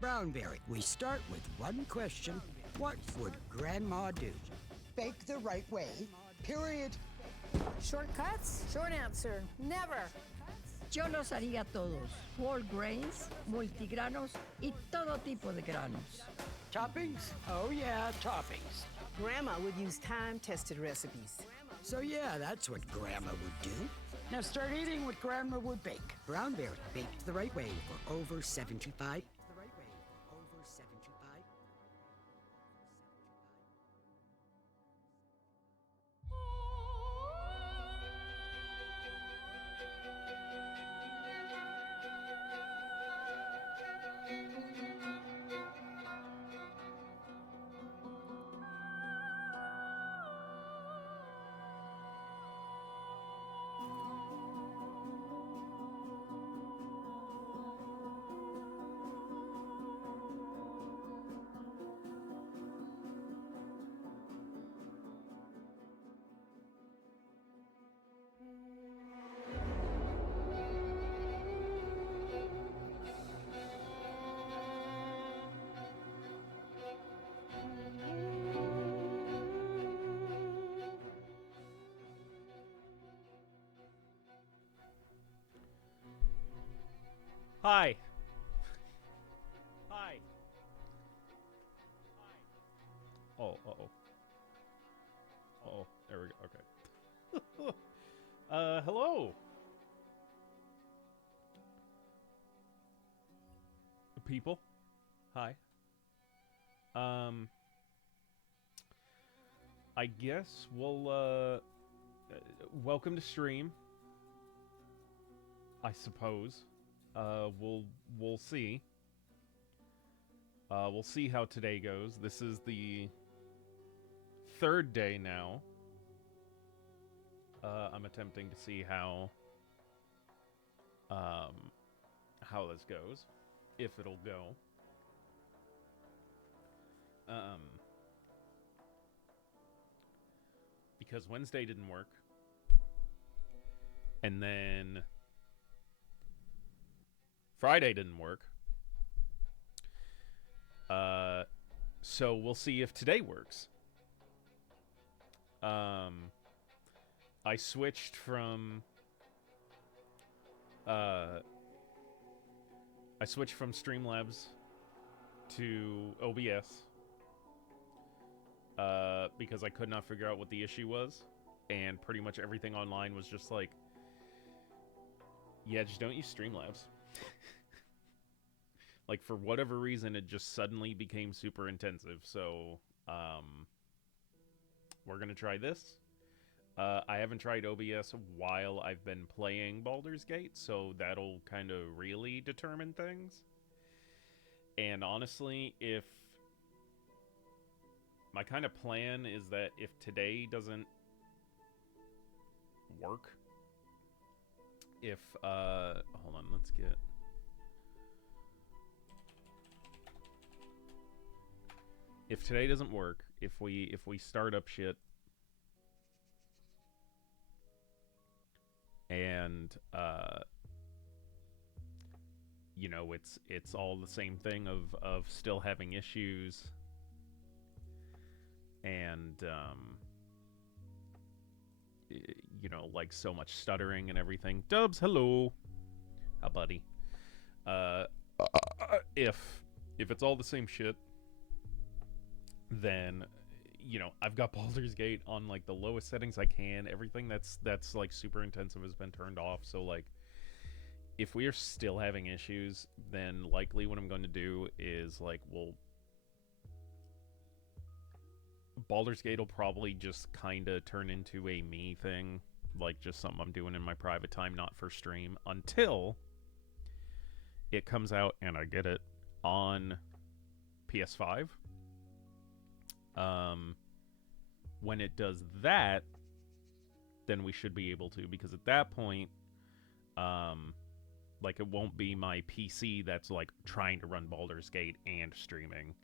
Brownberry, we start with one question. What would Grandma do? Bake the right way, period. Shortcuts? Short answer, never. Yo los haría todos. Whole grains, multigranos y todo tipo de granos. Toppings? Oh yeah, toppings. Grandma would use time-tested recipes. So yeah, that's what Grandma would do. Now start eating what Grandma would bake. Brownberry, baked the right way for over 75. Hi. Hi. Oh, uh-oh. Uh-oh, there we go, okay. Hello. People. Hi. I guess we'll, welcome to stream. I suppose. We'll see. We'll see how today goes. This is the third day now. I'm attempting to see how this goes, if it'll go. Because Wednesday didn't work, and then Friday didn't work. So we'll see if today works. I switched from Streamlabs to OBS because I could not figure out what the issue was, and pretty much everything online was just like, yeah, just don't use Streamlabs. Like, for whatever reason, it just suddenly became super intensive, so we're gonna try this. I haven't tried OBS while I've been playing Baldur's Gate, so that'll kind of really determine things. And honestly, if my kind of plan is that if today doesn't work, if hold on, let's get, if today doesn't work, if we start up shit and you know, it's all the same thing of still having issues and you know, like so much stuttering and everything. Dubs, hello. How buddy. If it's all the same shit, then you know, I've got Baldur's Gate on like the lowest settings I can. Everything that's like super intensive has been turned off. So like, if we are still having issues, then likely what I'm going to do is like, Baldur's Gate will probably just kind of turn into a me thing, like just something I'm doing in my private time, not for stream, until it comes out and I get it on PS5. When it does that, then we should be able to, because at that point, like, it won't be my PC that's like trying to run Baldur's Gate and streaming.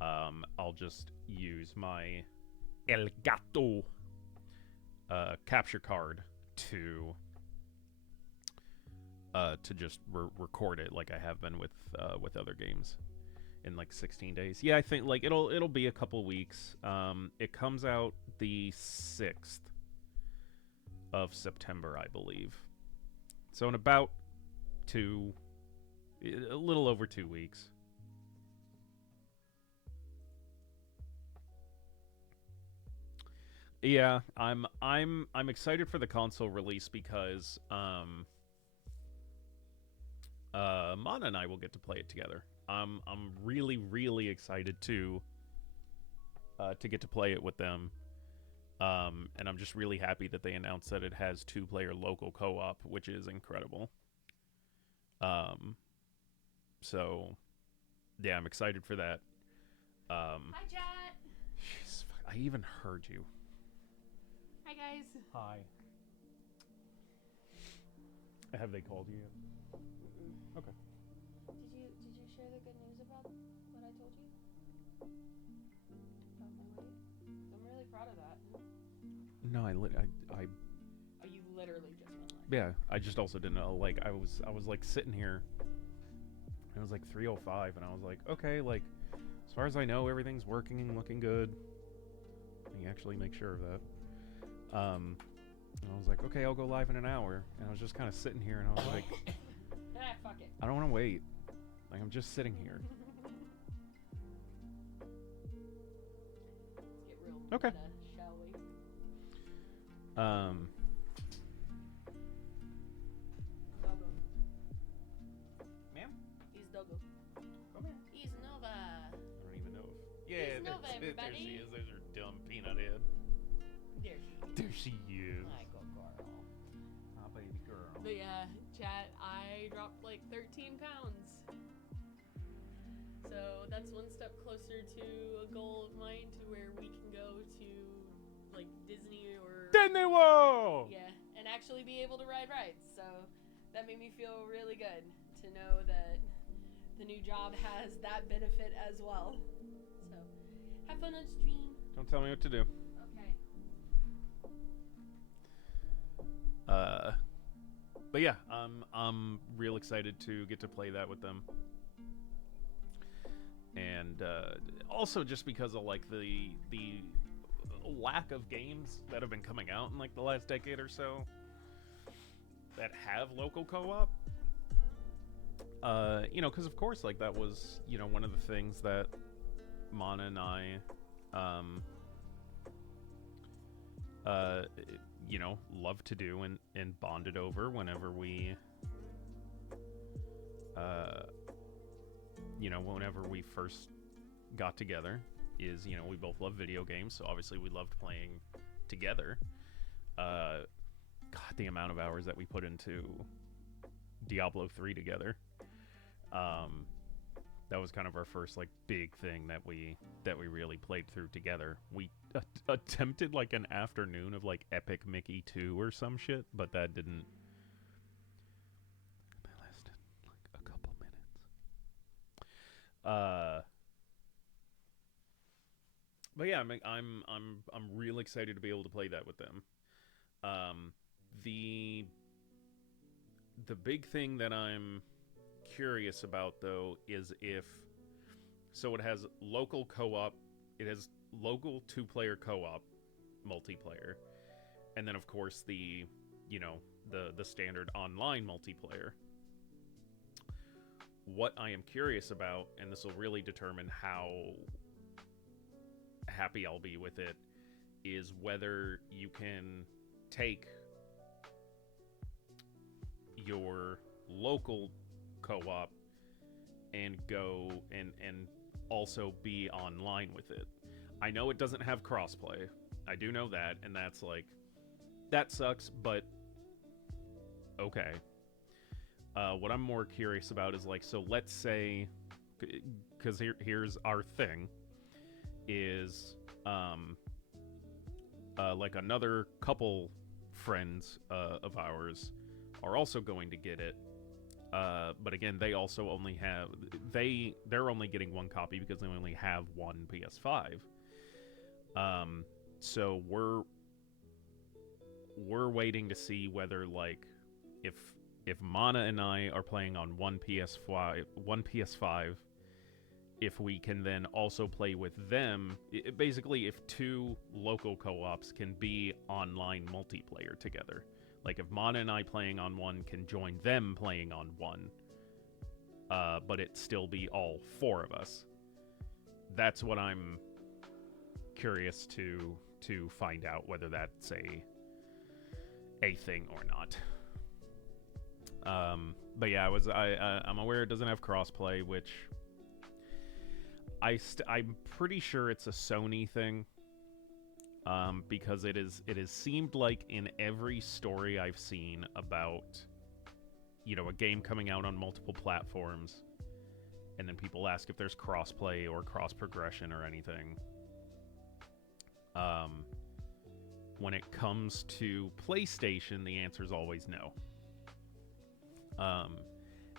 I'll just use my Elgato capture card to just record it like I have been with other games in like 16 days. Yeah, I think like it'll be a couple weeks. It comes out the 6th of September, I believe. So in about a little over 2 weeks. Yeah, I'm excited for the console release because Mana and I will get to play it together. I'm really excited to get to play it with them. And I'm just really happy that they announced that it has 2-player local co-op, which is incredible. So yeah, I'm excited for that. Hi, chat. Jeez, I even heard you. Hi, guys. Hi. Have they called you yet? Okay. Did you share the good news about what I told you? About my weight? I'm really proud of that. No, I Oh, you literally just went like. yeah, I just also didn't know. Like, I was like sitting here. It was like 3:05, and I was like, okay, like, as far as I know, everything's working and looking good. Let me actually make sure of that. And I was like, okay, I'll go live in an hour. And I was just kind of sitting here, and I was like, Fuck it. I don't want to wait. Like, I'm just sitting here. Let's get real Okay. meta, shall we? Doggo. Ma'am? He's Doggo. Come here. He's Nova. I don't even know if... Yeah, He's Nova, there she everybody. is. There's her dumb peanut head. There she is. There she is. My good girl. My baby girl. But yeah, chat, I dropped like 13 pounds. So that's one step closer to a goal of mine to where we can go to like Disney or Disney World! yeah, and actually be able to ride rides. So that made me feel really good to know that the new job has that benefit as well. So have fun on stream. Don't tell me what to do. Okay. But yeah, I'm real excited to get to play that with them. And also just because of like the lack of games that have been coming out in like the last decade or so that have local co-op. You know, because of course, like that was, you know, one of the things that Mana and I you know, love to do and bonded over whenever we, you know, whenever we first got together is, you know, we both love video games, so obviously we loved playing together. God, the amount of hours that we put into Diablo 3 together. That was kind of our first like big thing that we really played through together. We attempted like an afternoon of like Epic Mickey 2 or some shit, but that didn't. That lasted like a couple minutes. But yeah, I'm real excited to be able to play that with them. The big thing that I'm curious about though is if so it has local co-op, it has local 2-player co-op multiplayer, and then of course the, you know, the standard online multiplayer. What I am curious about, and this will really determine how happy I'll be with it, is whether you can take your local co-op and go and also be online with it. I know it doesn't have crossplay. I do know that, and that's like, that sucks, but okay. What I'm more curious about is like, so let's say, because here's our thing, is like another couple friends of ours are also going to get it. But again, they also only have, they're only getting one copy because they only have one PS5. So we're waiting to see whether like if Mana and I are playing on one PS5, if we can then also play with them. Basically, if 2 local co-ops can be online multiplayer together. Like, if Mana and I playing on one can join them playing on one, but it still be all 4 of us. That's what I'm curious to find out, whether that's a thing or not. But yeah, I'm aware it doesn't have crossplay, which I'm pretty sure it's a Sony thing. Because it has seemed like in every story I've seen about, you know, a game coming out on multiple platforms, and then people ask if there's crossplay or cross progression or anything. When it comes to PlayStation, the answer is always no.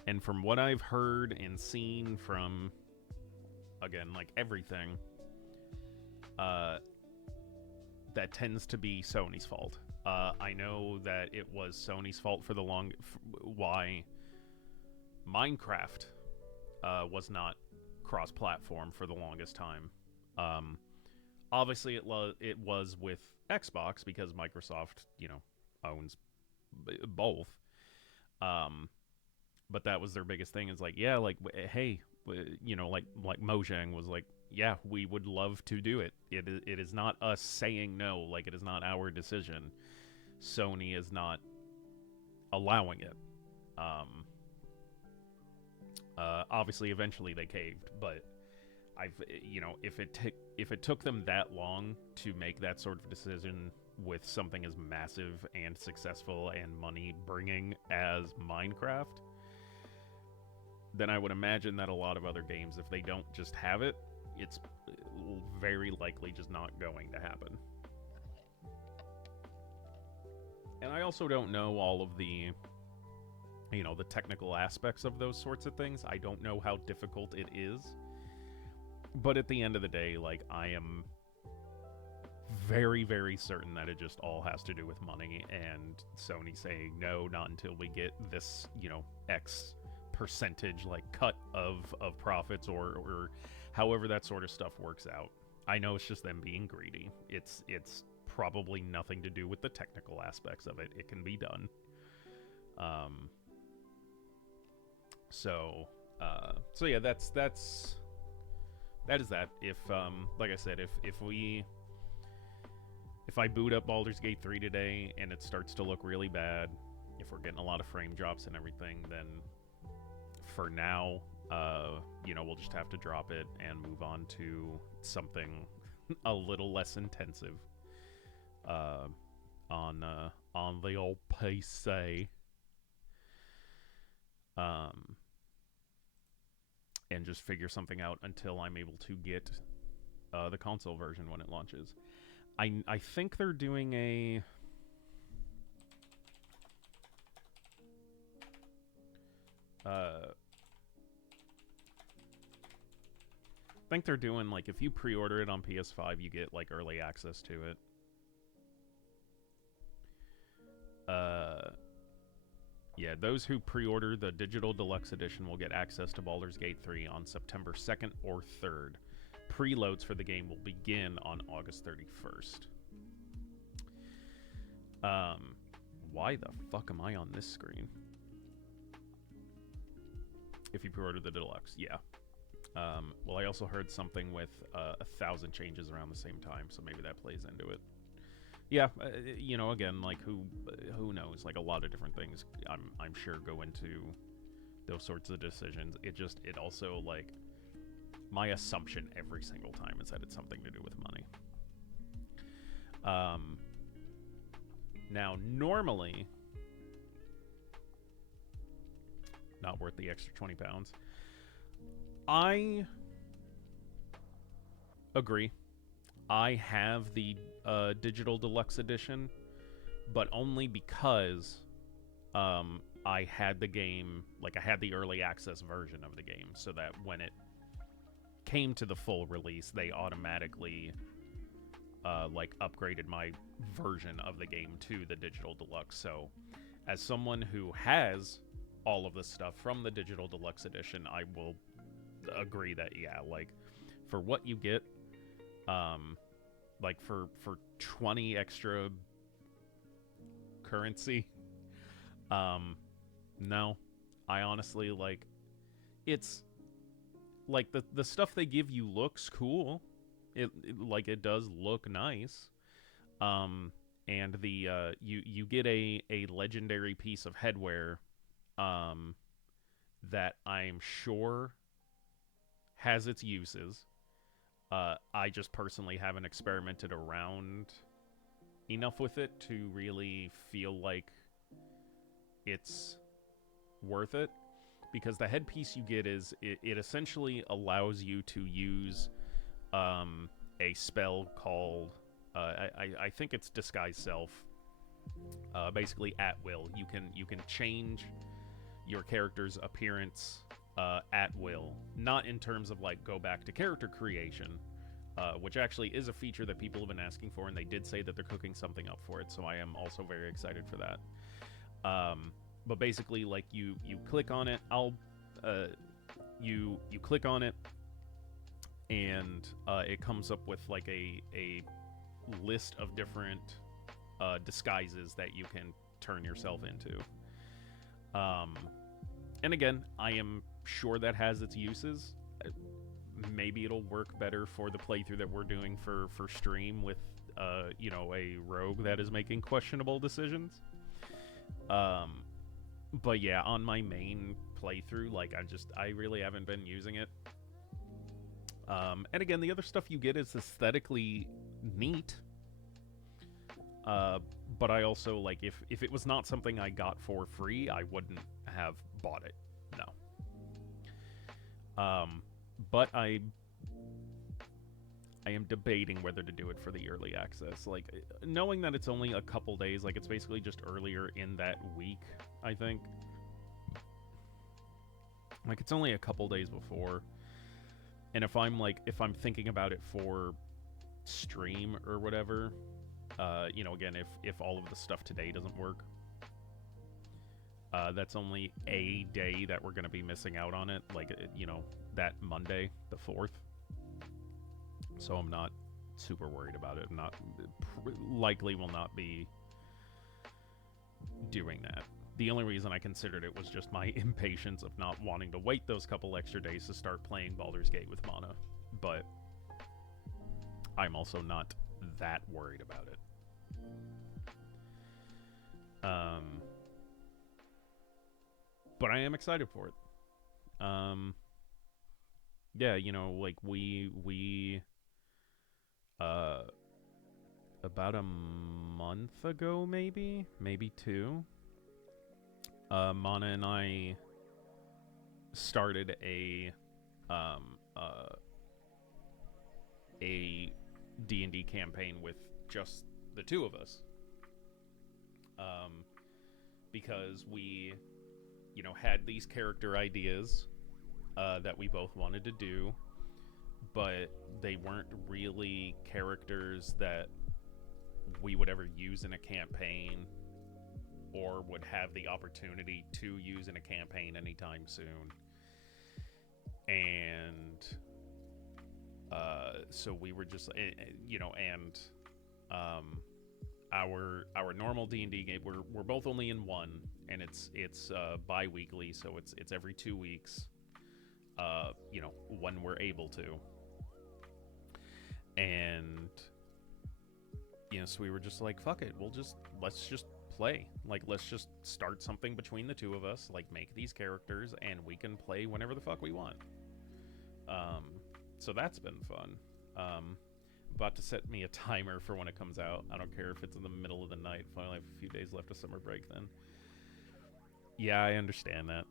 And from what I've heard and seen from, again, like everything, that tends to be Sony's fault. I know that it was Sony's fault for why Minecraft was not cross-platform for the longest time. Obviously, it was with Xbox because Microsoft, you know, owns both. But that was their biggest thing. Is like, yeah, like, hey, you know, like Mojang was like, yeah, we would love to do it. It is not us saying no. Like, it is not our decision. Sony is not allowing it. Obviously, eventually they caved, but you know, if it took them that long to make that sort of decision with something as massive and successful and money bringing as Minecraft, then I would imagine that a lot of other games, if they don't just have it, it's very likely just not going to happen. And I also don't know all of the, you know, the technical aspects of those sorts of things. I don't know how difficult it is. But at the end of the day, like, I am very, very certain that it just all has to do with money, and Sony saying, no, not until we get this, you know, X percentage, like, cut of profits, or however that sort of stuff works out. I know it's just them being greedy. It's probably nothing to do with the technical aspects of it. It can be done. So yeah, that is that. If like I said, if we if I boot up Baldur's Gate 3 today and it starts to look really bad, if we're getting a lot of frame drops and everything, then for now, you know, we'll just have to drop it and move on to something a little less intensive on the old PC. And just figure something out until I'm able to get the console version when it launches. I think they're doing a... I think they're doing, like, if you pre-order it on PS5, you get, like, early access to it. Yeah, those who pre-order the Digital Deluxe Edition will get access to Baldur's Gate 3 on September 2nd or 3rd. Preloads for the game will begin on August 31st. Why the fuck am I on this screen? If you pre-order the Deluxe, yeah. Well, I also heard something with 1,000 changes around the same time, so maybe that plays into it. Yeah, you know, again, like, who knows? Like, a lot of different things, I'm sure, go into those sorts of decisions. It also, like, my assumption every single time is that it's something to do with money. Now, normally, not worth the extra £20. I agree. I have the Digital Deluxe Edition, but only because I had the game, like, I had the early access version of the game, so that when it came to the full release, they automatically like, upgraded my version of the game to the Digital Deluxe. So as someone who has all of the stuff from the Digital Deluxe Edition, I will agree that, yeah, like, for what you get, like, for 20 extra currency, no, I honestly, like, it's like the stuff they give you looks cool. It like, it does look nice. And the you get a legendary piece of headwear that I'm sure has its uses. I just personally haven't experimented around enough with it to really feel like it's worth it, because the headpiece you get is it essentially allows you to use a spell called I think it's Disguise Self. Basically, at will, you can change your character's appearance at will, not in terms of, like, go back to character creation, which actually is a feature that people have been asking for, and they did say that they're cooking something up for it, so I am also very excited for that. But basically, like, you click on it, you click on it, and it comes up with, like, a list of different disguises that you can turn yourself into. And again, I am sure that has its uses. Maybe it'll work better for the playthrough that we're doing for stream with, you know, a rogue that is making questionable decisions. But yeah, on my main playthrough, like, I really haven't been using it. And again, the other stuff you get is aesthetically neat. But I also, like, if it was not something I got for free, I wouldn't have bought it. No. But I am debating whether to do it for the early access. Like, knowing that it's only a couple days, like, it's basically just earlier in that week, I think. Like, it's only a couple days before. And if I'm thinking about it for stream or whatever, you know, again, if all of the stuff today doesn't work, that's only a day that we're going to be missing out on it. Like, you know, that Monday, the 4th. So I'm not super worried about it. Likely will not be doing that. The only reason I considered it was just my impatience of not wanting to wait those couple extra days to start playing Baldur's Gate with Mana. But I'm also not that worried about it. But I am excited for it. Yeah, you know, like we about a month ago, maybe 2, Mana and I started a D&D campaign with just the two of us. Because we, you know, had these character ideas that we both wanted to do, but they weren't really characters that we would ever use in a campaign or would have the opportunity to use in a campaign anytime soon. And so we were just, you know, and our normal D&D game, we're both only in one, and it's bi-weekly, so it's every 2 weeks, you know, when we're able to. And you know, so we were just like, fuck it, let's just play. Like, let's just start something between the two of us, like make these characters and we can play whenever the fuck we want. So that's been fun. About to set me a timer for when it comes out. I don't care if it's in the middle of the night. If I only have a few days left of summer break then. Yeah, I understand that.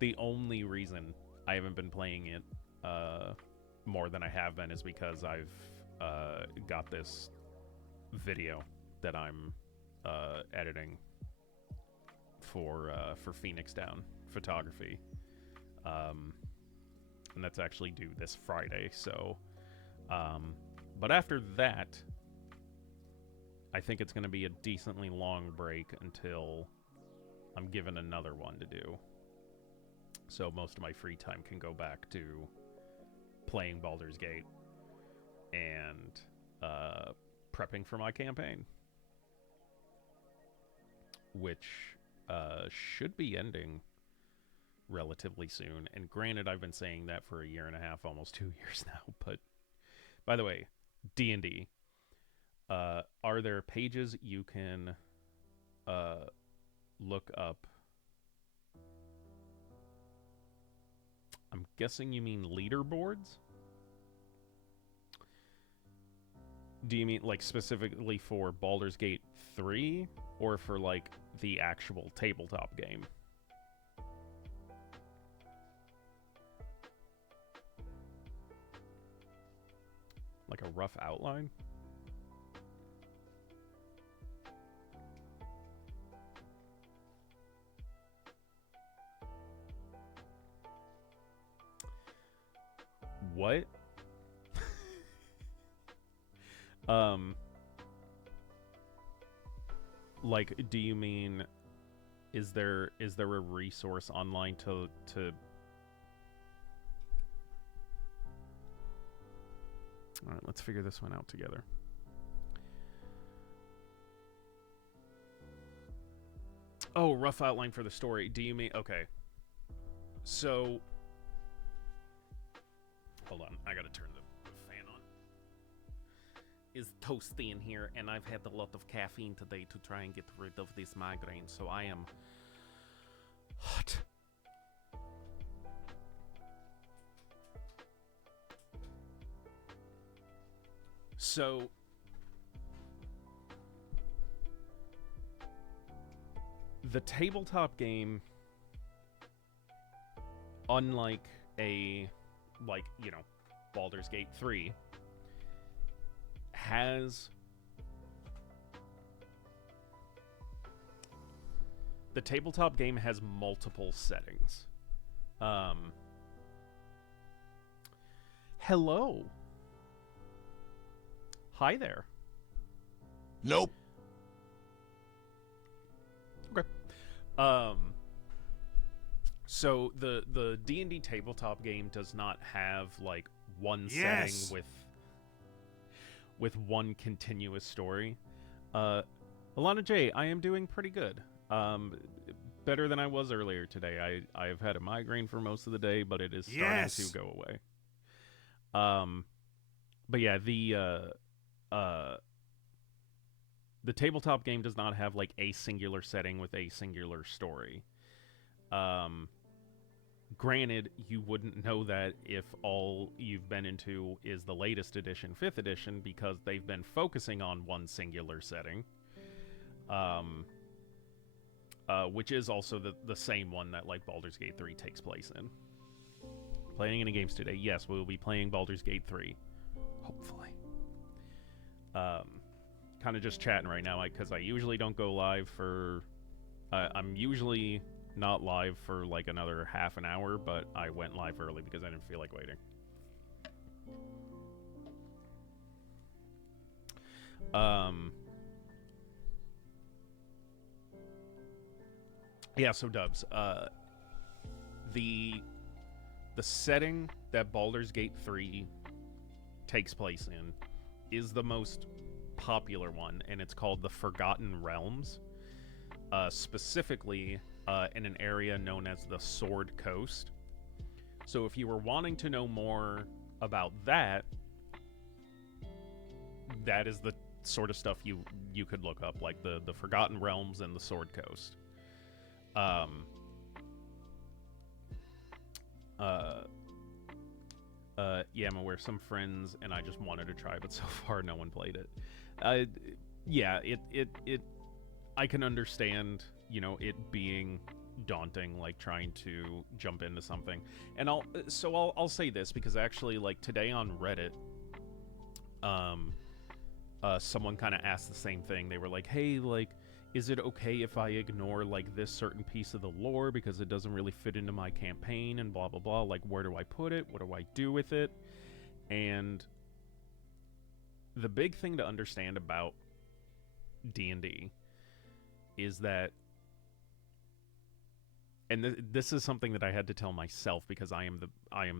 The only reason I haven't been playing it more than I have been is because I've got this video that I'm editing for Phoenix Down Photography. And that's actually due this Friday, so but after that I think it's going to be a decently long break until I'm given another one to do, so most of my free time can go back to playing Baldur's Gate and prepping for my campaign, which should be ending relatively soon. And granted, I've been saying that for 1.5 years, almost 2 years now. But by the way, D&D, are there pages you can look up? I'm guessing you mean leaderboards? Do you mean like specifically for Baldur's Gate 3 or for like the actual tabletop game? Like a rough outline? What? Like, do you mean is there a resource online to All right, let's figure this one out together. Oh, rough outline for the story. Do you mean... Okay. So... Hold on. I gotta turn the fan on. It's toasty in here, and I've had a lot of caffeine today to try and get rid of this migraine, so I am hot. So, the tabletop game, unlike Baldur's Gate 3, has the tabletop game has multiple settings. Hello. Hi there. Nope. Okay. So the D&D tabletop game does not have like one setting with one continuous story. Alana J, I am doing pretty good. Better than I was earlier today. I've had a migraine for most of the day, but it is starting to go away. But yeah, the tabletop game does not have like a singular setting with a singular story. Granted, you wouldn't know that if all you've been into is the latest edition, 5th edition, because they've been focusing on one singular setting. Which is also the same one that like Baldur's Gate 3 takes place in. Playing any games today? Yes, we will be playing Baldur's Gate 3. Hopefully. Kind of just chatting right now, because I usually don't go live for... I'm usually not live for like another half an hour, but I went live early because I didn't feel like waiting. Yeah, so Dubs, the setting that Baldur's Gate 3 takes place in is the most popular one, and it's called the Forgotten Realms, specifically in an area known as the Sword Coast. So if you were wanting to know more about that, that is the sort of stuff you could look up, like the Forgotten Realms and the Sword Coast. Yeah, I'm aware some friends and I just wanted to try, but so far no one played it. Yeah, it I can understand, you know, it being daunting, like trying to jump into something. And I'll say this, because actually, like today on Reddit, someone kind of asked the same thing. They were like, hey, like, is it okay if I ignore like this certain piece of the lore because it doesn't really fit into my campaign and blah blah blah, like where do I put it, what do I do with it? And the big thing to understand about D&D is that, and this is something that I had to tell myself, because I am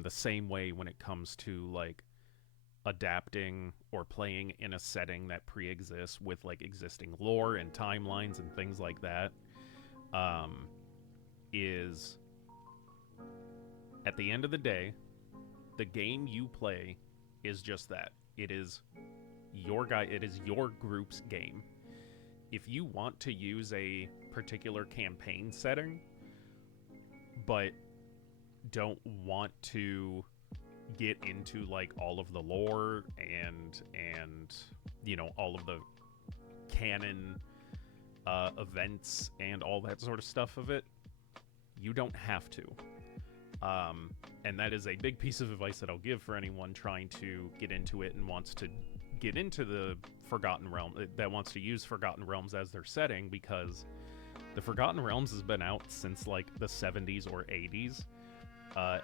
the same way when it comes to like adapting or playing in a setting that pre-exists with like existing lore and timelines and things like that, is at the end of the day, the game you play is just that. It is your group's game. If you want to use a particular campaign setting but don't want to get into like all of the lore and you know, all of the canon events and all that sort of stuff of it, you don't have to. And that is a big piece of advice that I'll give for anyone trying to get into it and wants to get into the Forgotten Realm, that wants to use Forgotten Realms as their setting, because the Forgotten Realms has been out since like the 70s or 80s.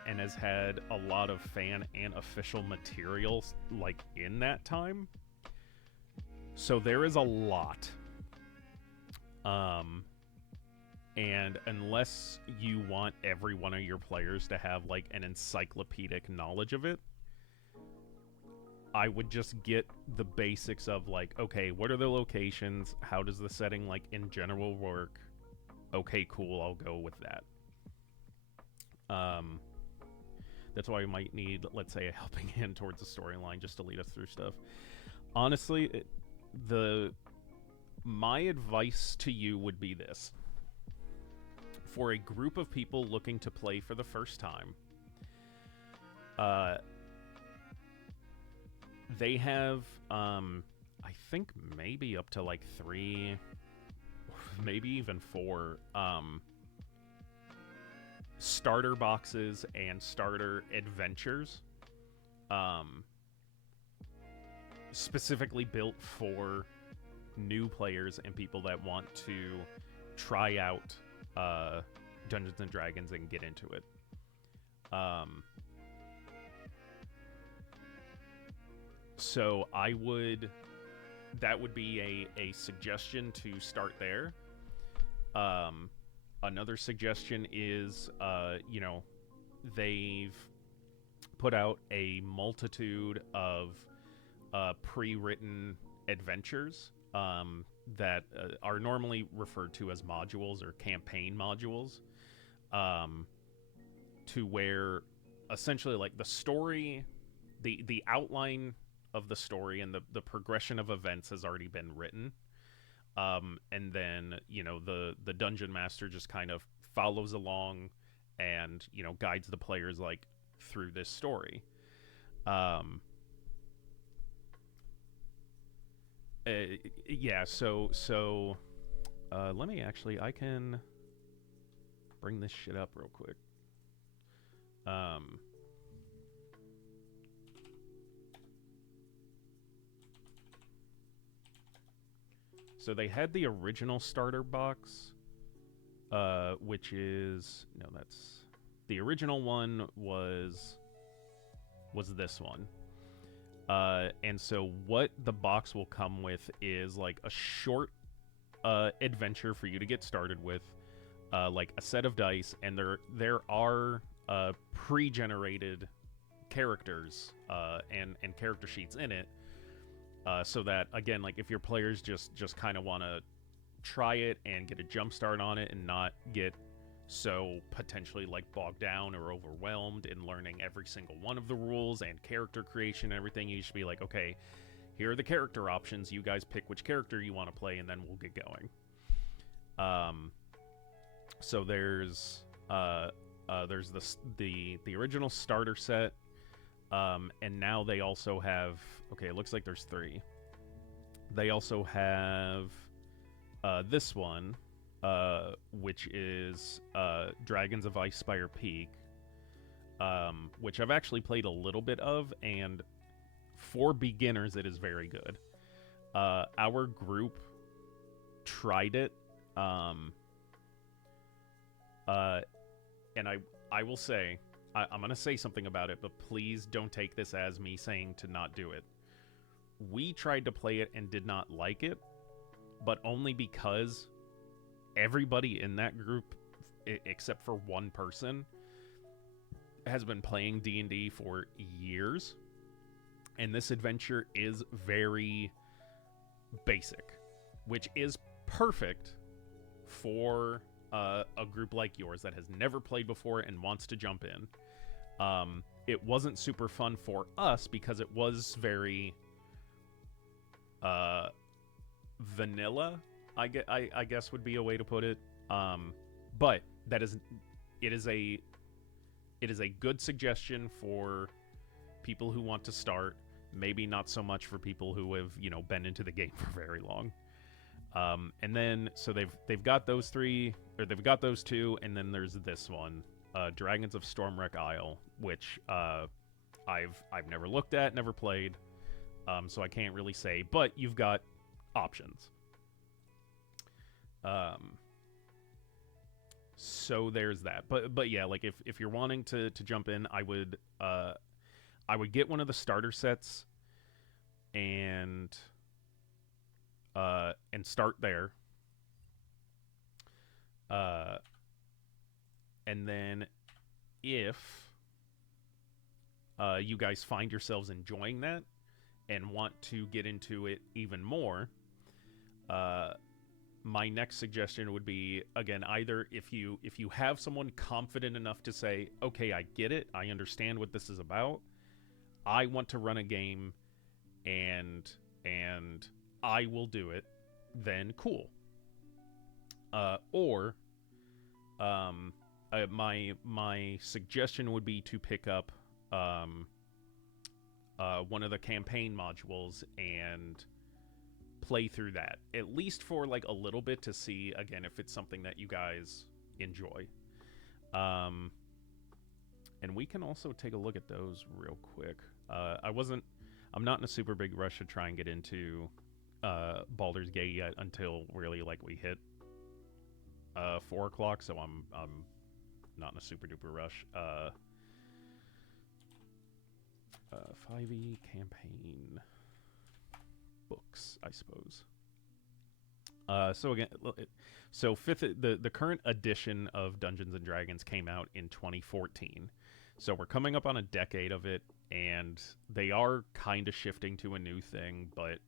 And has had a lot of fan and official materials like in that time. So there is a lot. And unless you want every one of your players to have like an encyclopedic knowledge of it, I would just get the basics of like, okay, what are the locations? How does the setting like in general work? Okay, cool, I'll go with that. That's why we might need, let's say, a helping hand towards the storyline just to lead us through stuff. Honestly, my advice to you would be this. For a group of people looking to play for the first time, they have, I think maybe up to like 3, maybe even 4, starter boxes and starter adventures, specifically built for new players and people that want to try out Dungeons and Dragons and get into it. So that would be a suggestion to start there. Another suggestion is, you know, they've put out a multitude of pre-written adventures that are normally referred to as modules or campaign modules, to where essentially like the story, the outline of the story and the progression of events has already been written. And then, you know, the dungeon master just kind of follows along and, you know, guides the players, like, through this story. Yeah, so let me actually, I can bring this shit up real quick. So they had the original starter box, which is, no, that's, the original one was this one. And so what the box will come with is like a short adventure for you to get started with, like a set of dice, and there are pre-generated characters and character sheets in it, so that, again, like if your players just kind of want to try it and get a jump start on it and not get so potentially like bogged down or overwhelmed in learning every single one of the rules and character creation and everything, you should be like, okay, here are the character options, you guys pick which character you want to play, and then we'll get going. So there's the original starter set, and now they also have, okay, it looks like there's 3. They also have this one, which is Dragons of Icespire Peak, which I've actually played a little bit of, and for beginners it is very good. Our group tried it, and I will say, I'm going to say something about it, but please don't take this as me saying to not do it. We tried to play it and did not like it, but only because everybody in that group, except for one person, has been playing D&D for years, and this adventure is very basic, which is perfect for a group like yours that has never played before and wants to jump in. It wasn't super fun for us because it was very vanilla, I guess would be a way to put it. But it is a good suggestion for people who want to start. Maybe not so much for people who have, you know, been into the game for very long. And then so they've got those 3, or they've got those 2, and then there's this one, Dragons of Stormwreck Isle, which I've never looked at, never played, so I can't really say. But you've got options. So there's that. But yeah, like if you're wanting to jump in, I would get one of the starter sets and start there. And then if you guys find yourselves enjoying that and want to get into it even more, my next suggestion would be, again, either if you have someone confident enough to say, okay, I get it, I understand what this is about, I want to run a game and I will do it, then cool. Or my suggestion would be to pick up one of the campaign modules and play through that, at least for like a little bit, to see, again, if it's something that you guys enjoy. And we can also take a look at those real quick. I'm not in a super big rush to try and get into Baldur's Gate yet until really like we hit 4 o'clock, so I'm not in a super duper rush. 5e campaign books, I suppose. So again, so the current edition of Dungeons and Dragons came out in 2014. So we're coming up on a decade of it, and they are kind of shifting to a new thing, but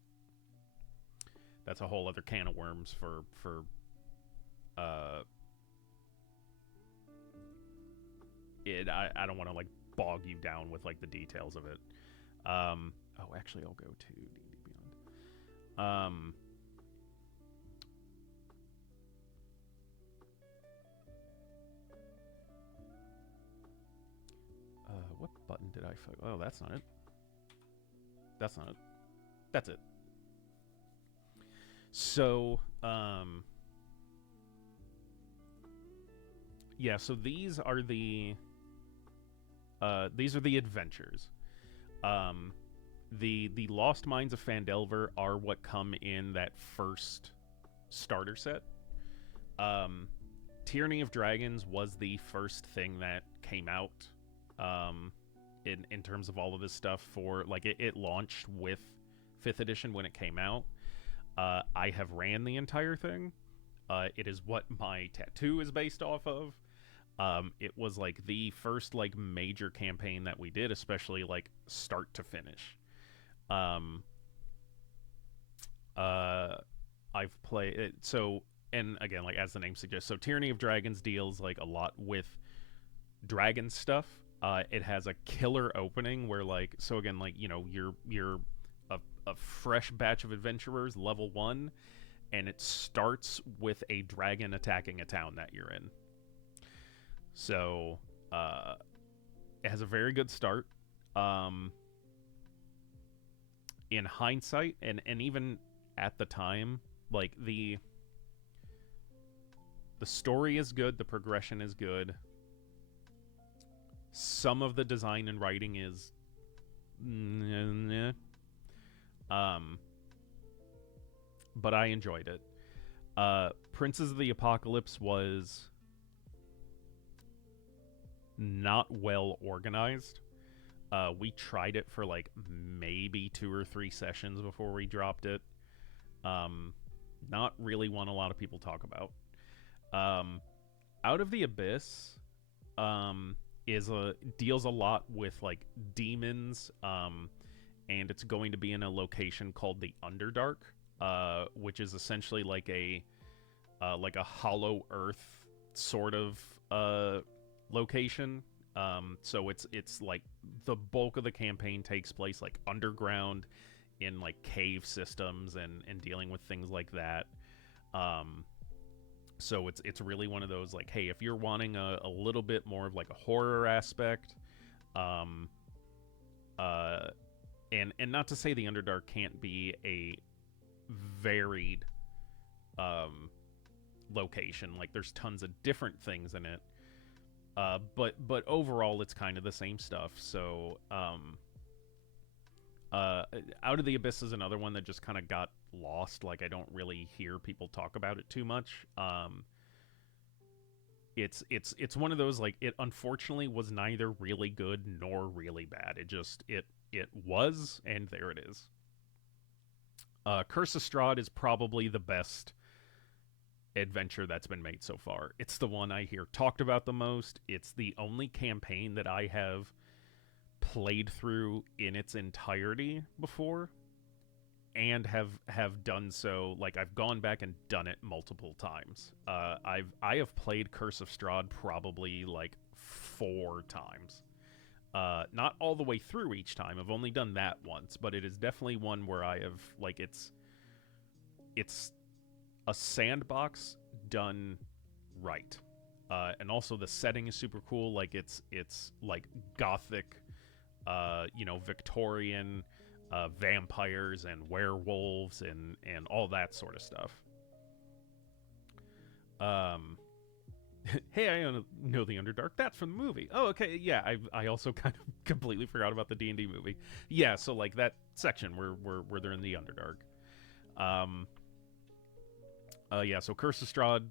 that's a whole other can of worms for it. I don't want to like bog you down with like the details of it. Actually, I'll go to D&D Beyond. button did I... Oh, that's not it. That's not it. That's it. So, yeah, so these are the adventures. The Lost Mines of Phandelver are what come in that first starter set. Tyranny of Dragons was the first thing that came out in terms of all of this stuff for, like, it launched with 5th edition when it came out. I have ran the entire thing. It is what my tattoo is based off of. It was, like, the first, like, major campaign that we did, especially, like, start to finish. I've played it, so, and again, like, as the name suggests, so Tyranny of Dragons deals, like, a lot with dragon stuff. It has a killer opening where, like, so again, like, you know, you're a fresh batch of adventurers, level 1, and it starts with a dragon attacking a town that you're in. So, it has a very good start. In hindsight, and even at the time, like, the story is good, the progression is good. Some of the design and writing is but I enjoyed it. Princes of the Apocalypse was not well organized. We tried it for, like, maybe 2 or 3 sessions before we dropped it. Not really one a lot of people talk about. Out of the Abyss deals a lot with, like, demons, and it's going to be in a location called the Underdark, which is essentially like a Hollow Earth sort of location. So it's like the bulk of the campaign takes place, like, underground in, like, cave systems and dealing with things like that. So it's really one of those, like, hey, if you're wanting a little bit more of, like, a horror aspect, and not to say the Underdark can't be a varied location, like, there's tons of different things in it. But overall, it's kind of the same stuff. So, Out of the Abyss is another one that just kind of got lost. Like, I don't really hear people talk about it too much. It's one of those, like, it unfortunately was neither really good nor really bad. It was, and there it is. Curse of Strahd is probably the best adventure that's been made so far. It's the one I hear talked about the most. It's the only campaign that I have played through in its entirety before, and have done so, like, I've gone back and done it multiple times. I have played Curse of Strahd probably, like, 4 times. Not all the way through each time. I've only done that once, but it is definitely one where I have, like, it's a sandbox done right. And also the setting is super cool. Like, it's like gothic, Victorian, vampires and werewolves and all that sort of stuff. Hey, I know the Underdark. That's from the movie. Oh, okay. Yeah, I also kind of completely forgot about the D&D movie. Yeah, so, like, that section where they're in the Underdark. Yeah, so Curse of Strahd,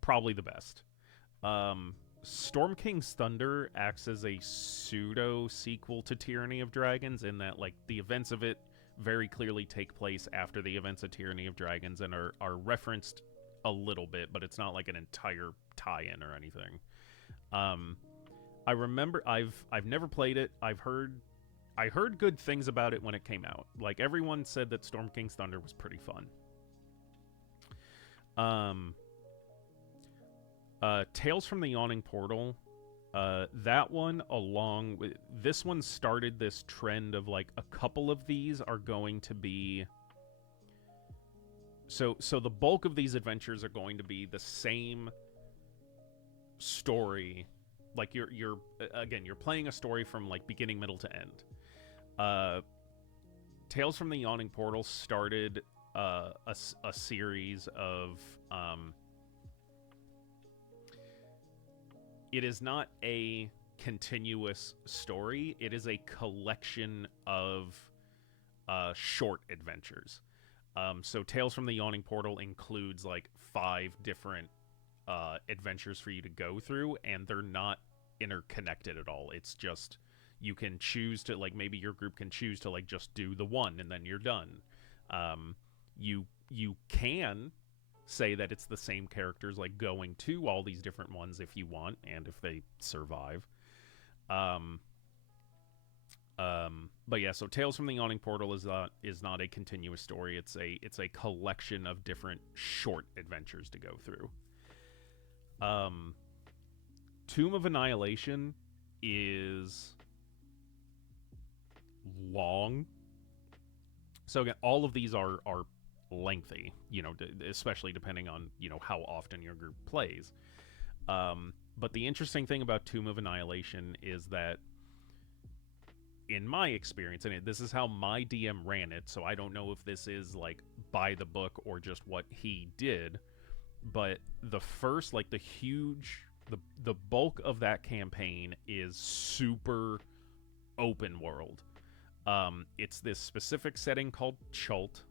probably the best. Storm King's Thunder acts as a pseudo-sequel to Tyranny of Dragons, in that, like, the events of it very clearly take place after the events of Tyranny of Dragons and are referenced a little bit, but it's not like an entire tie-in or anything. I remember I've never played it. I heard good things about it when it came out. Like, everyone said that Storm King's Thunder was pretty fun. Tales from the Yawning Portal, that one, along with this one, started this trend of, like, a couple of these are going to be, so the bulk of these adventures are going to be the same story, like you're again, you're playing a story from like beginning, middle to end. Tales from the Yawning Portal started a series of it is not a continuous story. It is a collection of short adventures. So Tales from the Yawning Portal includes like 5 different adventures for you to go through, and they're not interconnected at all. It's just you can choose to, like, maybe your group can choose to like just do the one and then you're done. You can say that it's the same characters, like going to all these different ones if you want, and if they survive. But yeah, so Tales from the Yawning Portal is not a continuous story. It's a collection of different short adventures to go through. Tomb of Annihilation is long. So again, all of these are lengthy, you know, especially depending on, you know, how often your group plays. But the interesting thing about Tomb of Annihilation is that, in my experience, and this is how my DM ran it, so I don't know if this is like by the book or just what he did, but the first, like the bulk of that campaign is super open world. It's this specific setting called Chult,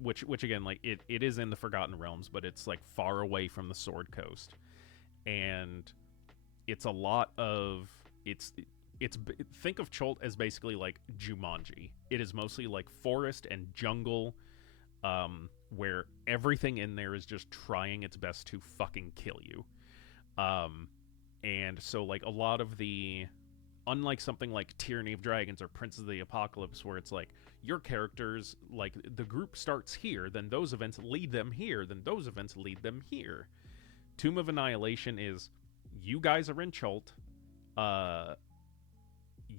which again, like it is in the Forgotten Realms, but it's like far away from the Sword Coast, and it's a lot of it's think of Chult as basically like Jumanji. It is mostly like forest and jungle, where everything in there is just trying its best to fucking kill you. And so like a lot of the, unlike something like Tyranny of Dragons or Princes of the Apocalypse, where it's like your characters, like the group starts here, then those events lead them here, then those events lead them here. Tomb of Annihilation is, you guys are in Chult,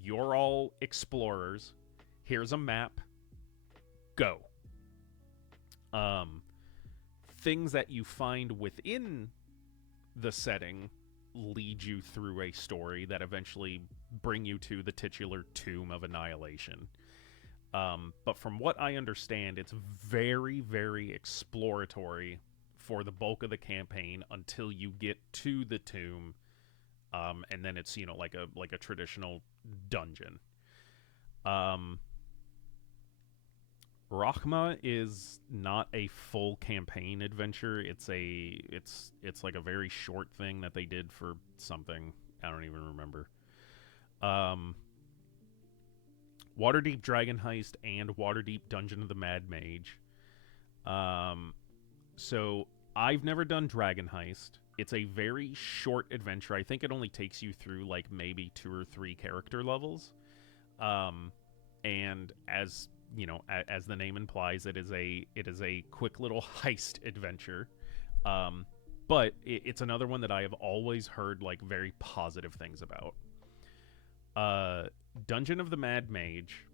you're all explorers, here's a map, go. Things that you find within the setting lead you through a story that eventually bring you to the titular Tomb of Annihilation. But from what I understand, it's very, very exploratory for the bulk of the campaign until you get to the tomb, and then it's, you know, like a traditional dungeon. Rachma is not a full campaign adventure. It's like a very short thing that they did for something I don't even remember. Waterdeep Dragon Heist and Waterdeep Dungeon of the Mad Mage. So I've never done Dragon Heist. It's a very short adventure. I think it only takes you through like maybe 2 or 3 character levels. And as you know, as the name implies, it is a quick little heist adventure. But it's another one that I have always heard like very positive things about. Dungeon of the Mad Mage,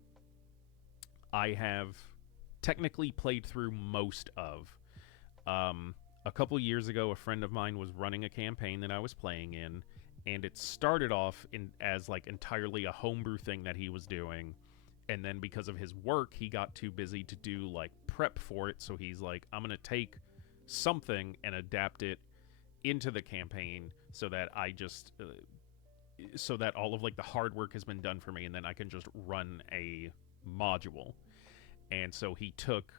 I have technically played through most of. A couple years ago, a friend of mine was running a campaign that I was playing in, and it started off as like entirely a homebrew thing that he was doing. And then because of his work, he got too busy to do like prep for it. So he's like, I'm going to take something and adapt it into the campaign so that so that all of like the hard work has been done for me, and then I can just run a module. And so he took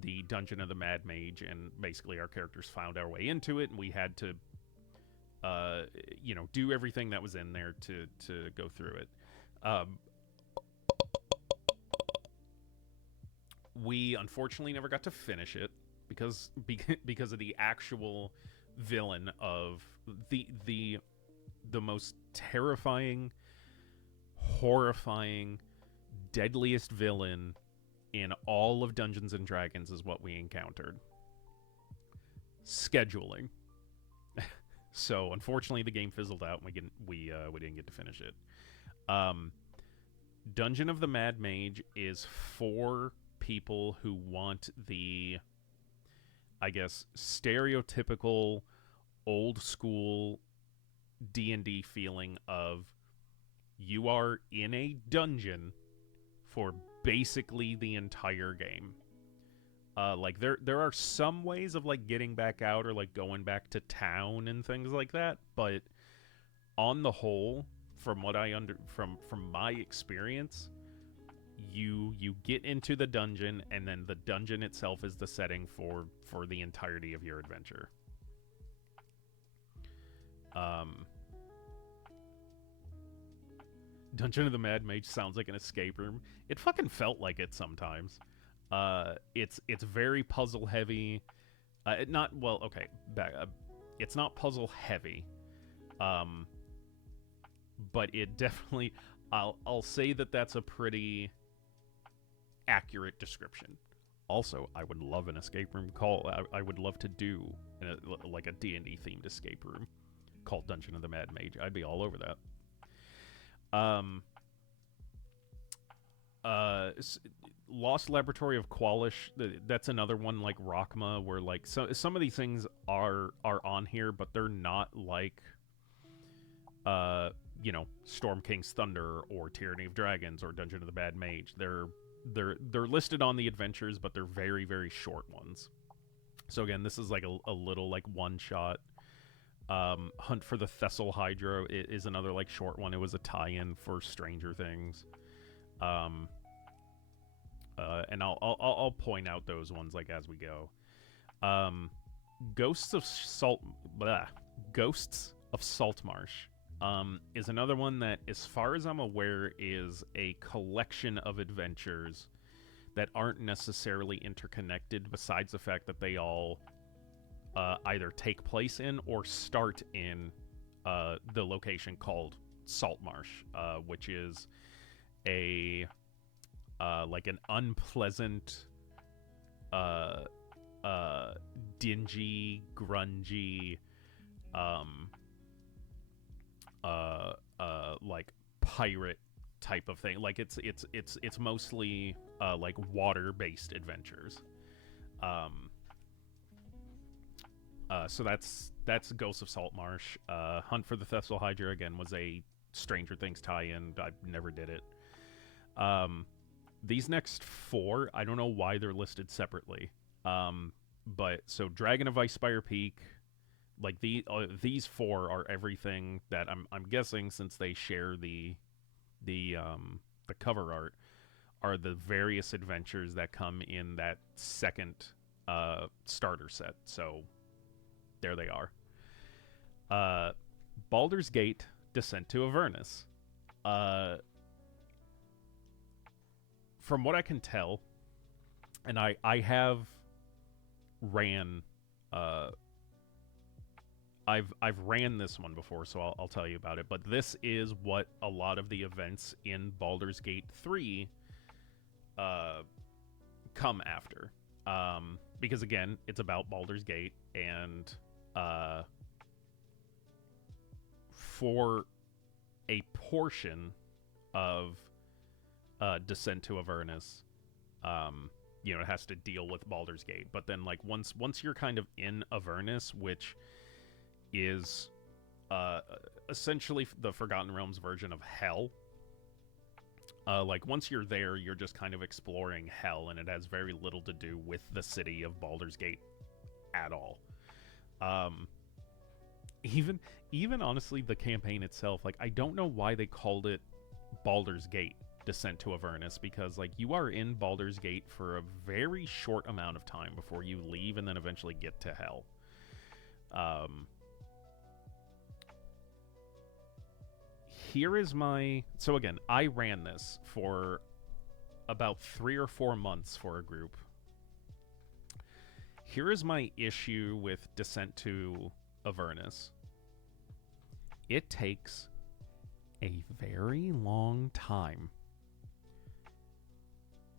the Dungeon of the Mad Mage, and basically our characters found our way into it, and we had to do everything that was in there to go through it. We unfortunately never got to finish it because of the actual villain of the most terrifying, horrifying, deadliest villain in all of Dungeons and Dragons is what we encountered. Scheduling. So unfortunately the game fizzled out and we didn't get to finish it. Dungeon of the Mad Mage is for people who want the, I guess, stereotypical old school D&D feeling of you are in a dungeon for basically the entire game. Like there are some ways of like getting back out or like going back to town and things like that, but on the whole, from what from my experience, you get into the dungeon, and then the dungeon itself is the setting for the entirety of your adventure. Dungeon of the Mad Mage sounds like an escape room. It fucking felt like it sometimes. It's very puzzle heavy. It's not puzzle heavy. But it definitely, I'll say that that's a pretty accurate description. Also, I would love an escape room I would love to do like a D&D themed escape room called Dungeon of the Mad Mage. I'd be all over that. Lost Laboratory of Qualish, that's another one like Rockma, where like some of these things are on here, but they're not like Storm King's Thunder or Tyranny of Dragons or Dungeon of the Bad Mage. They're listed on the adventures, but they're very, very short ones. So again, this is like a little like one shot. Hunt for the Thessal Hydra is another like short one. It was a tie-in for Stranger Things. And I'll point out those ones like as we go. Ghosts of Saltmarsh is another one that, as far as I'm aware, is a collection of adventures that aren't necessarily interconnected, besides the fact that they all either take place in or start in the location called Saltmarsh, which is a like an unpleasant, dingy, grungy, like pirate type of thing. Like it's mostly like water-based adventures. So that's Ghosts of Saltmarsh. Hunt for the Thessal Hydra again was a Stranger Things tie-in. I never did it. These next four, I don't know why they're listed separately. But so Dragon of Icespire Peak, like these four are everything that I'm guessing, since they share the cover art, are the various adventures that come in that second starter set. So there they are. Baldur's Gate: Descent to Avernus. From what I can tell, and I have ran I've ran this one before, so I'll tell you about it. But this is what a lot of the events in Baldur's Gate 3 come after. Because again, it's about Baldur's Gate, and for a portion of Descent to Avernus, it has to deal with Baldur's Gate. But then, like, once you're kind of in Avernus, which is essentially the Forgotten Realms version of Hell. Like, once you're there, you're just kind of exploring Hell, and it has very little to do with the city of Baldur's Gate at all. Even honestly, the campaign itself, like, I don't know why they called it Baldur's Gate: Descent to Avernus, because, like, you are in Baldur's Gate for a very short amount of time before you leave and then eventually get to Hell. Here is my... So again, I ran this for about 3 or 4 months for a group. Here is my issue with Descent to Avernus. It takes a very long time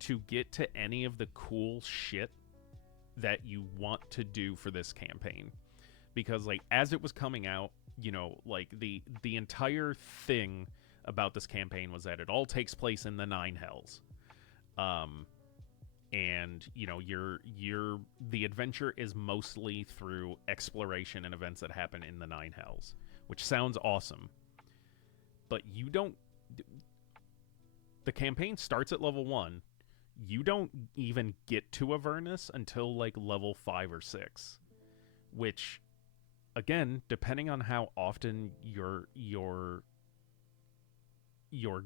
to get to any of the cool shit that you want to do for this campaign. Because, like, as it was coming out, like, the entire thing about this campaign was that it all takes place in the Nine Hells. And, the adventure is mostly through exploration and events that happen in the Nine Hells. which sounds awesome. But you don't... The campaign starts at level 1. You don't even get to Avernus until, like, level 5 or 6. Which, again, depending on how often your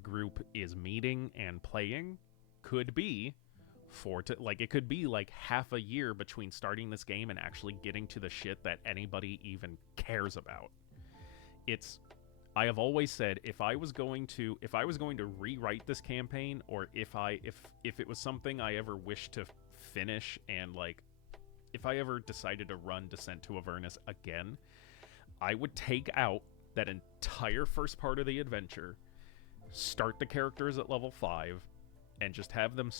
group is meeting and playing, could be it could be like half a year between starting this game and actually getting to the shit that anybody even cares about. I have always said, if I was going to rewrite this campaign, or if it was something I ever wished to finish, and like if I ever decided to run Descent to Avernus again, I would take out that entire first part of the adventure, start the characters at level 5, and just have them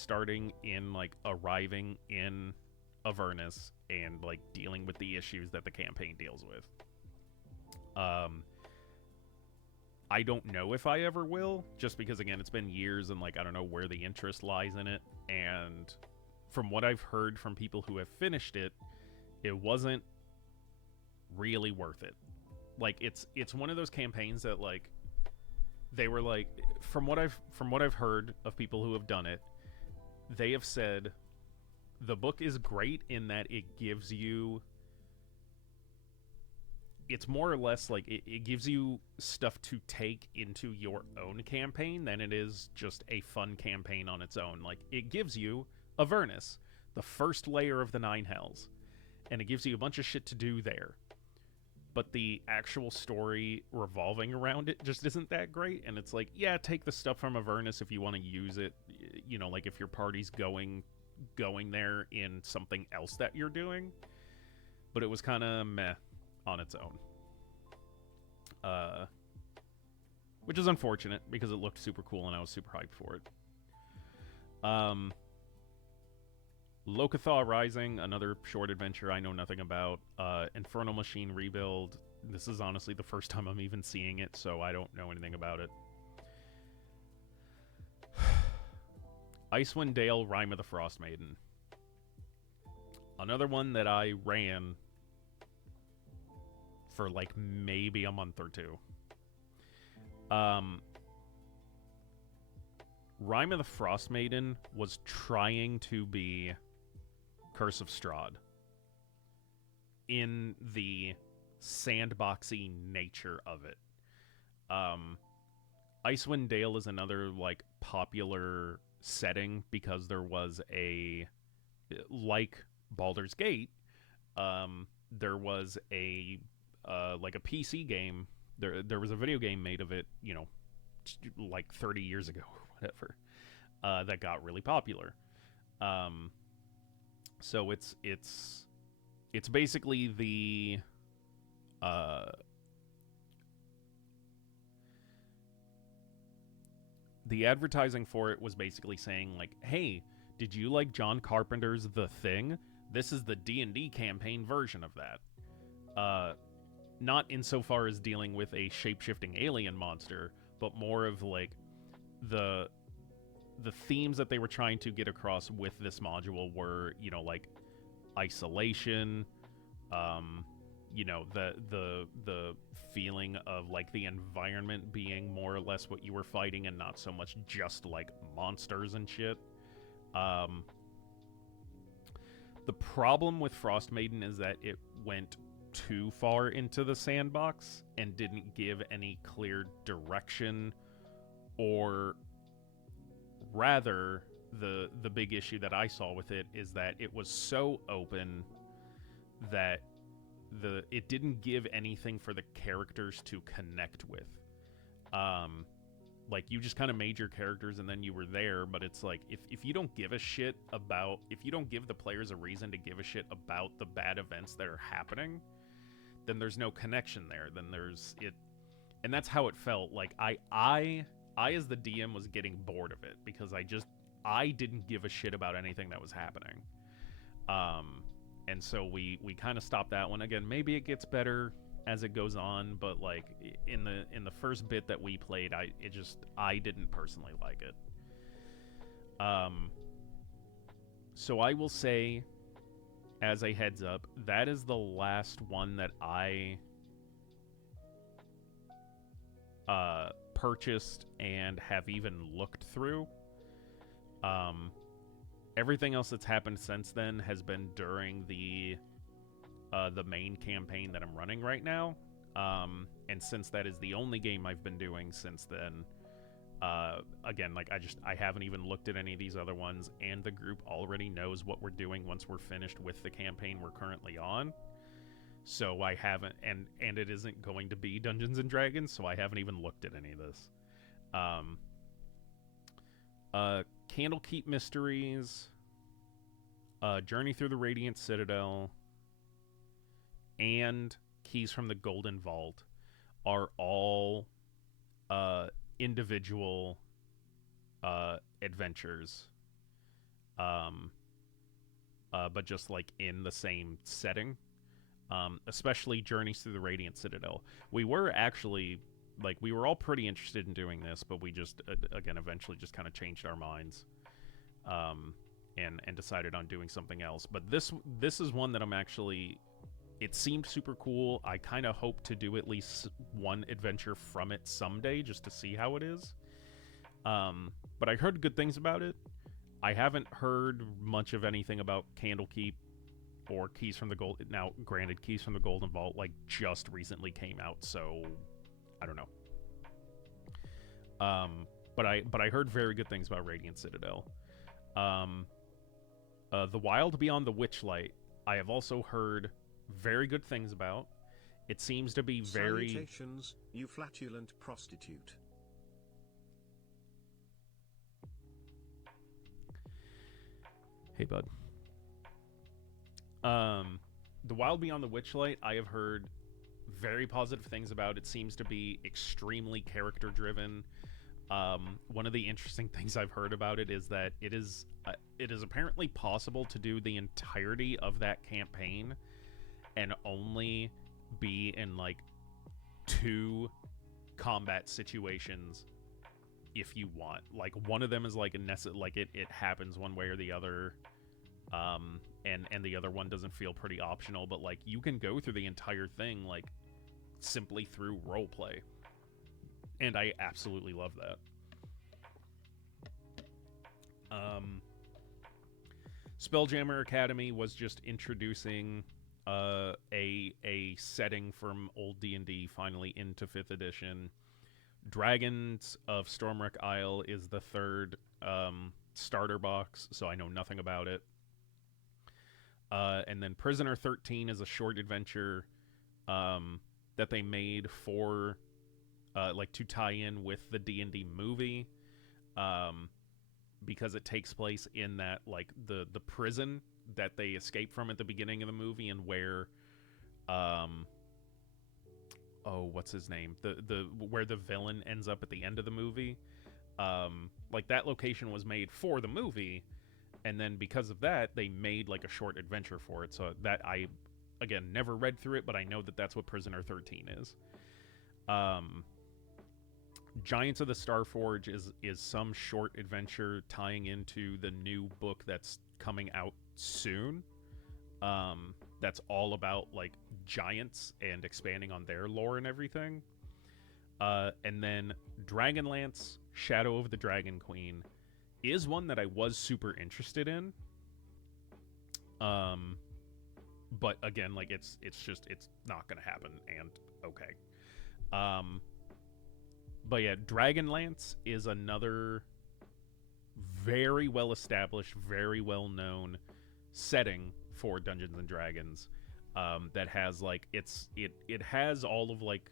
arriving in Avernus and like dealing with the issues that the campaign deals with. I don't know if I ever will, just because, again, it's been years and like I don't know where the interest lies in it. And from what I've heard from people who have finished it, it wasn't really worth it. Like it's one of those campaigns that like they were like, from what I've heard of people who have done it, they have said the book is great in that it gives you, it's more or less like it gives you stuff to take into your own campaign than it is just a fun campaign on its own. Like, it gives you Avernus, the first layer of the Nine Hells, and it gives you a bunch of shit to do there. But the actual story revolving around it just isn't that great. And it's like, yeah, take the stuff from Avernus if you want to use it. You know, like if your party's going there in something else that you're doing. But it was kind of meh on its own. Which is unfortunate because it looked super cool and I was super hyped for it. Locathah Rising, another short adventure I know nothing about. Infernal Machine Rebuild. This is honestly the first time I'm even seeing it, so I don't know anything about it. Icewind Dale, Rime of the Frost Maiden. Another one that I ran for like maybe a month or two. Rime of the Frost Maiden was trying to be Curse of Strahd in the sandboxy nature of it. Icewind Dale is another like popular setting because there was like Baldur's Gate, there was like a PC game. There was a video game made of it, you know, like 30 years ago or whatever, that got really popular. So it's basically the advertising for it was basically saying like, hey, did you like John Carpenter's The Thing? This is the D&D campaign version of that. Not insofar as dealing with a shape-shifting alien monster, but more of like the themes that they were trying to get across with this module were, you know, like isolation, you know, the feeling of like the environment being more or less what you were fighting and not so much just like monsters and shit. The problem with Frost Maiden is that it went too far into the sandbox and didn't give any clear direction, or rather the big issue that I saw with it is that it was so open that it didn't give anything for the characters to connect with. Like, you just kind of made your characters and then you were there, but it's like, if you don't give a shit about, if you don't give the players a reason to give a shit about the bad events that are happening, then there's no connection there. Then there's it, and that's how it felt. Like, I as the DM was getting bored of it because I didn't give a shit about anything that was happening. And so we kind of stopped that one. Again, maybe it gets better as it goes on, but like in the first bit that we played, I didn't personally like it. So I will say, as a heads up, that is the last one that I purchased and have even looked through. Everything else that's happened since then has been during the main campaign that I'm running right now. And since that is the only game I've been doing since then, again, like I haven't even looked at any of these other ones, and the group already knows what we're doing once we're finished with the campaign we're currently on. So I haven't, and it isn't going to be Dungeons and Dragons, so I haven't even looked at any of this. Candlekeep Mysteries, Journey Through the Radiant Citadel, and Keys from the Golden Vault are all individual adventures, but just like in the same setting. Especially Journeys Through the Radiant Citadel. We were actually, like, we were all pretty interested in doing this, but we just, again, eventually just kind of changed our minds, and decided on doing something else. But this is one that I'm actually, it seemed super cool. I kind of hope to do at least one adventure from it someday, just to see how it is. But I heard good things about it. I haven't heard much of anything about Candlekeep or Keys from the Gold. Now, granted, Keys from the Golden Vault, like, just recently came out, so I don't know. But I heard very good things about Radiant Citadel. The Wild Beyond the Witchlight, I have also heard very good things about. It seems to be very... Salutations, you flatulent prostitute. Hey, bud. The Wild Beyond the Witchlight, I have heard very positive things about. It seems to be extremely character-driven. One of the interesting things I've heard about it is that it is apparently possible to do the entirety of that campaign and only be in, like, 2 combat situations if you want. Like, one of them is, like, it happens one way or the other, and the other one doesn't feel pretty optional, but, like, you can go through the entire thing, like, simply through roleplay. And I absolutely love that. Spelljammer Academy was just introducing a setting from old D&D finally into 5th edition. Dragons of Stormwreck Isle is the 3rd starter box, so I know nothing about it. And then Prisoner 13 is a short adventure that they made for like to tie in with the D&D movie, because it takes place in that, like, the prison that they escape from at the beginning of the movie, and where what's his name, the where the villain ends up at the end of the movie. Like, that location was made for the movie, and then because of that they made, like, a short adventure for it. So that, I again never read through it, but I know that that's what Prisoner 13 is. Giants of the Starforge is some short adventure tying into the new book that's coming out soon. That's all about, like, giants and expanding on their lore and everything. And then Dragonlance, Shadow of the Dragon Queen is one that I was super interested in. But again, like, it's not gonna happen, and okay. But yeah, Dragonlance is another very well established, very well known setting for Dungeons and Dragons, that has, like, it has all of, like,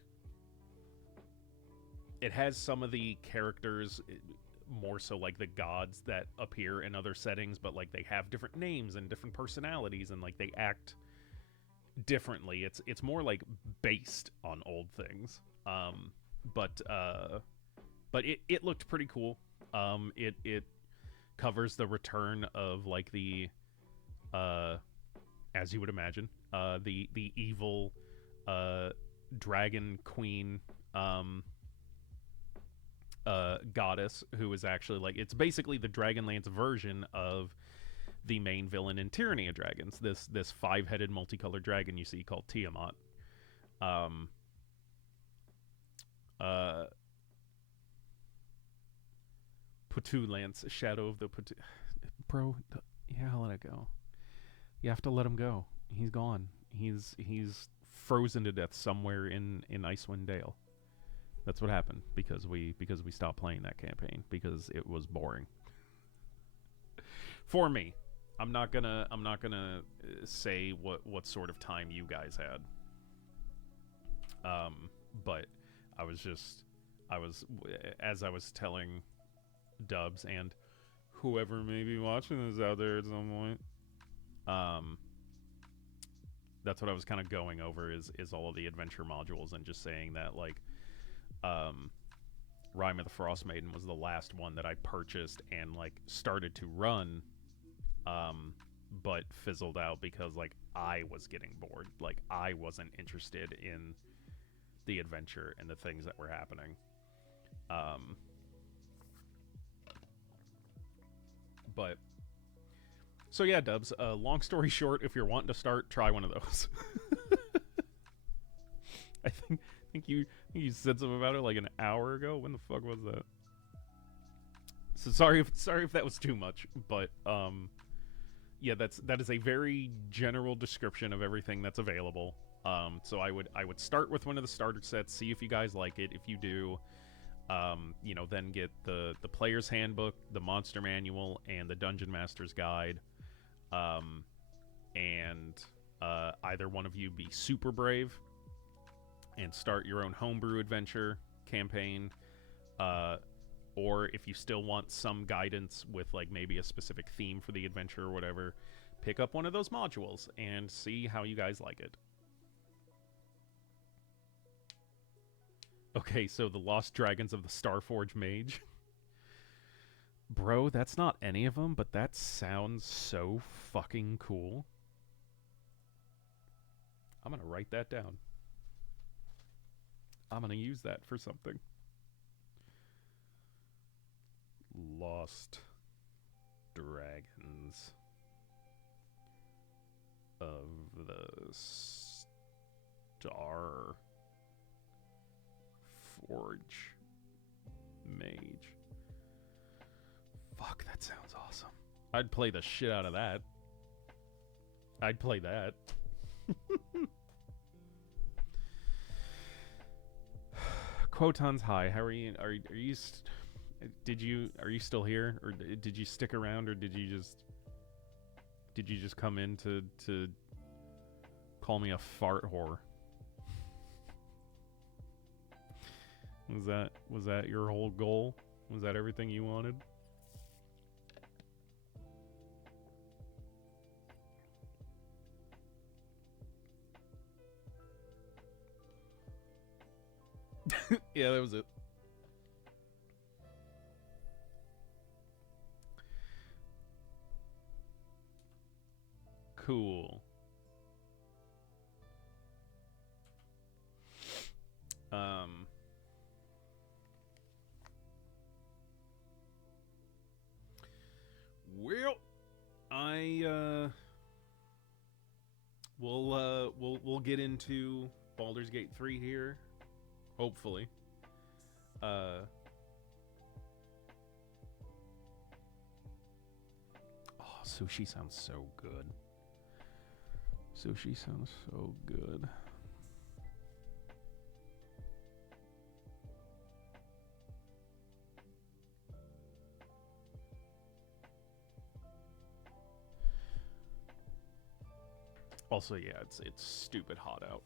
it has some of the characters, more so like the gods that appear in other settings, but, like, they have different names and different personalities, and, like, they act differently. It's more, like, based on old things. But it looked pretty cool. It covers the return of, like, the as you would imagine, the evil dragon queen goddess, who is actually, like, it's basically the Dragonlance version of the main villain in Tyranny of Dragons, this 5-headed multicolored dragon you see called Tiamat. Patu Lance, Shadow of the Patu. Bro, yeah, let it go. You have to let him go. He's gone. He's frozen to death somewhere in Icewind Dale. That's what happened because we stopped playing that campaign because it was boring. For me, I'm not gonna say what sort of time you guys had. But as I was telling Dubs and whoever may be watching this out there at some point, that's what I was kind of going over is all of the adventure modules and just saying that, like, Rime of the Frost Maiden was the last one that I purchased and, like, started to run, but fizzled out because, like, I was getting bored. Like, I wasn't interested in the adventure and the things that were happening. But so yeah, Dubs, long story short, if you're wanting to start, try one of those. I think you said something about it like an hour ago. When the fuck was that? So sorry if that was too much, but yeah, that is a very general description of everything that's available. So I would start with one of the starter sets, see if you guys like it. If you do, then get the player's handbook, the monster manual, and the dungeon master's guide. Either one of you be super brave and start your own homebrew adventure campaign, or if you still want some guidance with, like, maybe a specific theme for the adventure or whatever, pick up one of those modules and see how you guys like it. Okay, so the Lost Dragons of the Starforge Mage. Bro, that's not any of them, but that sounds so fucking cool. I'm gonna write that down. I'm gonna use that for something. Lost Dragons of the Starforge Mage. Fuck, that sounds awesome. I'd play the shit out of that. I'd play that. Quotons, hi. How are you? Are you still here, or did you stick around, or did you just come in to call me a fart whore? Was that your whole goal? Was that everything you wanted? Yeah, that was it. Cool. Well, we'll get into Baldur's Gate 3 here, hopefully. Oh, sushi sounds so good. Sushi sounds so good. Also, yeah, it's stupid hot out.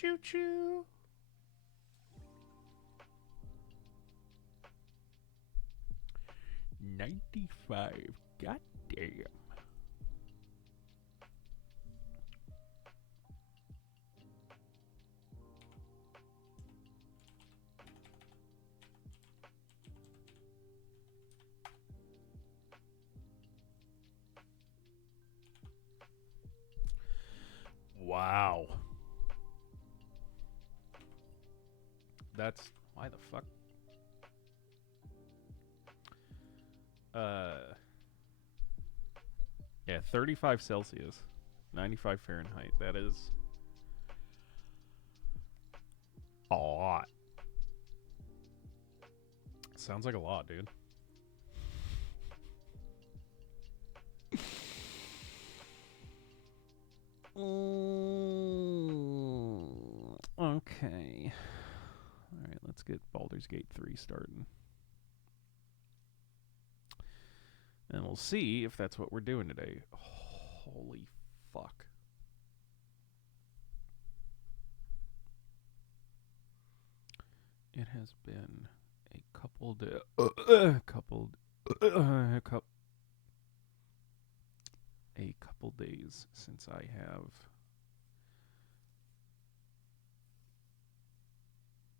Choo choo. $95. Goddamn. Wow. That's why the fuck. Yeah, 35 Celsius, 95 Fahrenheit. That is a lot. Sounds like a lot, dude. Okay. Alright, let's get Baldur's Gate 3 starting. And we'll see if that's what we're doing today. Holy fuck. It has been a couple days since I have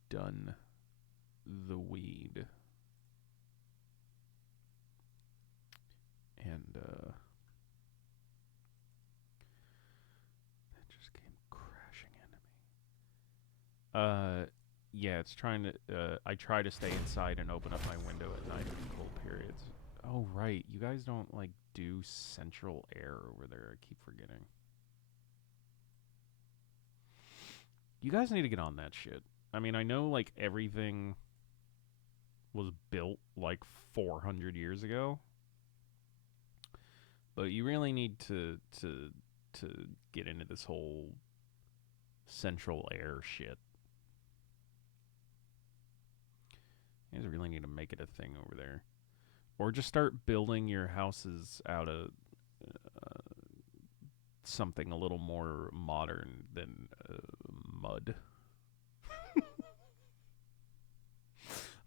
done the weed. And that just came crashing into me. Yeah, it's trying to I try to stay inside and open up my window at night in cold periods. Oh right, you guys don't like do central air over there. I keep forgetting. You guys need to get on that shit. I mean, I know like everything was built like 400 years ago. But you really need to get into this whole central air shit. You guys really need to make it a thing over there. Or just start building your houses out of something a little more modern than mud.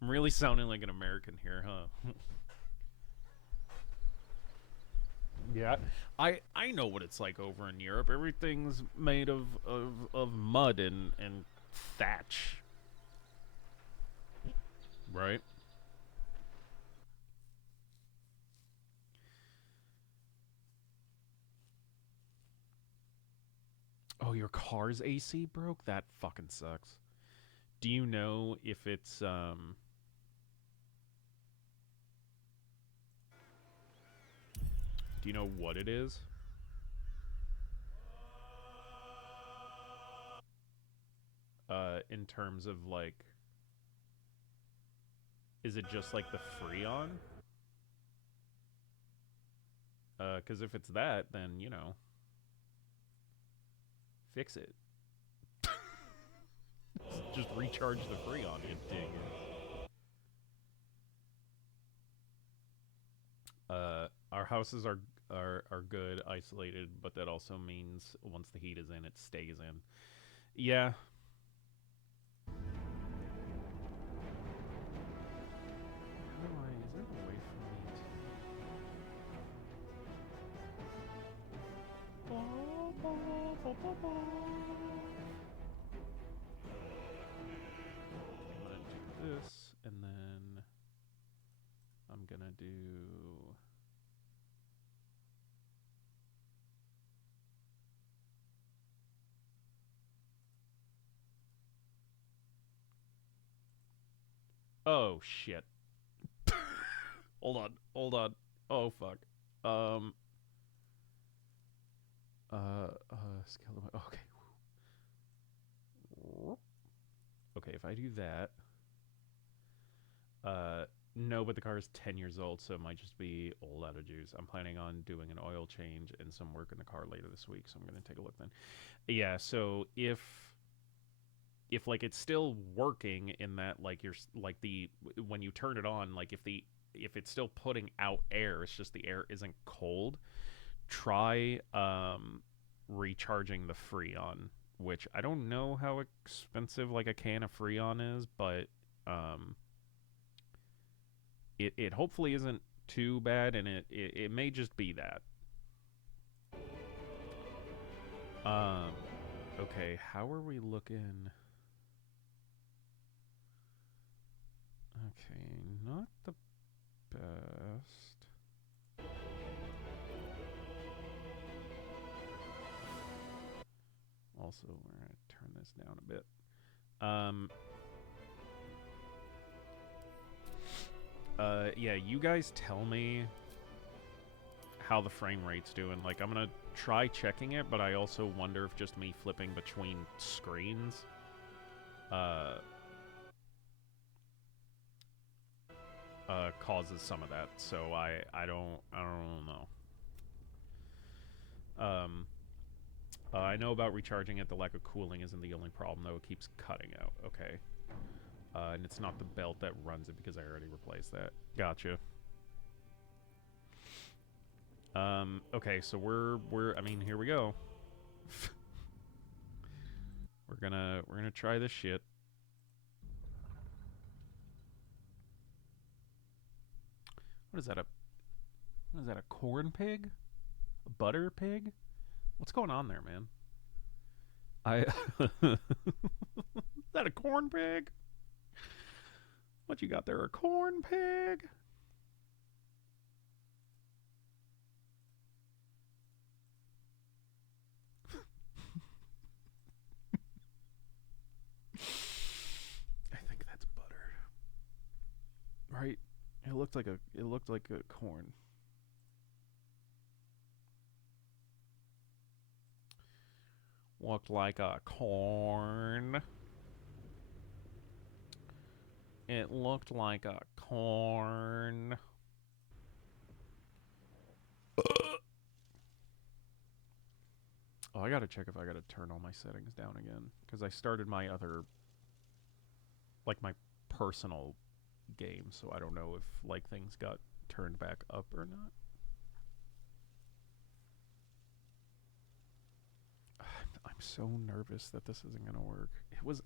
I'm really sounding like an American here, huh? Yeah, I know what it's like over in Europe. Everything's made of mud and thatch. Right? Oh, your car's AC broke? That fucking sucks. Do you know if it's do you know what it is? In terms of like, is it just like the Freon? Because if it's that, then, you know, fix it. Just recharge the Freon, you dig. Our houses are good, isolated, but that also means once the heat is in, it stays in. Yeah. Is there a way for me to... I'm gonna do this, and then I'm gonna do... Oh, shit. Hold on. Oh, fuck. Scale of... Okay. Okay, if I do that... no, but the car is 10 years old, so it might just be old out of juice. I'm planning on doing an oil change and some work in the car later this week, so I'm going to take a look then. Yeah, so if like it's still working in that, like you're like when you turn it on, like if it's still putting out air, it's just the air isn't cold, try recharging the Freon which I don't know how expensive like a can of Freon is, but it hopefully isn't too bad, and it may just be that. Okay, how are we looking? Okay, not the best. Also, we're going to turn this down a bit. Yeah, you guys tell me how the frame rate's doing. Like, I'm going to try checking it, but I also wonder if just me flipping between screens causes some of that. So I don't know. I know about recharging it. The lack of cooling isn't the only problem, though. It keeps cutting out. Okay. And it's not the belt that runs it because I already replaced that. Gotcha. Okay, so I mean, here we go. we're gonna try this shit. What is that, a corn pig? A butter pig? What's going on there, man? Is that a corn pig? What you got there, a corn pig? I think that's butter. Right? It looked like a corn. Looked like a corn. It looked like a corn. Oh, I gotta check if I gotta turn all my settings down again. Because I started my other, like, my personal game. So I don't know if, like, things got turned back up or not. I'm so nervous that this isn't gonna work.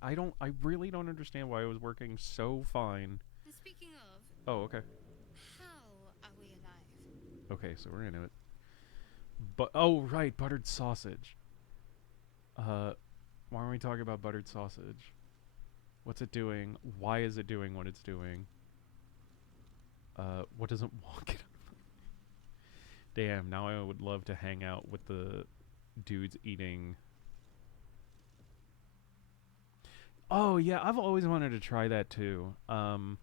I really don't understand why it was working so fine. And speaking of... Oh, okay. How are we alive? Okay, so we're into it. But, oh, right, buttered sausage. Why aren't we talking about buttered sausage? What's it doing? Why is it doing what it's doing? What doesn't walk it? Damn, now I would love to hang out with the dudes eating... Oh, yeah, I've always wanted to try that, too. Dart,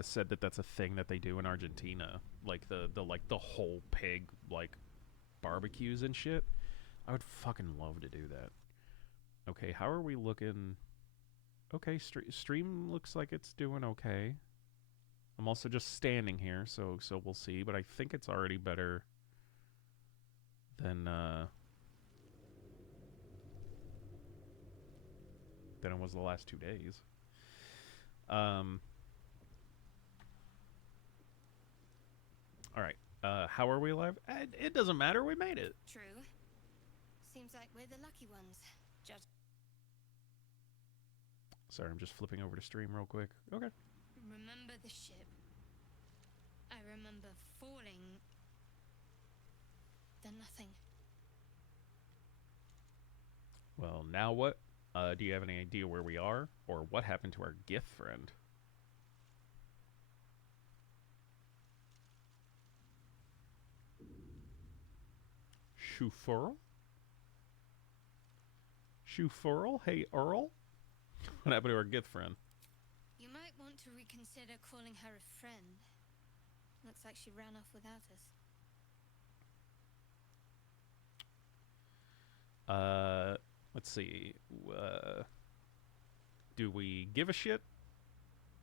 said that that's a thing that they do in Argentina. Like, the whole pig, like, barbecues and shit. I would fucking love to do that. Okay, how are we looking? Okay, stream looks like it's doing okay. I'm also just standing here, so we'll see. But I think it's already better than it was the last 2 days. All right. How are we alive? It doesn't matter. We made it. True. Seems like we're the lucky ones. Just... Sorry, I'm just flipping over to stream real quick. Okay. Remember the ship. I remember falling. Then nothing. Well, now what? Do you have any idea where we are? Or what happened to our gift friend? Shoefurl? Shoefurl? Hey, Earl? What happened to our gift friend? You might want to reconsider calling her a friend. Looks like she ran off without us. Let's see. Do we give a shit?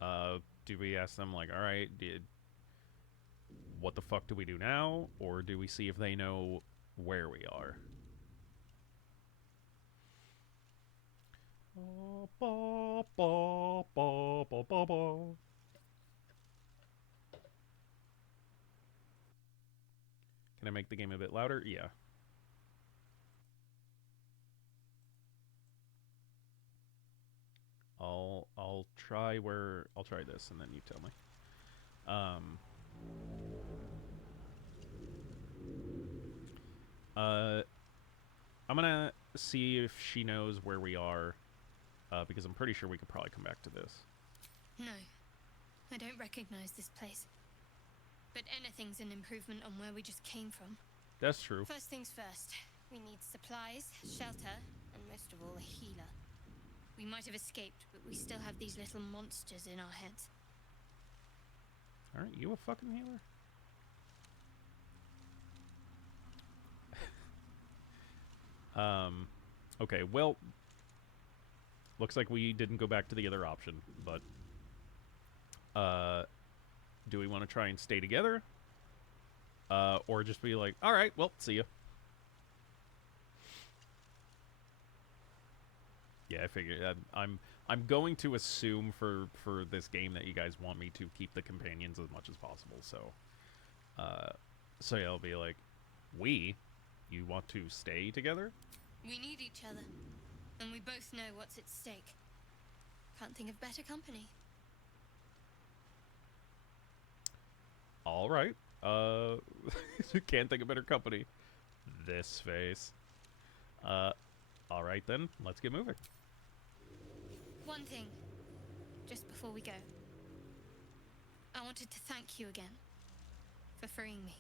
Do we ask them, like, alright, what the fuck do we do now? Or do we see if they know where we are? Can Can I make the game a bit louder? Yeah. I'll try this and then you tell me. I'm gonna see if she knows where we are, because I'm pretty sure we could probably come back to this. No, I don't recognize this place. But anything's an improvement on where we just came from. That's true. First things first, we need supplies, shelter, and most of all, a healer. We might have escaped, but we still have these little monsters in our heads. Aren't you a fucking healer? Okay, well, looks like we didn't go back to the other option, but do we want to try and stay together? Or just be like, all right, well, see ya. Yeah, I figured. I'm going to assume for this game that you guys want me to keep the companions as much as possible. So, so yeah, I'll be like, you want to stay together? We need each other, and we both know what's at stake. Can't think of better company. All right. Can't think of better company. This face. All right then, let's get moving. One thing, just before we go. I wanted to thank you again for freeing me.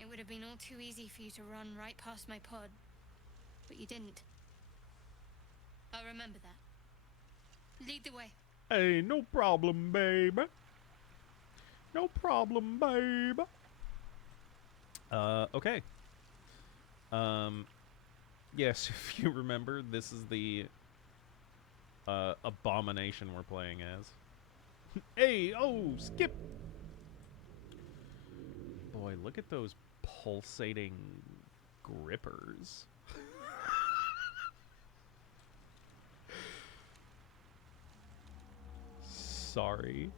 It would have been all too easy for you to run right past my pod, but you didn't. I'll remember that. Lead the way. Hey, no problem, babe. No problem, babe. Okay. Yes, if you remember, this is the abomination we're playing as. Hey, oh, skip! Boy, look at those pulsating grippers. Sorry.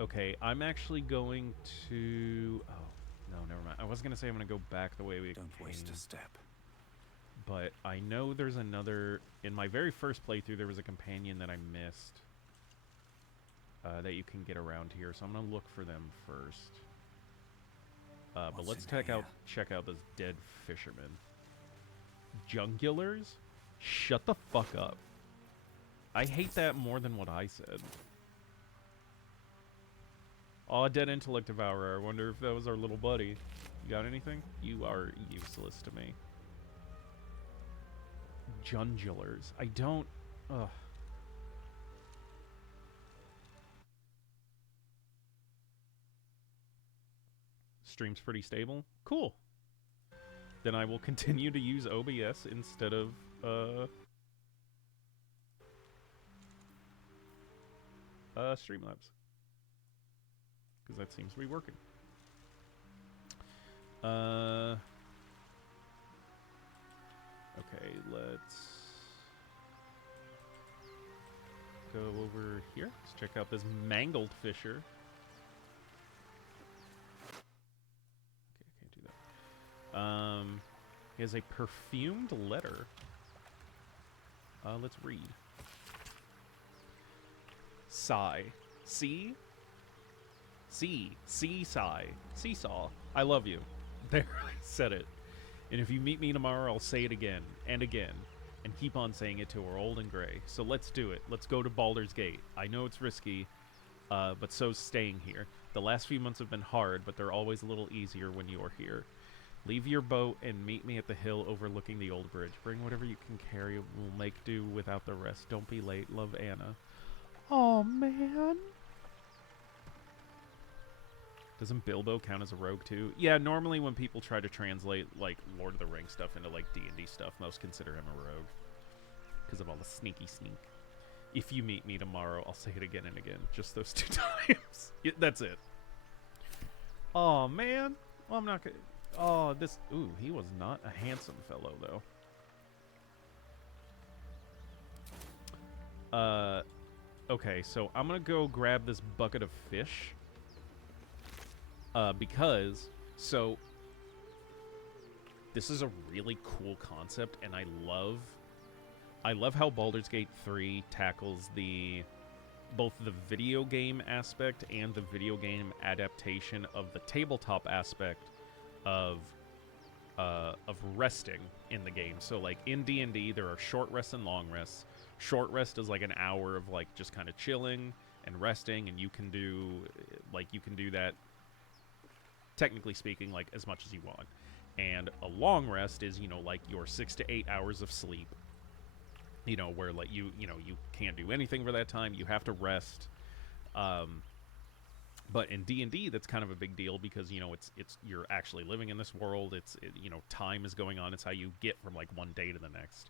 Okay, I'm actually going to... Oh, no, never mind. I was going to say I'm going to go back the way we Don't came, waste a step. but I know there's another... In my very first playthrough, there was a companion that I missed that you can get around here, so I'm going to look for them first. But let's check out this dead fisherman. Jungulars? Shut the fuck up. I hate that more than what I said. Aw, dead intellect devourer. I wonder if that was our little buddy. You got anything? You are useless to me. Jungulars. I don't... Ugh. Stream's pretty stable. Cool. Then I will continue to use OBS instead of, Streamlabs. Because that seems to be working. Okay, let's go over here. Let's check out this mangled fisher. Okay, I can't do that. He has a perfumed letter. Let's read. Sigh. See? Seesaw. Seesaw. I love you. There, I said it. And if you meet me tomorrow, I'll say it again and again. And keep on saying it till we're old and gray. So let's do it. Let's go to Baldur's Gate. I know it's risky, but so's staying here. The last few months have been hard, but they're always a little easier when you're here. Leave your boat and meet me at the hill overlooking the old bridge. Bring whatever you can carry. We'll make do without the rest. Don't be late. Love, Anna. Oh man. Doesn't Bilbo count as a rogue too? Yeah, normally when people try to translate like Lord of the Rings stuff into like D&D stuff, most consider him a rogue because of all the sneaky sneak. If you meet me tomorrow, I'll say it again and again. Just those 2 times. Yeah, that's it. Oh man. Well, I'm not gonna... Oh, this... Ooh, he was not a handsome fellow, though. Okay, so I'm gonna go grab this bucket of fish. because so this is a really cool concept, and I love how Baldur's Gate 3 tackles both the video game aspect and the video game adaptation of the tabletop aspect of resting in the game. So like in D&D, there are short rests and long rests. Short rest is like an hour of like just kind of chilling and resting, and you can do that, technically speaking, like as much as you want. And a long rest is, like your 6 to 8 hours of sleep. Where like you can't do anything for that time. You have to rest. But in D&D, that's kind of a big deal because it's you're actually living in this world. Time is going on. It's how you get from like one day to the next.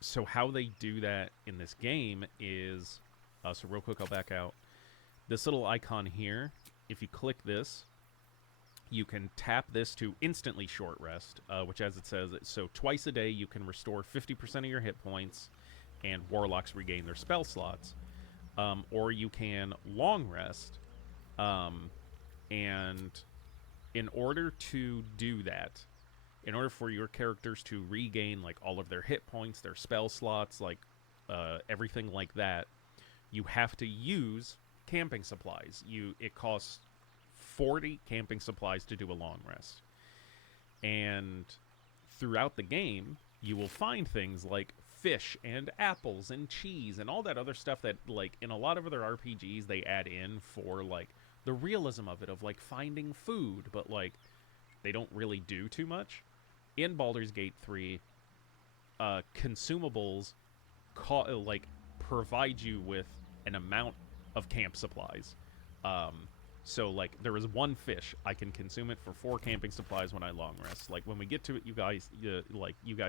So how they do that in this game is, so real quick, I'll back out. This little icon here, if you click this, you can tap this to instantly short rest, which, as it says, so twice a day you can restore 50% of your hit points, and warlocks regain their spell slots. Or you can long rest, and in order to do that, in order for your characters to regain like all of their hit points, their spell slots, like everything like that, you have to use camping supplies. It costs 40 camping supplies to do a long rest. And throughout the game, you will find things like fish and apples and cheese and all that other stuff that, like, in a lot of other RPGs they add in for like the realism of it, of like finding food, but like they don't really do too much. In Baldur's Gate 3, consumables provide you with an amount of camp supplies. So like there is one fish, I can consume it for 4 camping supplies when I long rest. Like when we get to it, you guys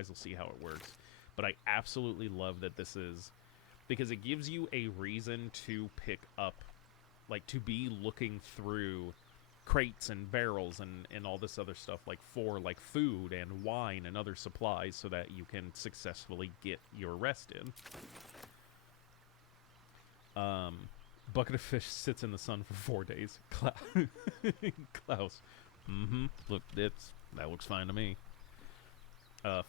will see how it works. But I absolutely love that this is, because it gives you a reason to pick up, like to be looking through crates and barrels and all this other stuff, like for like food and wine and other supplies, so that you can successfully get your rest in. Bucket of fish sits in the sun for 4 days. Klaus. Look, that looks fine to me.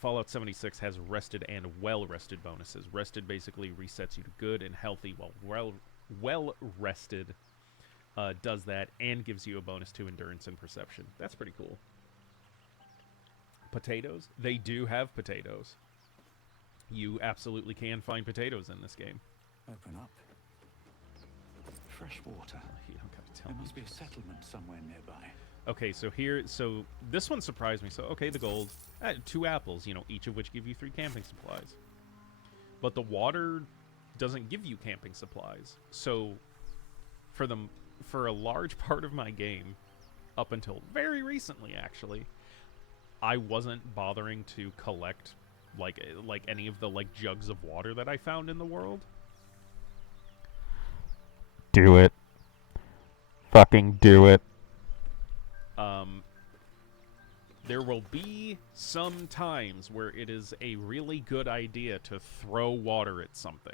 Fallout 76 has rested and well-rested bonuses. Rested basically resets you to good and healthy, while well-rested does that and gives you a bonus to endurance and perception. That's pretty cool. Potatoes? They do have potatoes. You absolutely can find potatoes in this game. Open up. Fresh water. You don't gotta tell There me. must be a settlement somewhere nearby. Okay, so this one surprised me. So, okay, the gold. 2 apples, each of which give you 3 camping supplies. But the water doesn't give you camping supplies. So, for a large part of my game, up until very recently, actually, I wasn't bothering to collect, like any of the, like, jugs of water that I found in the world. Do it. Fucking do it. There will be some times where it is a really good idea to throw water at something.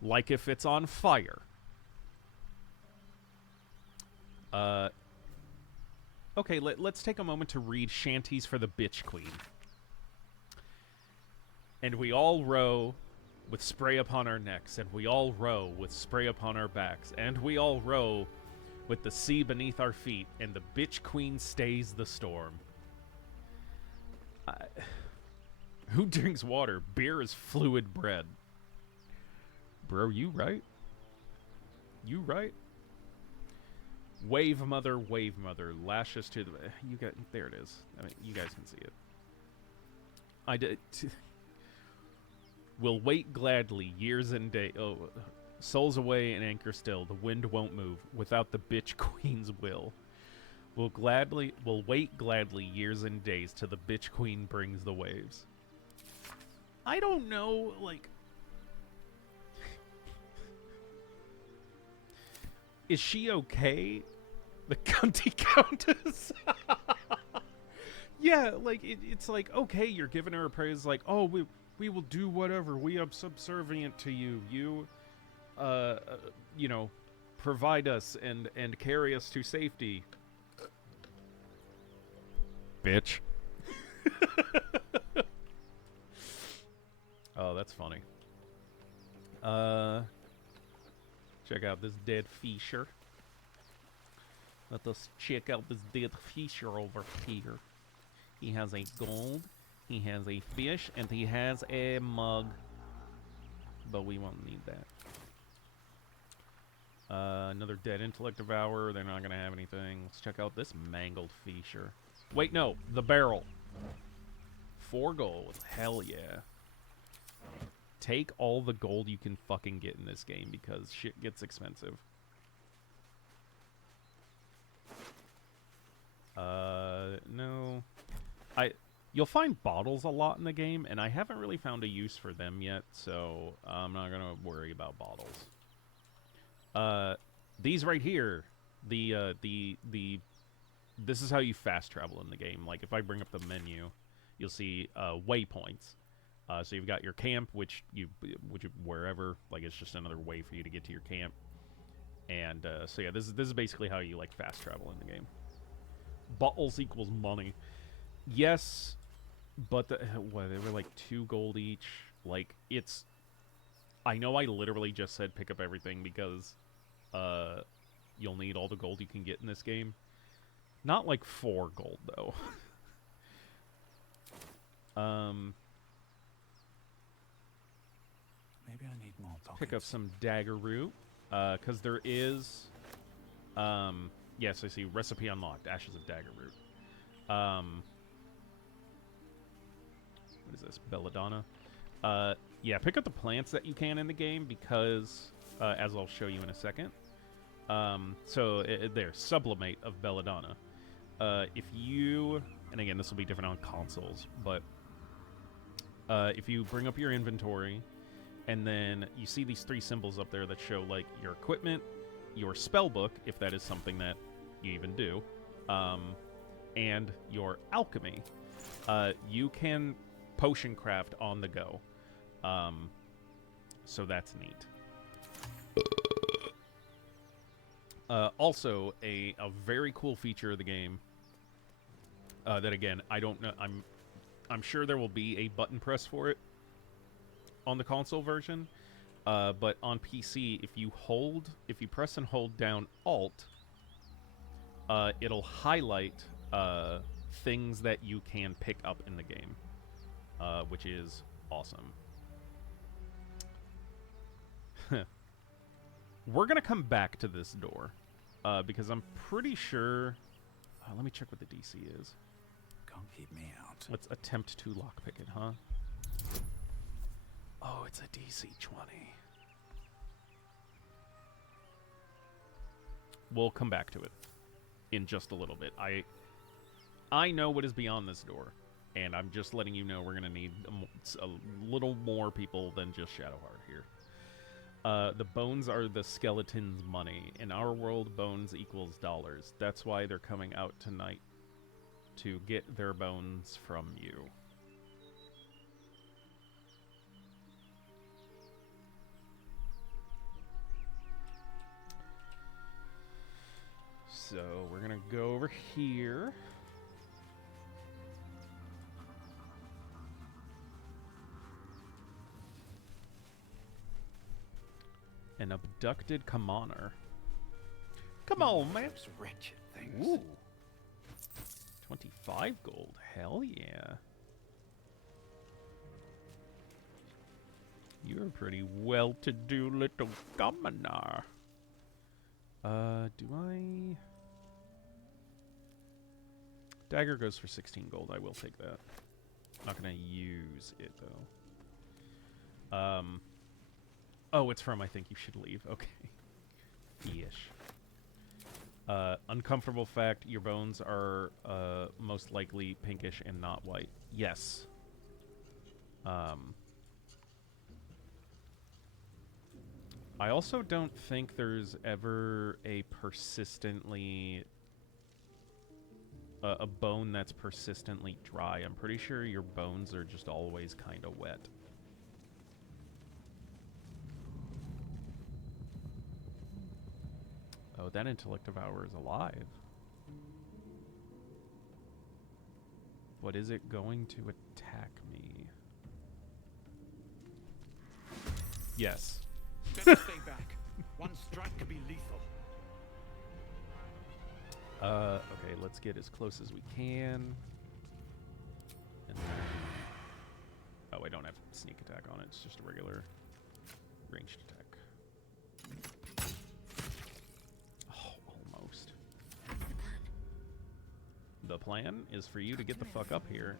Like if it's on fire. Okay, let's take a moment to read Shanties for the Bitch Queen. And we all row with spray upon our necks, and we all row with spray upon our backs, and we all row with the sea beneath our feet, and the bitch queen stays the storm. Who drinks water? Beer is fluid bread. Bro, you right? You right? Wave mother, lash us to the... there it is. I mean, you guys can see it. I did... Will wait gladly, years and days... Oh, souls away and anchor still. The wind won't move without the bitch queen's will. Will wait gladly, years and days, till the bitch queen brings the waves. I don't know, like... Is she okay? The cunty countess? Yeah, like, it's like, okay, you're giving her a praise, like, oh, we will do whatever. We are subservient to you. You, provide us and carry us to safety. Bitch. Oh, that's funny. Check out this dead fisher. Let us check out this dead fisher over here. He has a gold, he has a fish, and he has a mug. But we won't need that. Another dead intellect devourer. They're not gonna have anything. Let's check out this mangled fisher. Wait, no, the barrel. 4 gold. Hell yeah. Take all the gold you can fucking get in this game because shit gets expensive. No. You'll find bottles a lot in the game, and I haven't really found a use for them yet, so I'm not gonna worry about bottles. These right here, this is how you fast travel in the game. Like, if I bring up the menu, you'll see waypoints. So you've got your camp, which wherever, like, it's just another way for you to get to your camp. And so yeah, this is basically how you like fast travel in the game. Bottles equals money. Yes, but they were like 2 gold each. Like, it's. I know I literally just said pick up everything because you'll need all the gold you can get in this game. Not like 4 gold though. Maybe I need more tokens. Pick up some dagger root, because there is, yes, I see, recipe unlocked, ashes of dagger root. What is this, belladonna? Yeah, pick up the plants that you can in the game, because, as I'll show you in a second, there, sublimate of belladonna. If you, and again, this will be different on consoles, but, if you bring up your inventory, and then you see these 3 symbols up there that show, like, your equipment, your spell book, if that is something that you even do, and your alchemy. You can potion craft on the go. So that's neat. Also, a very cool feature of the game, that, again, I don't know, I'm sure there will be a button press for it on the console version, but on PC, if you press and hold down Alt, it'll highlight things that you can pick up in the game, which is awesome. We're gonna come back to this door, because I'm pretty sure. Let me check what the DC is. Can't keep me out. Let's attempt to lockpick it, huh? Oh, it's a DC 20. We'll come back to it in just a little bit. I know what is beyond this door, and I'm just letting you know we're going to need a little more people than just Shadowheart here. The bones are the skeleton's money. In our world, bones equals dollars. That's why they're coming out tonight to get their bones from you. So we're gonna go over here. An abducted commoner. Come on, man. Those wretched things. Ooh. 25 gold. Hell yeah. You're a pretty well-to-do little commoner. Do I... Dagger goes for 16 gold. I will take that. Not gonna use it, though. Oh, it's from I Think You Should Leave. Okay. Ish. Uncomfortable fact, your bones are most likely pinkish and not white. Yes. I also don't think there's ever a persistently... a bone that's persistently dry. I'm pretty sure your bones are just always kind of wet. that intellect devourer is alive. But is it going to attack me? Yes. Better stay back. One strike could be lethal. Okay, let's get as close as we can. And then... Oh, I don't have sneak attack on it. It's just a regular ranged attack. Oh, almost. The plan is for you to get the fuck up here.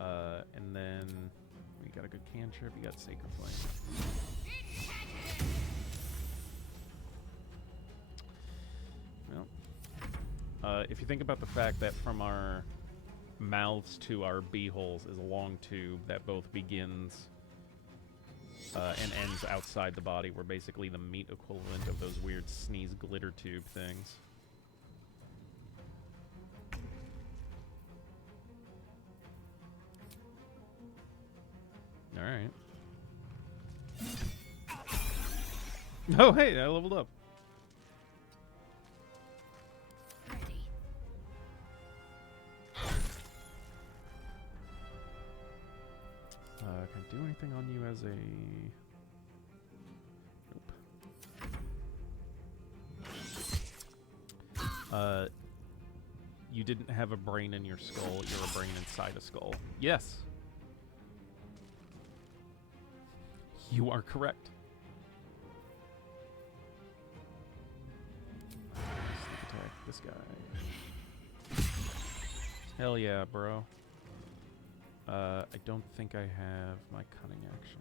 And then... You got a good cantrip, you got Sacred Flame. Well, if you think about the fact that from our mouths to our beeholes is a long tube that both begins and ends outside the body, we're basically the meat equivalent of those weird sneeze glitter tube things. Alright. Oh, hey, I leveled up. Can I do anything on you as a... Nope. You didn't have a brain in your skull, you're a brain inside a skull. Yes! You are correct. Sneak attack this guy. Hell yeah, bro. I don't think I have my cunning action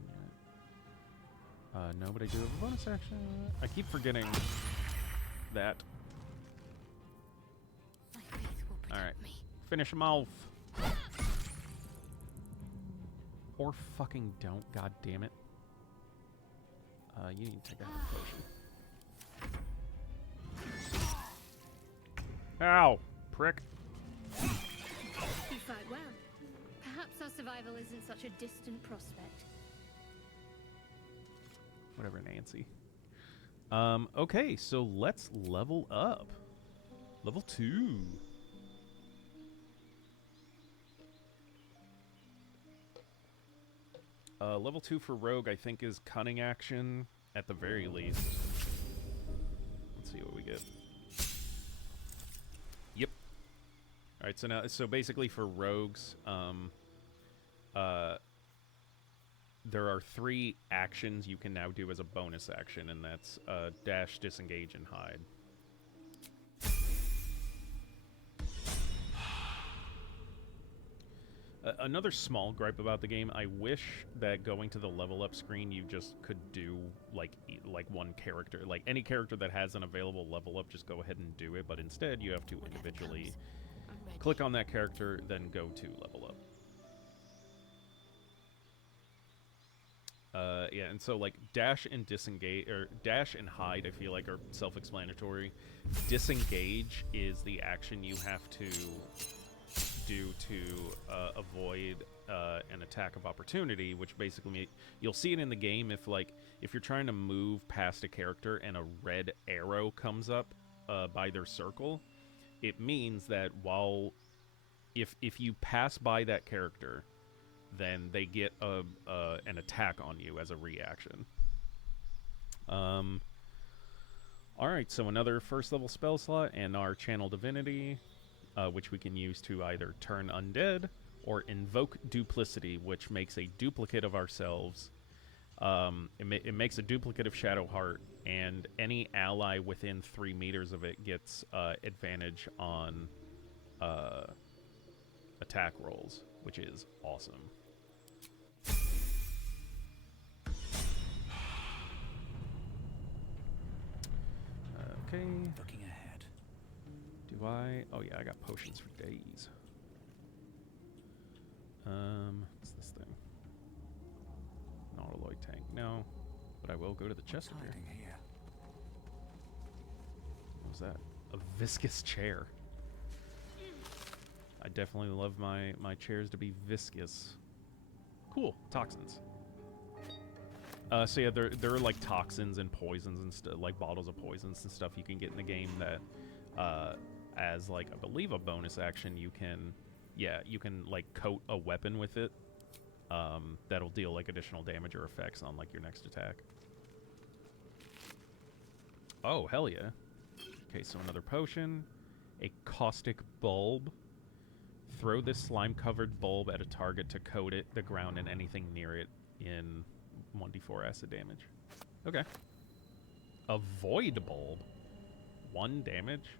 yet. No, but I do have a bonus action. I keep forgetting that. Alright. Finish him off. Or fucking don't, god damn it. You need to take out the potion. Ow! Prick. You fight well. Perhaps our survival isn't such a distant prospect. Whatever, Nancy. Okay, so let's level up. Level 2. Level 2 for Rogue, I think, is cunning action at the very least. Let's see what we get. Yep. All right, so basically for rogues, there are 3 actions you can now do as a bonus action, and that's dash, disengage, and hide. Another small gripe about the game, I wish that going to the level up screen you just could do like one character. Like any character that has an available level up, just go ahead and do it, but instead you have to individually click on that character, then go to level up. Yeah, and so like dash and disengage, or dash and hide, I feel like are self-explanatory. Disengage is the action you have to do to avoid an attack of opportunity, which basically you'll see it in the game if you're trying to move past a character and a red arrow comes up by their circle, it means that if you pass by that character, then they get an attack on you as a reaction. Alright, so another first level spell slot and our Channel Divinity, which we can use to either turn undead or invoke duplicity, which makes a duplicate of ourselves. It makes a duplicate of Shadowheart, and any ally within 3 meters of it gets advantage on attack rolls, which is awesome. Okay. Looking ahead. Do I? Oh yeah, I got potions for days. What's this thing? An Autoloid tank. No, but I will go to the chest here. What was that? A viscous chair. I definitely love my chairs to be viscous. Cool. Toxins. So yeah, there are like toxins and poisons and stuff, like bottles of poisons and stuff you can get in the game that, as like I believe a bonus action, you can like coat a weapon with it. That'll deal like additional damage or effects on like your next attack. Oh hell yeah! Okay, so another potion, a caustic bulb. Throw this slime-covered bulb at a target to coat it, the ground, and anything near it in 1d4 acid damage. Okay. A void bulb. 1 damage.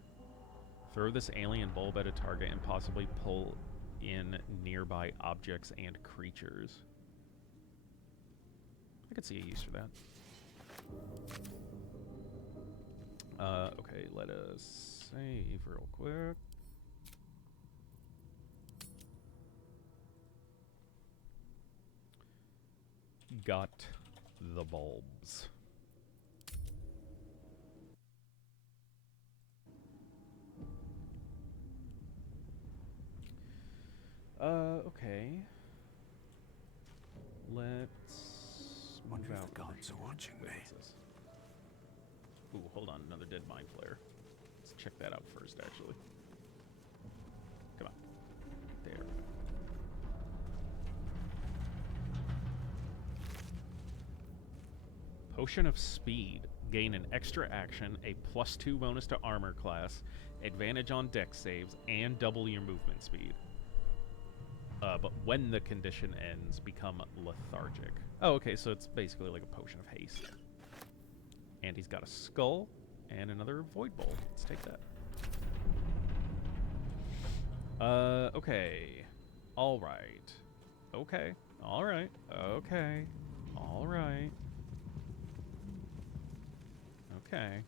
Throw this alien bulb at a target and possibly pull in nearby objects and creatures. I could see a use for that. Okay, let us save real quick. Got the bulbs. Okay. Let's Wonder move if out. the gods are watching me. Ooh, hold on, another dead mind flare. Let's check that out first, actually. Come on. There. Potion of Speed. Gain an extra action, a +2 bonus to armor class, advantage on dex saves, and double your movement speed. But when the condition ends, become lethargic. Oh, okay, so it's basically like a potion of haste. And he's got a skull and another void bowl. Let's take that. Okay. All right. Okay. All right. Okay. All right. Okay.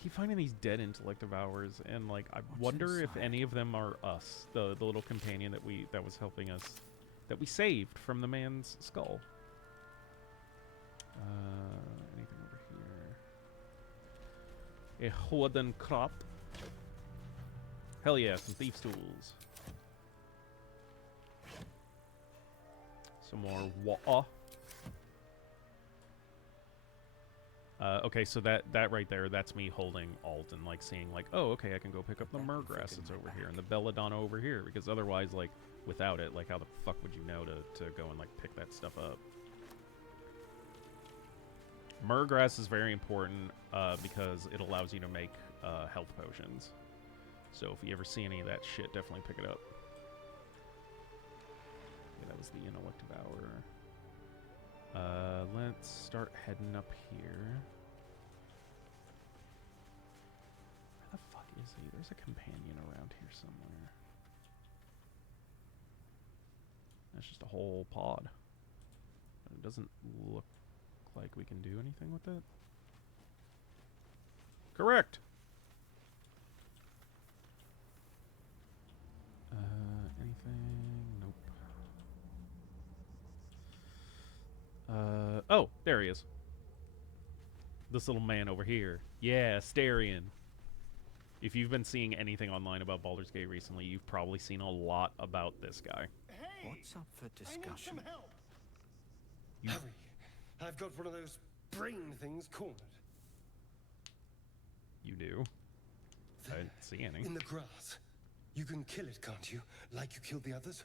Keep finding these dead intellect devourers, and like I wonder if any of them are us, the little companion that was helping us, that we saved from the man's skull. Anything over here? A Horden crop. Hell yeah, some thief's tools. Some more water. Okay, so that right there, that's me holding Alt and like seeing like, oh, okay, I can go pick up the Murgrass that's over here and the Belladonna over here, because otherwise, like, without it, like, how the fuck would you know to go and like pick that stuff up? Murgrass is very important because it allows you to make health potions. So if you ever see any of that shit, definitely pick it up. Yeah, that was the Intellect Devourer. Let's start heading up here. Where the fuck is he? There's a companion around here somewhere. That's just a whole pod. It doesn't look like we can do anything with it. Correct! Anything? Nope. Oh, there he is. This little man over here. Yeah, Starion. If you've been seeing anything online about Baldur's Gate recently, you've probably seen a lot about this guy. Hey, what's up for discussion? I need some help. Hurry. I've got one of those brain things cornered. You do? I didn't see any. In the grass. You can kill it, can't you? Like you killed the others?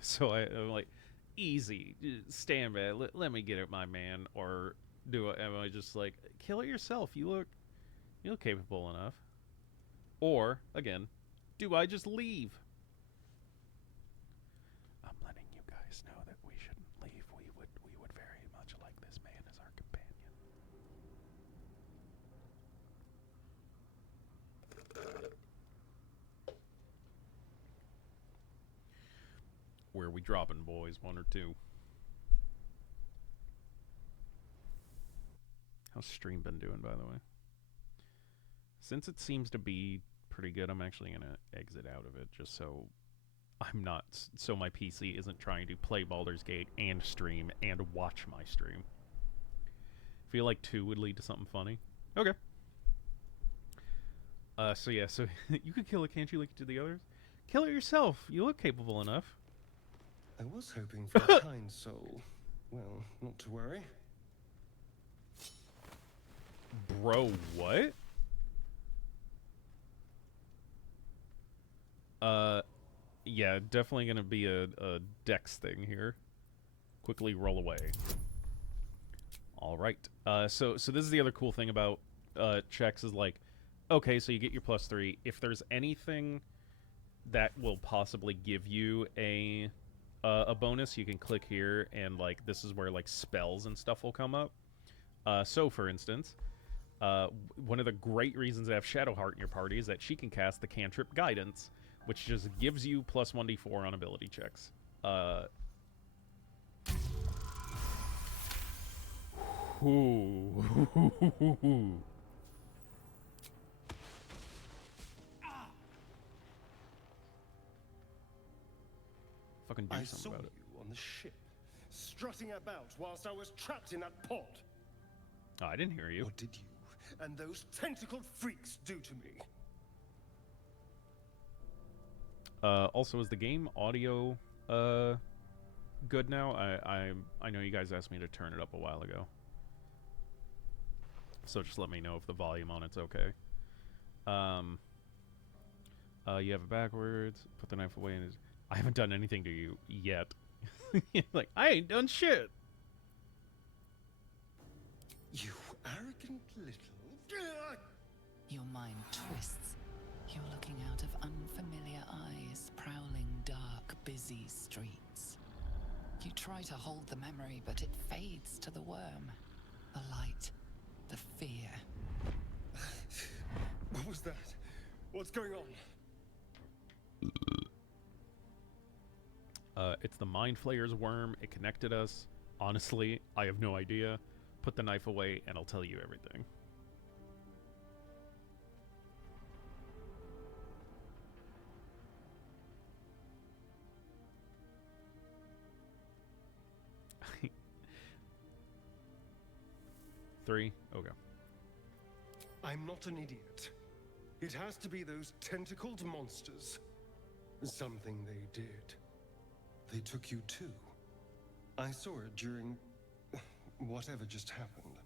So I'm like, easy, stand back, let me get it, my man. Or am I just like, kill it yourself? You look capable enough. Or again, do I just leave? I'm letting you guys know that we shouldn't leave. We would very much like this man as our companion. Where are we dropping, boys? 1 or 2? How's stream been doing, by the way? Since it seems to be pretty good, I'm actually gonna exit out of it just so I'm not, so my PC isn't trying to play Baldur's Gate and stream and watch my stream. Feel like 2 would lead to something funny. Okay. So yeah, so you could kill it, can't you, like to the others? Kill it yourself. You look capable enough. I was hoping for a kind soul. Well, not to worry. Bro, what? Yeah, definitely gonna be a dex thing here. Quickly roll away. Alright. So this is the other cool thing about checks is like, okay, so you get your +3. If there's anything that will possibly give you a bonus, you can click here, and like this is where like spells and stuff will come up. So for instance, one of the great reasons to have Shadowheart in your party is that she can cast the cantrip Guidance, which just gives you +1d4 on ability checks. Fucking do I something saw about it. you on the ship, strutting about whilst I was trapped in that pod. Oh, I didn't hear you. What did you and those tentacled freaks do to me? Also, is the game audio good now? I know you guys asked me to turn it up a while ago, so just let me know if the volume on it's okay. You have it backwards. Put the knife away. And I haven't done anything to you yet. Like, I ain't done shit. You arrogant little... Your mind twists. You're looking out of unfamiliar eyes, prowling dark, busy streets. You try to hold the memory, but it fades to the worm. The light. The fear. What was that? What's going on? It's the Mind Flayer's worm. It connected us. Honestly, I have no idea. Put the knife away, and I'll tell you everything. Three? Okay. I'm not an idiot. It has to be those tentacled monsters. Something they did. They took you too. I saw it during whatever just happened.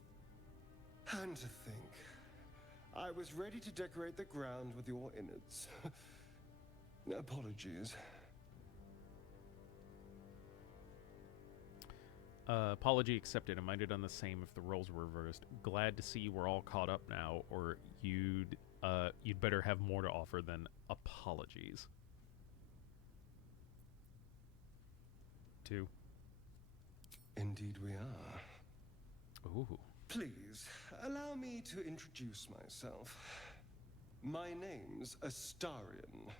And to think, I was ready to decorate the ground with your innards. Apologies. Apology accepted. I might have done the same if the roles were reversed. Glad to see we're all caught up now, or you'd better have more to offer than apologies. 2. Indeed we are. Ooh. Please, allow me to introduce myself. My name's Astarion.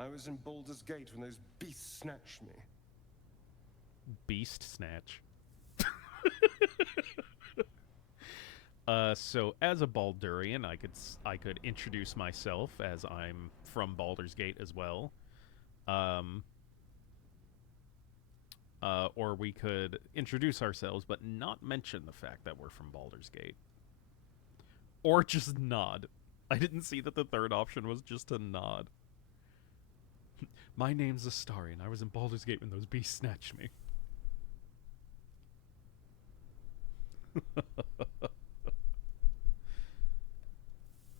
I was in Baldur's Gate when those beasts snatched me. Beast snatch. So as a Baldurian, I could introduce myself as I'm from Baldur's Gate as well. Or we could introduce ourselves but not mention the fact that we're from Baldur's Gate. Or just nod. I didn't see that the third option was just a nod. My name's Astarion. I was in Baldur's Gate when those beasts snatched me.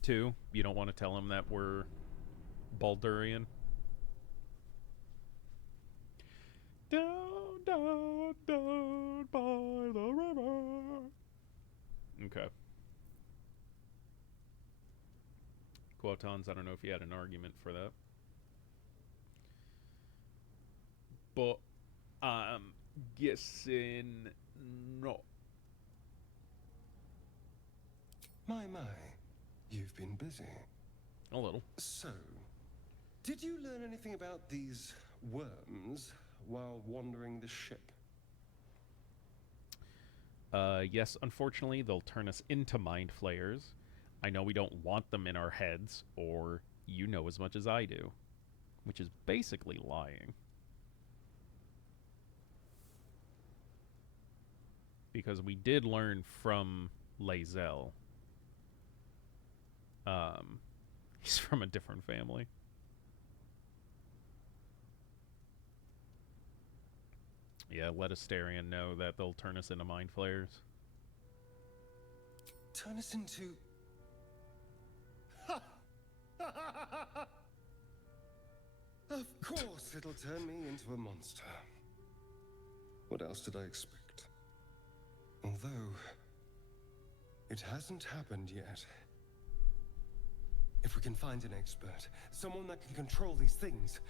Two, you don't want to tell him that we're Baldurian? Down, down, down by the river. Okay. Quotons, I don't know if you had an argument for that. But I'm guessing no. My, you've been busy. A little. So, did you learn anything about these worms while wandering the ship? Yes, unfortunately, they'll turn us into mind flayers. I know we don't want them in our heads, or you know as much as I do. Which is basically lying. Because we did learn from Lae'zel. He's from a different family. Yeah, let Asterion know that they'll turn us into mind flayers. Turn us into... Of course it'll turn me into a monster. What else did I expect? Although, it hasn't happened yet. If we can find an expert, someone that can control these things,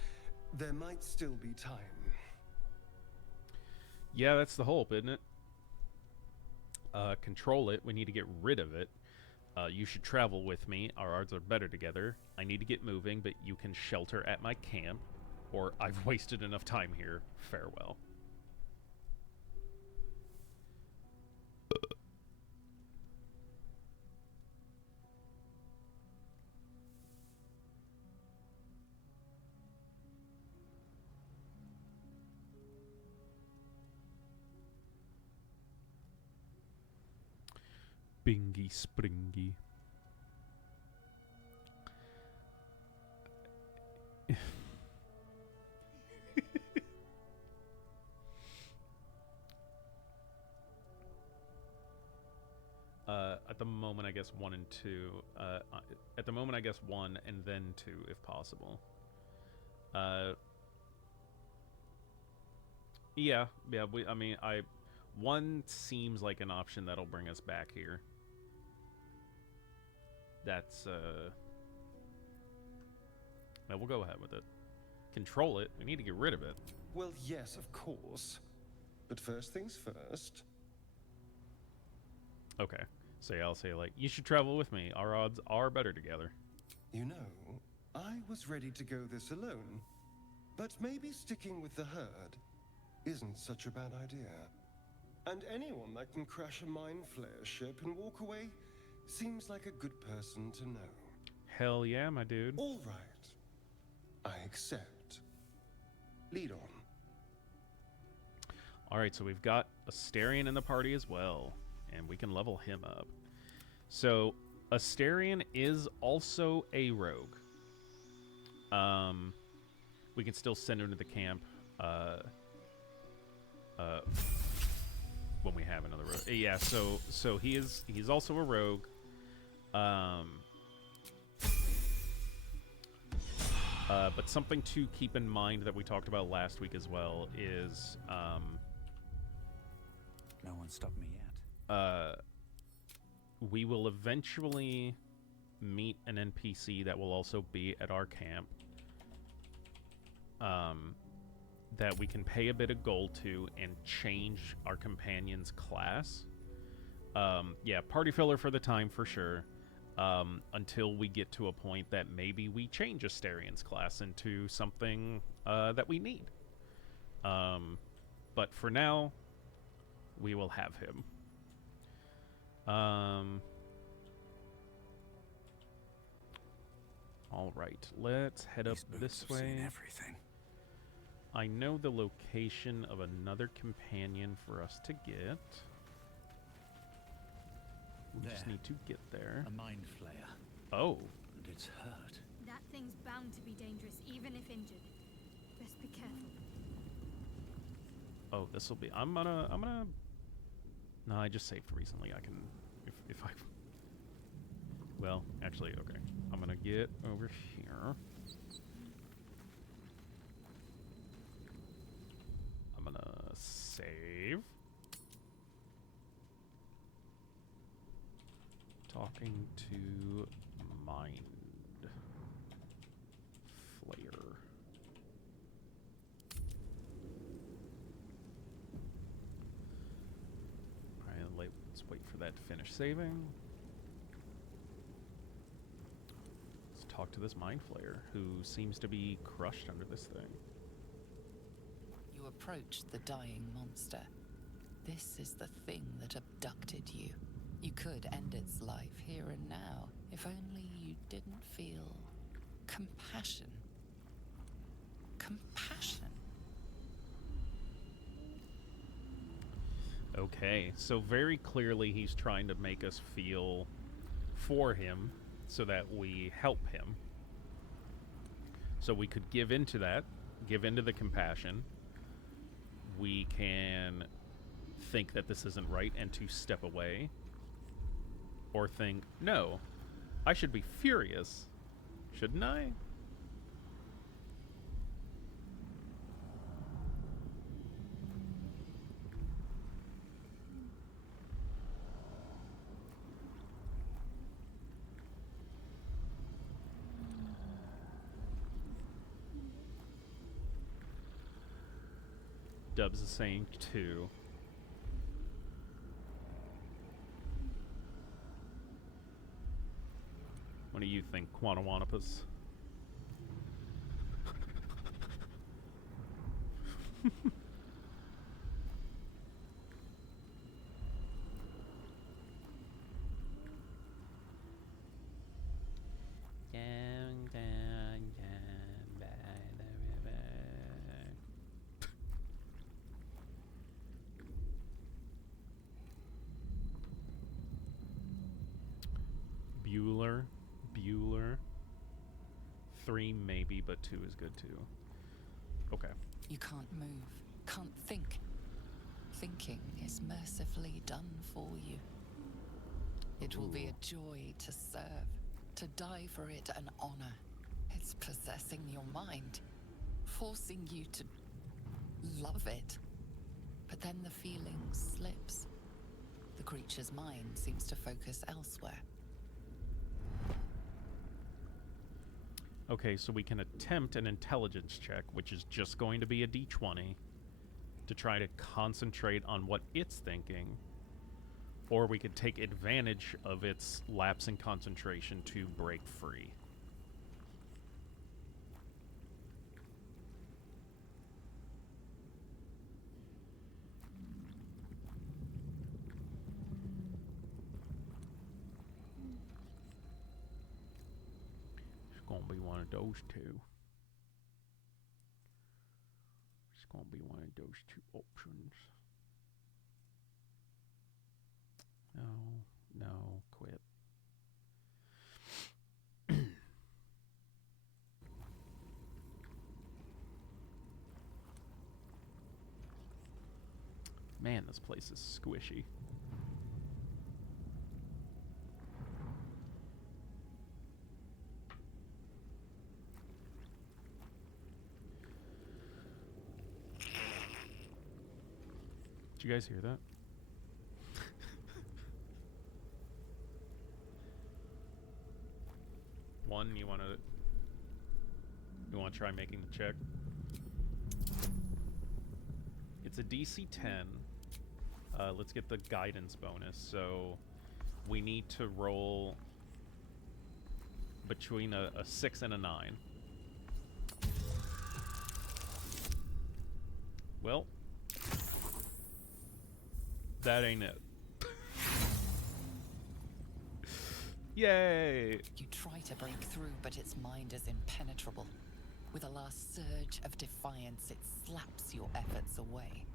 there might still be time. Yeah, that's the hope, isn't it? Control it. We need to get rid of it. You should travel with me. Our odds are better together. I need to get moving, but you can shelter at my camp. Or I've wasted enough time here. Farewell. Bingy springy. At the moment, I guess 1 and 2. At the moment, I guess 1 and then 2, if possible. Yeah. I mean, 1 seems like an option that'll bring us back here. That's no, we'll go ahead with it. Control it. We need to get rid of it. Well, yes, of course. But first things first. Okay. So yeah, I'll say, like, you should travel with me. Our odds are better together. You know, I was ready to go this alone. But maybe sticking with the herd isn't such a bad idea. And anyone that can crash a mind flayer ship and walk away seems like a good person to know. Hell yeah, my dude. All right. I accept. Lead on. Alright, so we've got Asterion in the party as well. And we can level him up. So, Asterion is also a rogue. We can still send him to the camp when we have another rogue. Yeah, so he's also a rogue. But something to keep in mind that we talked about last week as well is no one stopped me yet. We will eventually meet an NPC that will also be at our camp. That we can pay a bit of gold to and change our companion's class. Yeah, party filler for the time for sure. Until we get to a point that maybe we change Asterion's class into something that we need. But for now, we will have him. All right, let's head up this way. Everything. I know the location of another companion for us to get. We just need to get there. A mind flayer. Oh. And it's hurt. That thing's bound to be dangerous, even if injured. Just be careful. Oh, this will be. I'm gonna. No, I just saved recently. I can, if I. Well, actually, okay. I'm gonna get over here. I'm gonna save. Talking to Mind Flayer. Alright, let's wait for that to finish saving. Let's talk to this Mind Flayer, who seems to be crushed under this thing. You approach the dying monster. This is the thing that abducted you. You could end its life here and now, if only you didn't feel compassion. Compassion. Okay, so very clearly he's trying to make us feel for him so that we help him. So we could give into that, give into the compassion. we can think that this isn't right and to step away, or think, no, I should be furious, shouldn't I? Dubs is saying 2. What do you think, Quantawanopus? Bueller. 3 maybe, but 2 is good too. Okay. You can't move, can't think. Thinking is mercifully done for you. It will be a joy to serve, to die for it an honor. It's possessing your mind, forcing you to love it. But then the feeling slips. The creature's mind seems to focus elsewhere. Okay, so we can attempt an intelligence check, which is just going to be a d20, to try to concentrate on what it's thinking. Or we could take advantage of its lapse in concentration to break free. It's gonna be one of those two. It's gonna be one of those two options. No, quit. Man, this place is squishy. Did you guys hear that? One, you want to try making the check? It's a DC 10. Let's get the guidance bonus. So we need to roll between a 6 and a 9. Well, that ain't it. Yay! You try to break through, but its mind is impenetrable. With a last surge of defiance, it slaps your efforts away.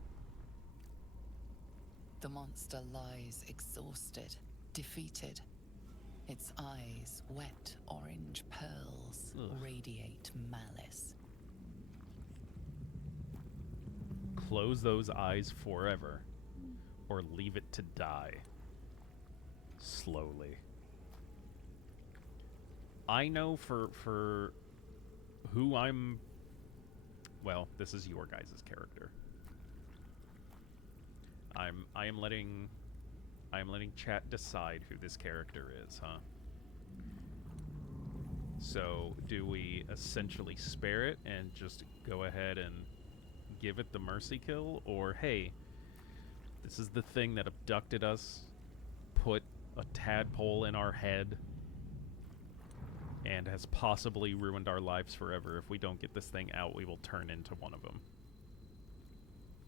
The monster lies exhausted, defeated. Its eyes, wet orange pearls, radiate malice. Close those eyes forever, or leave it to die. Slowly. I know for who I'm... Well, this is your guys' character. I am letting chat decide who this character is, huh? So, do we essentially spare it and just go ahead and give it the mercy kill? Or, hey, this is the thing that abducted us, put a tadpole in our head, and has possibly ruined our lives forever. If we don't get this thing out, we will turn into one of them.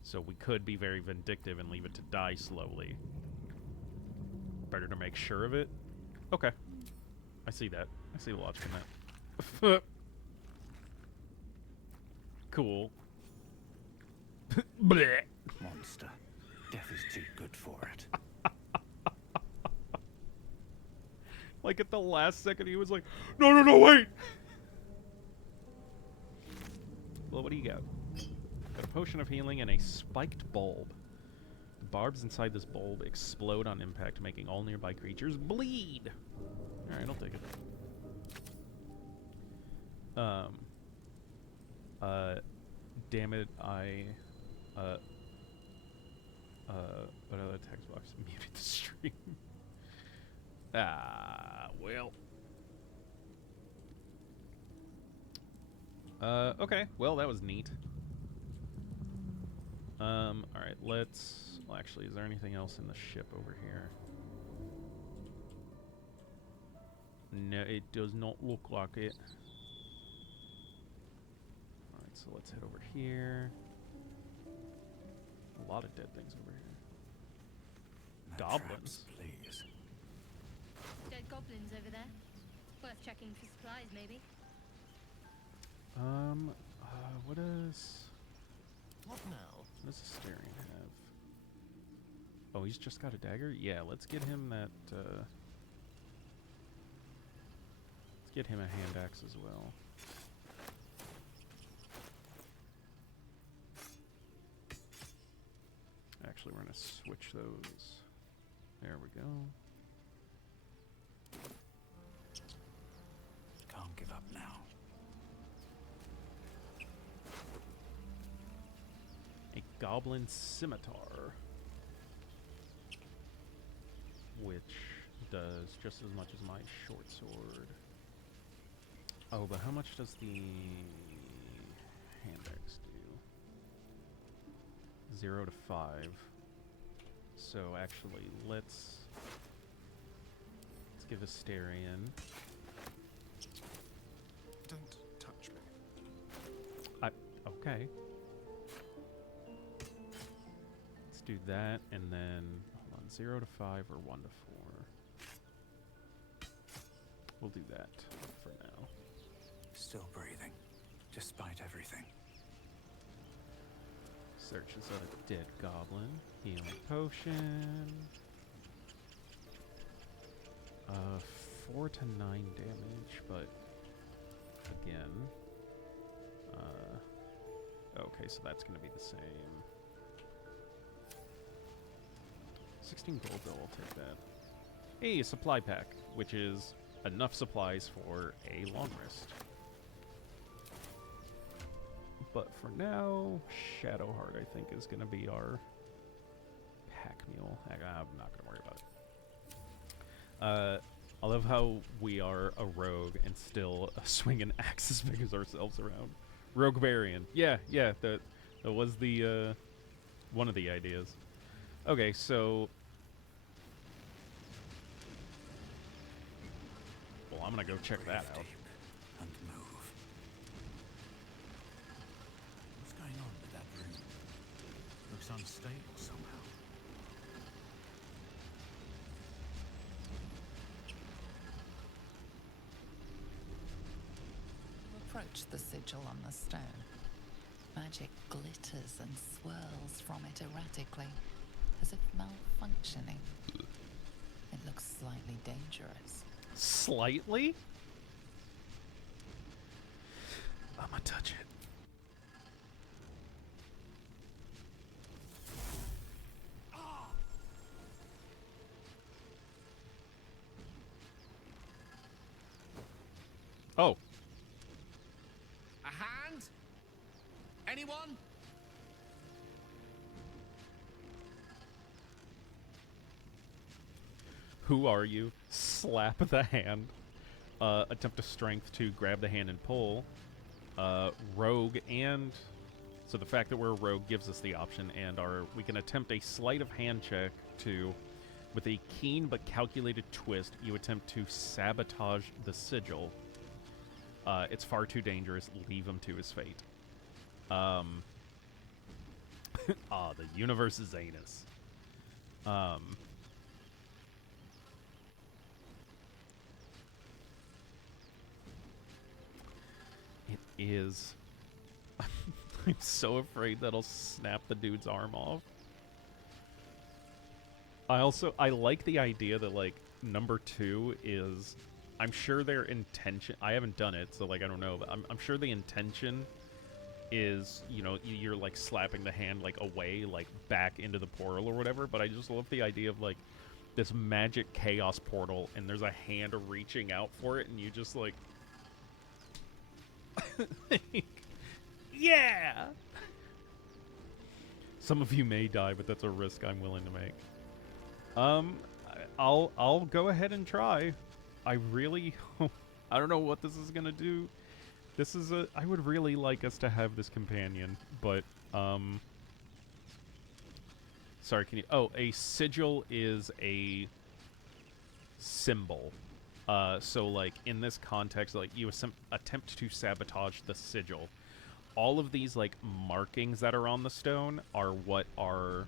So we could be very vindictive and leave it to die slowly. Better to make sure of it? Okay. I see that. I see the logic in that. Cool. Blech. Monster. Death is too good for it. Like at the last second, he was like, no, wait! Well, what do you got? Got a potion of healing and a spiked bulb. The barbs inside this bulb explode on impact, making all nearby creatures bleed. Alright, I'll take it. Damn it, but other text box muted the stream. Well. Okay, well, that was neat. Alright, let's... Well, actually, is there anything else in the ship over here? No, it does not look like it. Alright, so let's head over here. A lot of dead things over here. Goblins. Please. Dead goblins over there. Worth checking for supplies, maybe. What does... What now? What does Asterion have? Oh, he's just got a dagger? Yeah, let's get him that, let's get him a hand axe as well. Actually, we're gonna switch those. There we go. Can't give up now. A goblin scimitar, which does just as much as my short sword. Oh, but how much does the hand axe do? 0 to 5. So actually, let's give Asterion. Don't touch me. Okay. Let's do that, and then hold on, 0 to 5 or 1 to 4. We'll do that for now. Still breathing, despite everything. Searches a dead goblin. Healing potion. 4 to 9 damage, but again. Okay, so that's going to be the same. 16 gold, though, I'll take that. Hey, a supply pack, which is enough supplies for a long rest. But for now, Shadowheart, I think, is going to be our pack mule. I'm not going to worry about it. I love how we are a rogue and still swing an axe as big as ourselves around. Rogue Varian. Yeah, that was the, one of the ideas. Okay, so... Well, I'm going to go check that out. And move. What's going on with that room? Looks unstable somehow. Approach the sigil on the stone. Magic glitters and swirls from it erratically, as if malfunctioning. It looks slightly dangerous. Slightly? I'ma touch it. Oh. A hand? Anyone? Who are you? Slap the hand. Attempt a strength to grab the hand and pull. Rogue and... So the fact that we're a rogue gives us the option, and we can attempt a sleight of hand check to... With a keen but calculated twist, you attempt to sabotage the sigil. It's far too dangerous. Leave him to his fate. The universe is anus. It is. I'm so afraid that'll snap the dude's arm off. I like the idea that, like, number 2 is... I'm sure their intention... I haven't done it, so, like, I don't know, but I'm sure the intention is, you know, you're like slapping the hand like away, like back into the portal or whatever, but I just love the idea of like this magic chaos portal and there's a hand reaching out for it and you just like yeah. Some of you may die, but that's a risk I'm willing to make. I'll go ahead and try. I really I don't know what this is gonna do. This is I would really like us to have this companion, but sorry, can you a sigil is a symbol. So like in this context, like you attempt to sabotage the sigil. All of these like markings that are on the stone are what are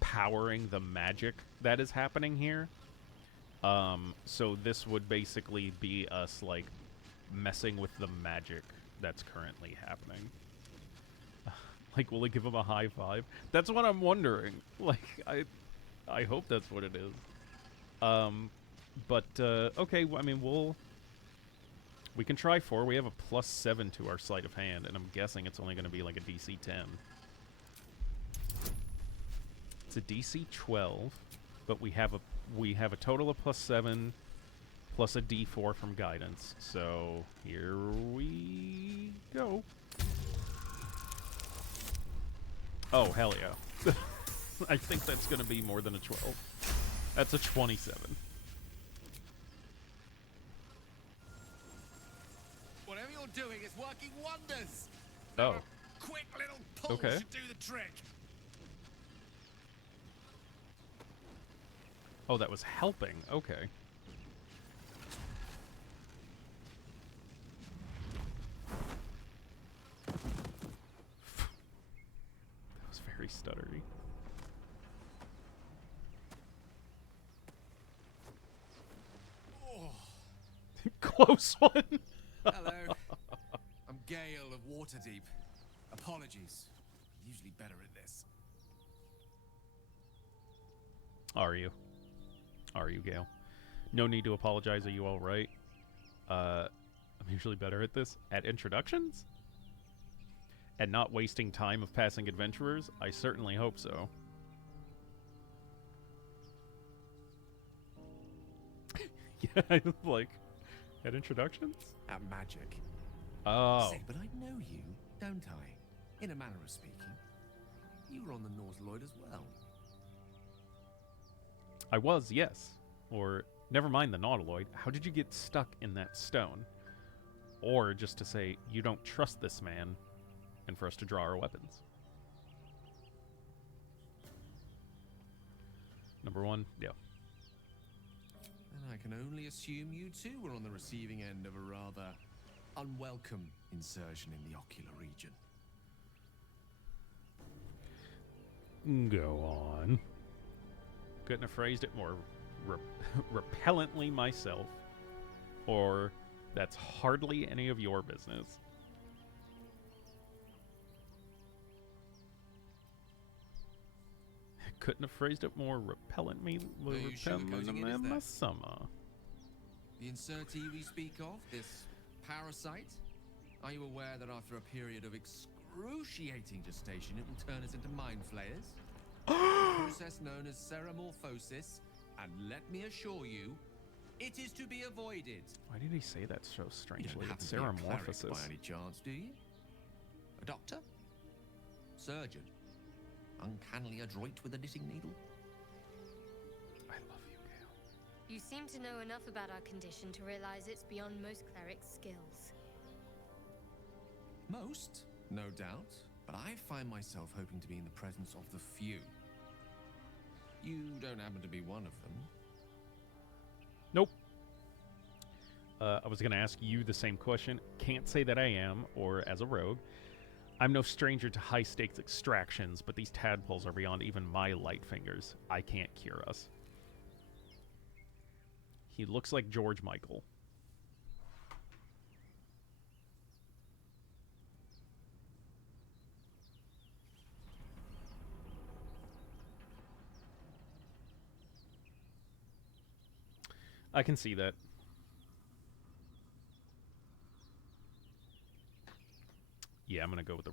powering the magic that is happening here. So this would basically be us like messing with the magic that's currently happening. Like, will it give him a high five? That's what I'm wondering. Like, I hope that's what it is. But okay, I mean, we can try 4. We have a +7 to our sleight of hand, and I'm guessing it's only going to be like a DC 10. It's a DC 12, but we have a total of +7 plus a D4 from guidance. So here we go. Oh, hell yeah. I think that's going to be more than a 12. That's a 27. Whatever you're doing is working wonders. Oh. A quick little pull Okay. should do the trick. Oh, that was helping. Okay. That was very stuttery. Close one. Hello. I'm Gale of Waterdeep. Apologies. Usually better at this. Are you? Are you, Gale? No need to apologize. Are you all right? I'm usually better at this. At introductions? At not wasting time of passing adventurers? I certainly hope so. Yeah, like, at introductions? At magic. Oh. Say, but I know you, don't I? In a manner of speaking. You were on the Nautiloid as well. I was, yes. Or, never mind the Nautiloid. How did you get stuck in that stone? Or, just to say, you don't trust this man, and for us to draw our weapons. Number 1, yeah. And I can only assume you too were on the receiving end of a rather unwelcome insertion in the ocular region. Go on. Couldn't have phrased it more repellently myself. Or, that's hardly any of your business. Couldn't have phrased it more repellently. Summer. The insertee we speak of, this parasite, are you aware that after a period of excruciating gestation, it will turn us into mind flayers? A process known as ceramorphosis, and let me assure you, it is to be avoided. Why did he say that so strangely? You don't have It's to be a cleric ceramorphosis. by any chance, do you? A doctor? Surgeon? Uncannily adroit with a knitting needle? I love you, Gale. You seem to know enough about our condition to realize it's beyond most clerics' skills. Most, no doubt, but I find myself hoping to be in the presence of the few. You don't happen to be one of them. Nope. I was going to ask you the same question. Can't say that I am, or as a rogue. I'm no stranger to high-stakes extractions, but these tadpoles are beyond even my light fingers. I can't cure us. He looks like George Michael. I can see that. Yeah, I'm gonna go with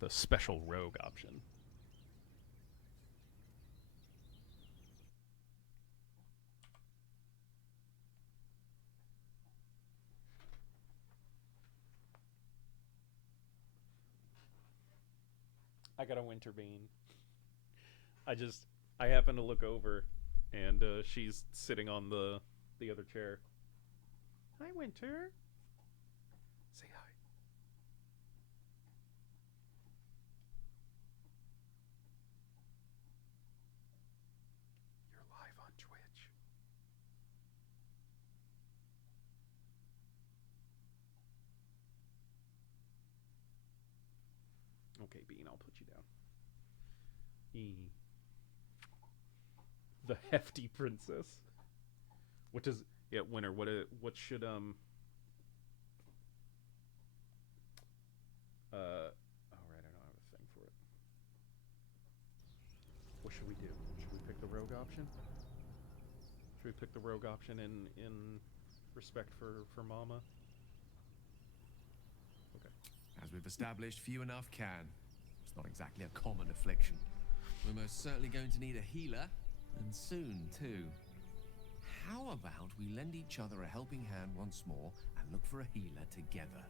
the special rogue option. I got a winter bean. I happen to look over, and she's sitting on the other chair. Hi, Winter. Say hi. You're live on Twitch. Okay, Bean, I'll put you down. The hefty princess. What does Winter? What should oh right, I don't have a thing for it. What should we do? Should we pick the rogue option? Should we pick the rogue option in respect for Mama? Okay. As we've established, few enough can. It's not exactly a common affliction. We're most certainly going to need a healer, and soon too. How about we lend each other a helping hand once more and look for a healer together?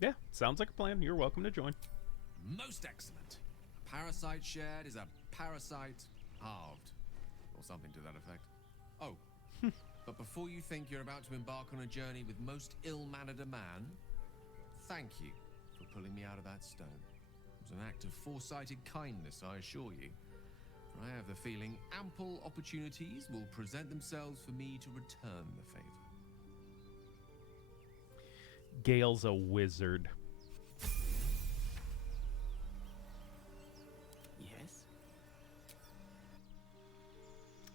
Yeah, sounds like a plan. You're welcome to join. Most excellent. A parasite shared is a parasite halved. Or something to that effect. Oh, but before you think you're about to embark on a journey with most ill-mannered a man, thank you for pulling me out of that stone. It was an act of foresighted kindness, I assure you. For I have the feeling ample opportunities will present themselves for me to return the favor. Gale's a wizard. Yes?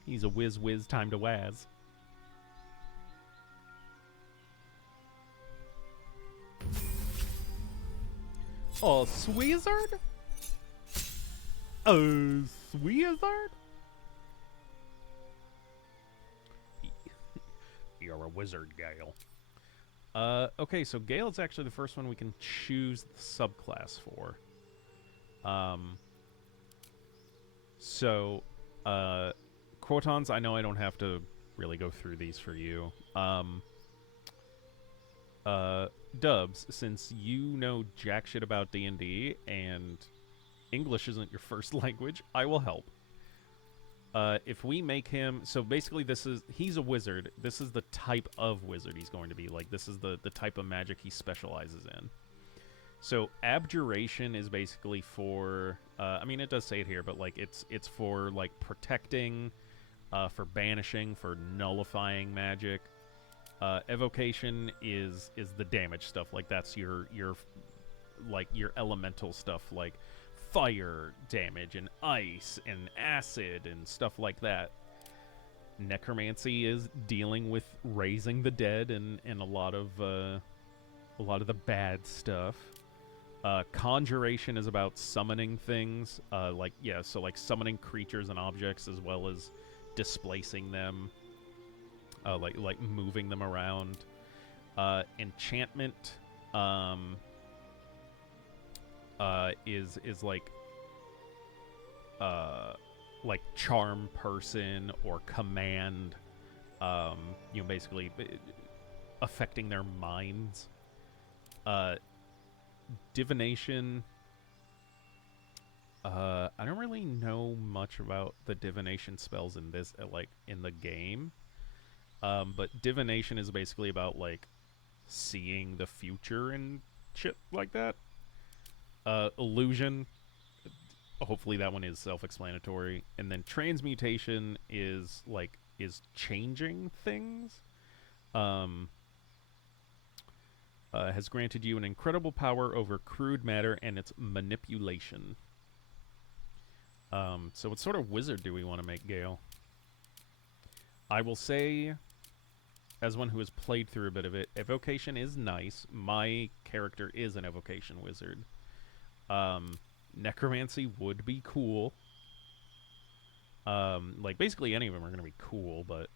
He's a whiz time to waz. A Swizard? A Swizard? You're a wizard, Gale. Okay, so Gale is actually the first one we can choose the subclass for. Crotons, I know I don't have to really go through these for you. Dubs, since you know jack shit about D&D and English isn't your first language, I will help. If we make him... So basically he's a wizard. This is the type of wizard he's going to be. Like, this is the type of magic he specializes in. So abjuration is basically for... I mean, it does say it here, but, like, it's for, like, protecting, for banishing, for nullifying magic. Evocation is the damage stuff. Like, that's your elemental stuff, like fire damage and ice and acid and stuff like that. Necromancy is dealing with raising the dead and a lot of the bad stuff. Conjuration is about summoning things, like summoning creatures and objects as well as displacing them, like moving them around. Enchantment is like charm person or command, basically affecting their minds. Divination, I don't really know much about the divination spells in this, in the game. But divination is basically about, like, seeing the future and shit like that. Illusion, hopefully that one is self-explanatory. And then transmutation is changing things. Has granted you an incredible power over crude matter and its manipulation. So what sort of wizard do we want to make Gale? I will say, as one who has played through a bit of it, evocation is nice. My character is an evocation wizard. Necromancy would be cool. Like, basically any of them are going to be cool, but...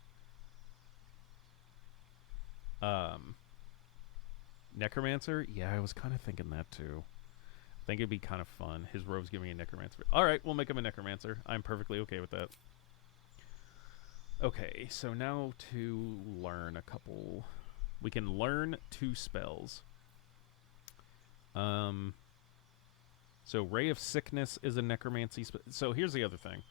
Necromancer? Yeah, I was kind of thinking that too. I think it'd be kind of fun. His robes give me a Necromancer. Alright, we'll make him a Necromancer. I'm perfectly okay with that. Okay, so now to learn a couple... We can learn 2 spells. So Ray of Sickness is a necromancy spell. So here's the other thing.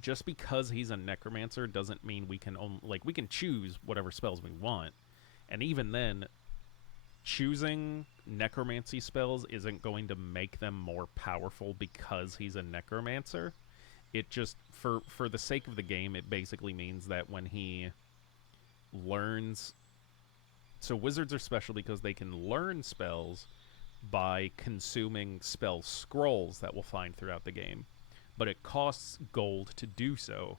Just because he's a necromancer doesn't mean we can we can choose whatever spells we want. And even then, choosing necromancy spells isn't going to make them more powerful because he's a necromancer. It just, for the sake of the game, it basically means that when he learns... So wizards are special because they can learn spells by consuming spell scrolls that we'll find throughout the game. But it costs gold to do so.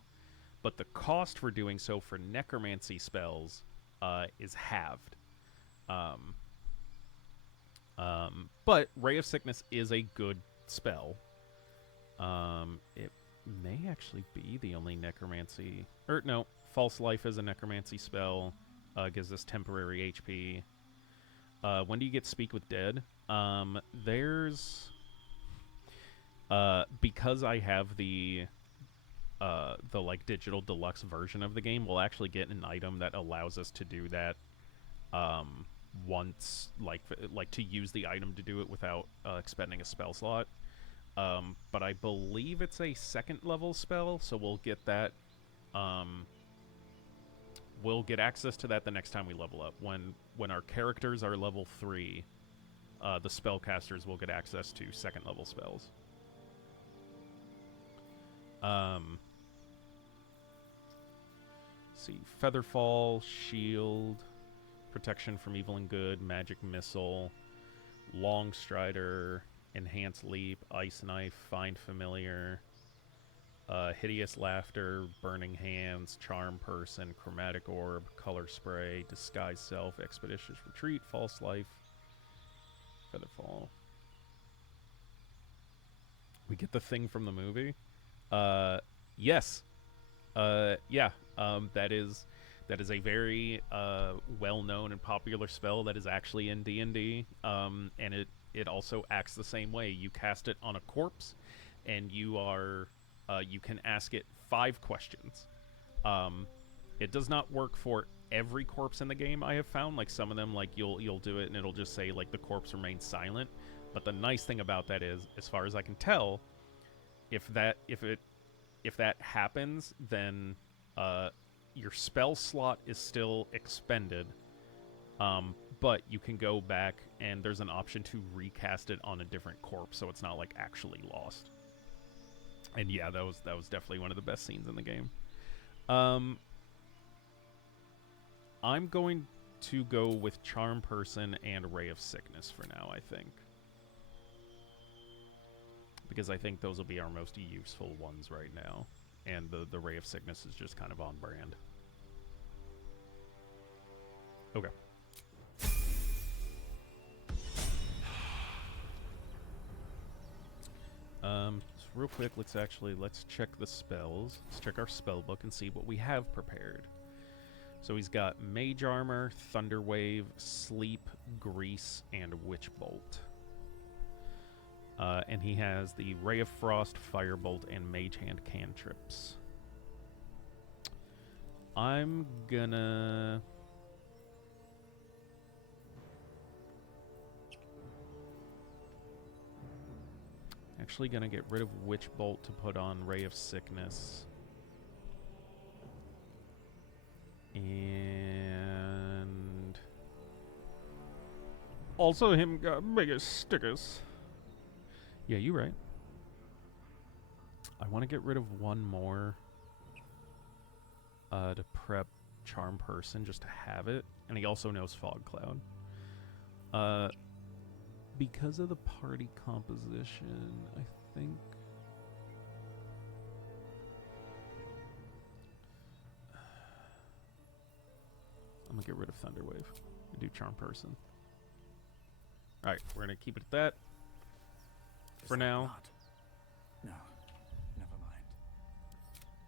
But the cost for doing so for necromancy spells is halved. But Ray of Sickness is a good spell. It may actually be the only necromancy... Or, no, False Life is a necromancy spell. Gives us temporary HP. When do you get Speak with Dead? There's... because I have the digital deluxe version of the game, we'll actually get an item that allows us to do that once, to use the item to do it without expending a spell slot. But I believe it's a 2nd level spell, so we'll get that. We'll get access to that the next time we level up. When our characters are level 3, the spellcasters will get access to 2nd level spells. See, Featherfall, Shield, Protection from Evil and Good, Magic Missile, Long Strider, Enhanced Leap, Ice Knife, Find Familiar, Hideous Laughter, Burning Hands, Charm Person, Chromatic Orb, Color Spray, Disguise Self, Expeditious Retreat, False Life, Featherfall. We get the thing from the movie? Yes. Yeah. That is a very well-known and popular spell that is actually in D&D, and it also acts the same way. You cast it on a corpse, and you are you can ask it 5 questions. It does not work for every corpse in the game. I have found, like, some of them, like, you'll do it and it'll just say, like, the corpse remains silent. But the nice thing about that is, as far as I can tell, if that happens, then your spell slot is still expended, but you can go back and there's an option to recast it on a different corpse, so it's not like actually lost. And yeah, that was definitely one of the best scenes in the game. I'm going to go with Charm Person and Ray of Sickness for now, I think. Because I think those will be our most useful ones right now. And the Ray of Sickness is just kind of on brand. Okay. So real quick, let's check the spells. Let's check our spell book and see what we have prepared. So he's got Mage Armor, Thunder Wave, Sleep, Grease, and Witch Bolt. And he has the Ray of Frost, Firebolt, and Mage Hand cantrips. I'm gonna... Actually gonna get rid of Witch Bolt to put on Ray of Sickness. And... also him got bigger stickers. Yeah, you're right. I want to get rid of one more to prep Charm Person, just to have it. And he also knows Fog Cloud. Because of the party composition, I think... I'm going to get rid of Thunder Wave and do Charm Person. Alright, we're going to keep it at that. For now. No, never mind.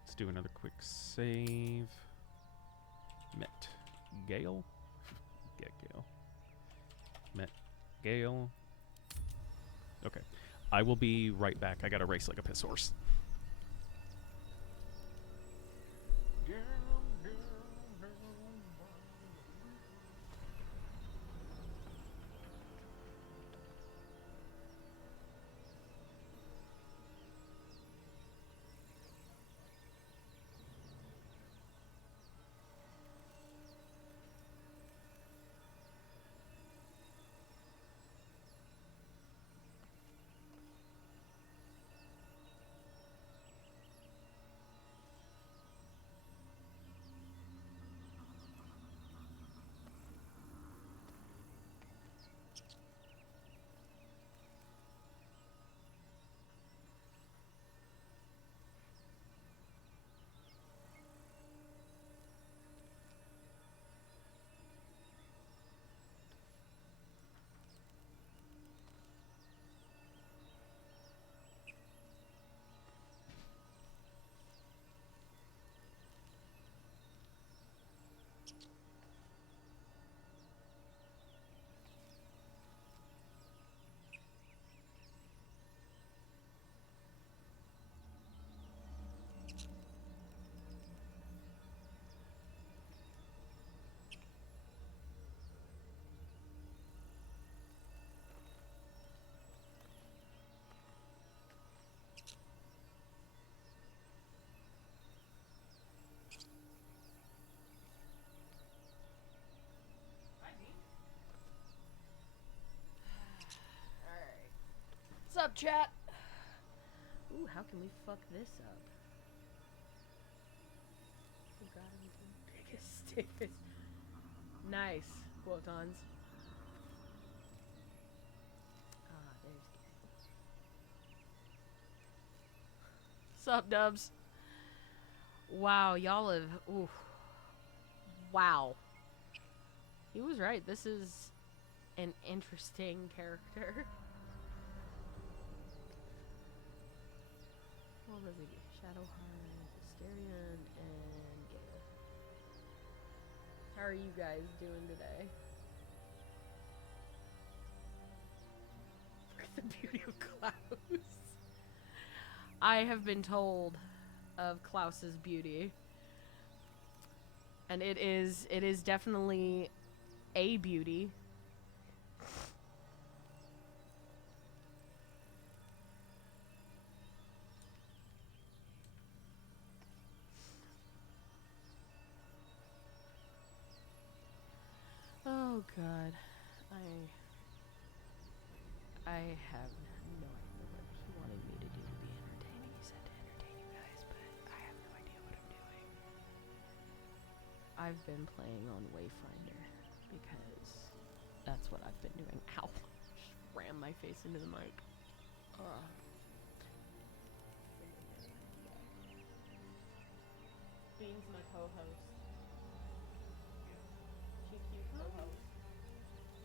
Let's do another quick save. Met Gale. Get Gale. Met Gale. Okay. I will be right back. I gotta race like a piss horse. What's up, chat? Ooh, how can we fuck this up? Who got him the biggest stick? Nice, Quotons. Ah, there's Gary. Sup, Dubs? Wow, y'all have. Ooh. Wow. He was right. This is an interesting character. What was it? Shadowheart, Asterion, and Gale. How are you guys doing today? Look at the beauty of Klaus. I have been told of Klaus's beauty. And it is definitely a beauty. Oh God, I have no idea what he wanted me to do to be entertaining. He said to entertain you guys, but I have no idea what I'm doing. I've been playing on Wayfinder because that's what I've been doing. Ow! Just rammed my face into the mic. Bean's my co-host. Cute co-host.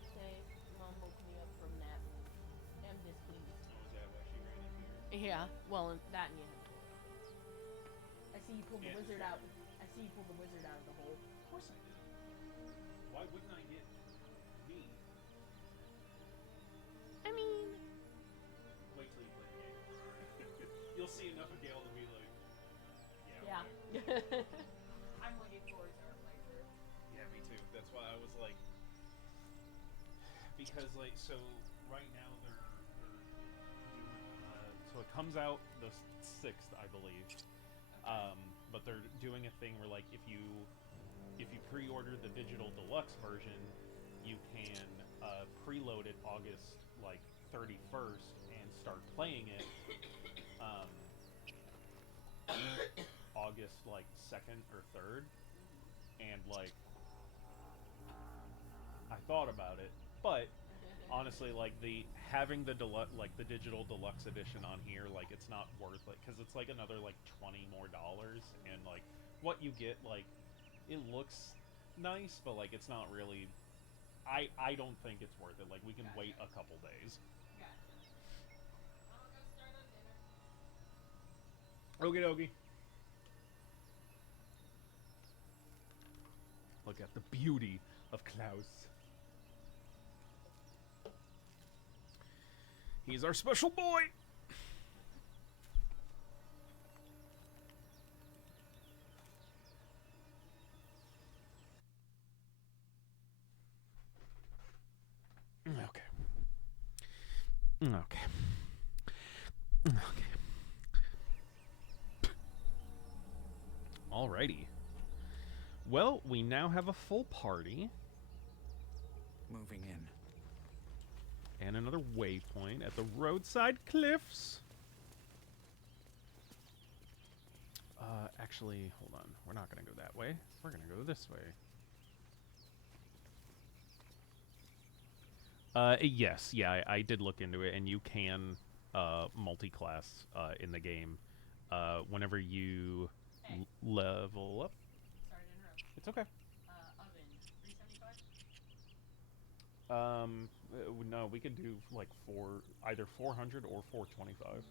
Say, Mom woke me up from nap. I'm displeased. Oh, is that why she ran in here? Yeah, well, that and you had to. I see you pulled the wizard out. I see you pulled the wizard out of the hole. Of course I did. Why wouldn't I get me? I mean... Wait till you play the game. You'll see enough of Gale to be like... Yeah. I'm looking forward to our playthrough. Yeah, me too. That's why I was like... Because, like, so right now they're doing... so it comes out the 6th, I believe. Okay. But they're doing a thing where, like, if you pre-order the digital deluxe version, you can preload it August, like, 31st and start playing it August, like, 2nd or 3rd. And, like, I thought about it, but honestly, like, having the digital deluxe edition on here, like, it's not worth it, because it's like another like $20 more, and like what you get, like, it looks nice, but like it's not really. I don't think it's worth it. Like, we can wait a couple days. Okie dokie. Look at the beauty of Klaus. He's our special boy. Okay. Okay. Okay. Alrighty. Well, we now have a full party. Moving in. And another waypoint at the roadside cliffs. Actually, hold on. We're not going to go that way. We're going to go this way. Yes, yeah, I did look into it, and you can multi-class in the game whenever you level up. Sorry to interrupt. It's okay. Oven, 375? No, we could do like either 400 or 425.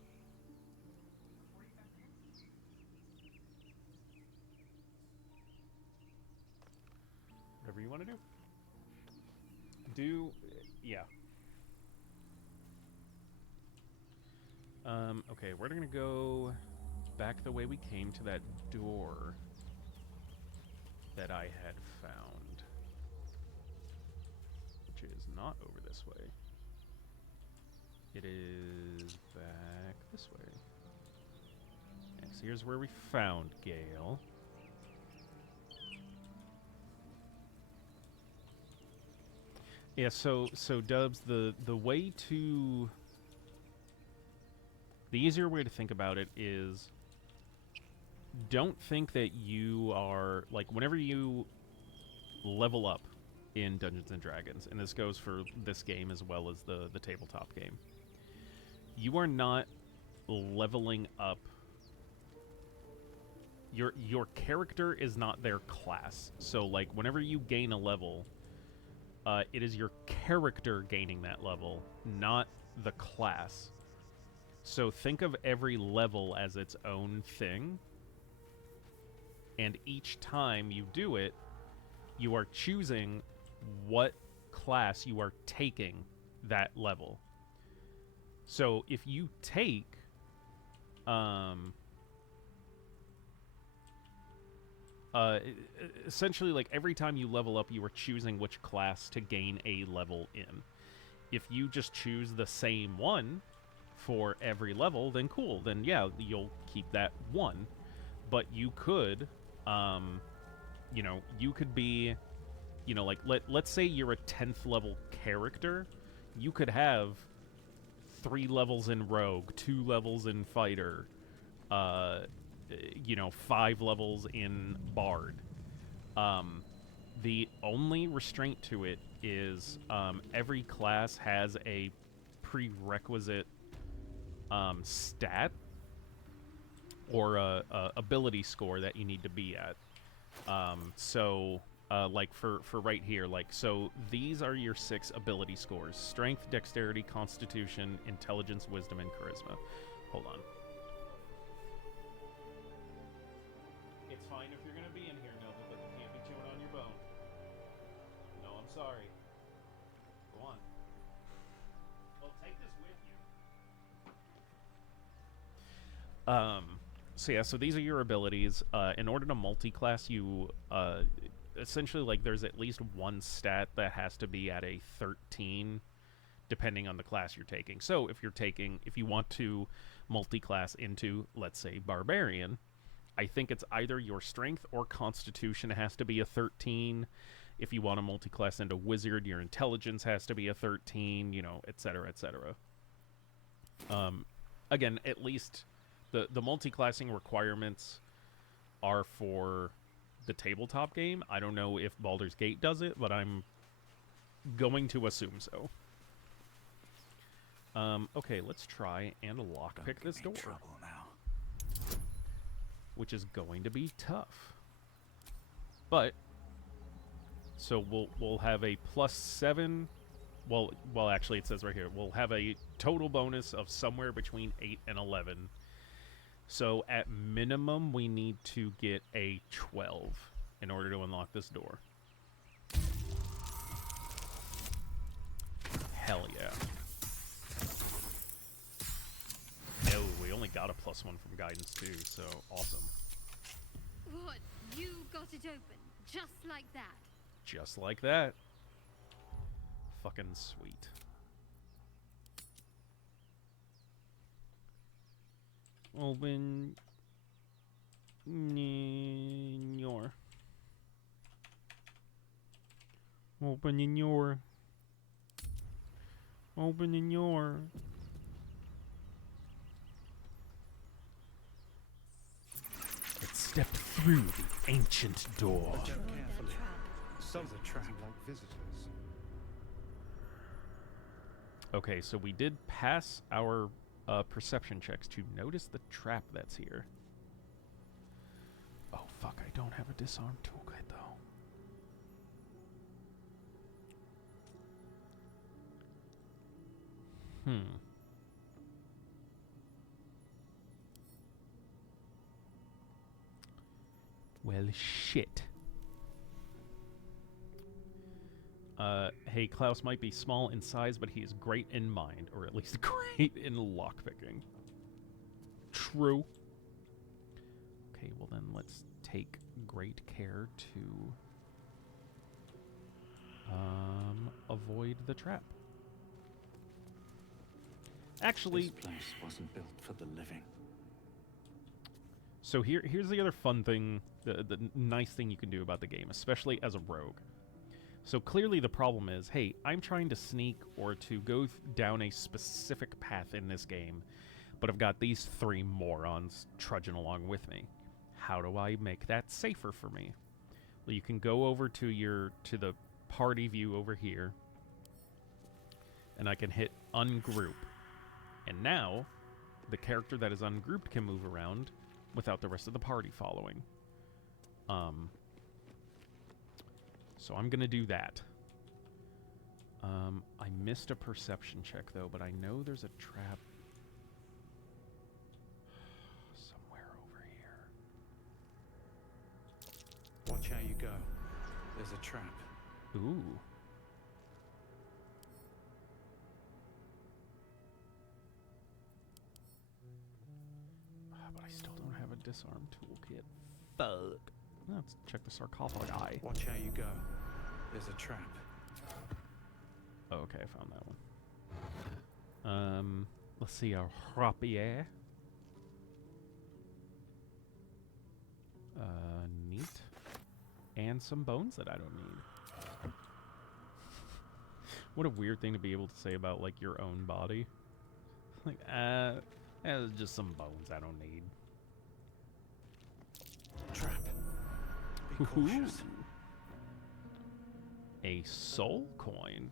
Whatever you want to do. Yeah. Okay, we're gonna go back the way we came to that door that I had found, which is not over this way. It is back this way. And so here's where we found Gale. Yeah, so Dubs, the way to... The easier way to think about it is, don't think that you are, like, whenever you level up in Dungeons & Dragons, and this goes for this game as well as the tabletop game, you are not leveling up. Your character is not their class. So, like, whenever you gain a level, it is your character gaining that level, not the class. So think of every level as its own thing, and each time you do it, you are choosing what class you are taking that level. So if you take essentially, like, every time you level up, you are choosing which class to gain a level in. If you just choose the same one for every level, then cool. Then, yeah, you'll keep that one. But you could, you know, you could be, you know, like, let's say you're a 10th level character. You could have 3 levels in Rogue, 2 levels in Fighter, you know, 5 levels in Bard. The only restraint to it is every class has a prerequisite stat or a ability score that you need to be at. Like for right here, like, so these are your 6 ability scores: Strength, Dexterity, Constitution, Intelligence, Wisdom, and Charisma. Hold on. It's fine if you're gonna be in here, Nova, but you can't be chewing on your bone. No, I'm sorry. Go on. Well, take this with you. So yeah, so these are your abilities. In order to multi-class, you essentially, like, there's at least one stat that has to be at a 13, depending on the class you're taking. So if you want to multi-class into, let's say, Barbarian, I think it's either your Strength or Constitution has to be a 13. If you want to multi-class into Wizard, your Intelligence has to be a 13, you know, etc., etc. Again, at least the multi-classing requirements are for the tabletop game. I don't know if Baldur's Gate does it, but I'm going to assume so. Okay, let's try and lockpick this door. Trouble now. Which is going to be tough. But so we'll have a +7. Well, actually, it says right here we'll have a total bonus of somewhere between 8 and 11. So at minimum, we need to get a 12 in order to unlock this door. Hell yeah. Oh, we only got a +1 from guidance too, so awesome. What? You got it open, just like that? Just like that. Fucking sweet. Open your. Open in your. Open in your. Let's step through the ancient door. Carefully. Some are trap like visitors. Okay, so we did pass our perception checks to notice the trap that's here. Oh fuck, I don't have a disarm toolkit though. Well, shit. Hey, Klaus might be small in size, but he is great in mind, or at least great in lockpicking. True. Okay, well then let's take great care to avoid the trap. Actually, This place wasn't built for the living. So here's the other fun thing, the nice thing you can do about the game, especially as a rogue. So clearly the problem is, hey, I'm trying to sneak or to go down a specific path in this game, but I've got these 3 morons trudging along with me. How do I make that safer for me? Well, you can go over to the party view over here, and I can hit ungroup. And now, the character that is ungrouped can move around without the rest of the party following. So I'm gonna do that. I missed a perception check though, but I know there's a trap somewhere over here. Watch how you go. There's a trap. Ooh. But I still don't have a disarm toolkit. Fuck. Let's check the sarcophagi. Watch how you go. There's a trap. Oh, okay, I found that one. Let's see, a rapier. Neat. And some bones that I don't need. What a weird thing to be able to say about, like, your own body. Like, just some bones I don't need. Trap. Be cautious. A soul coin.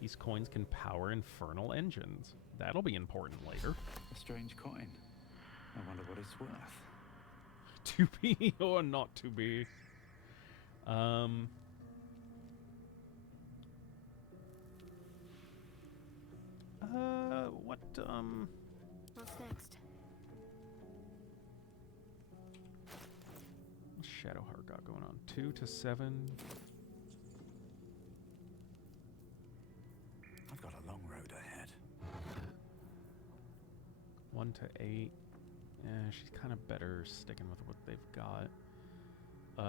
These coins can power infernal engines. That'll be important later. A strange coin. I wonder what it's worth. To be or not to be. What's next? What's Shadowheart got going on? 2 to 7. I've got a long road ahead. 1 to 8. Yeah, she's kind of better sticking with what they've got.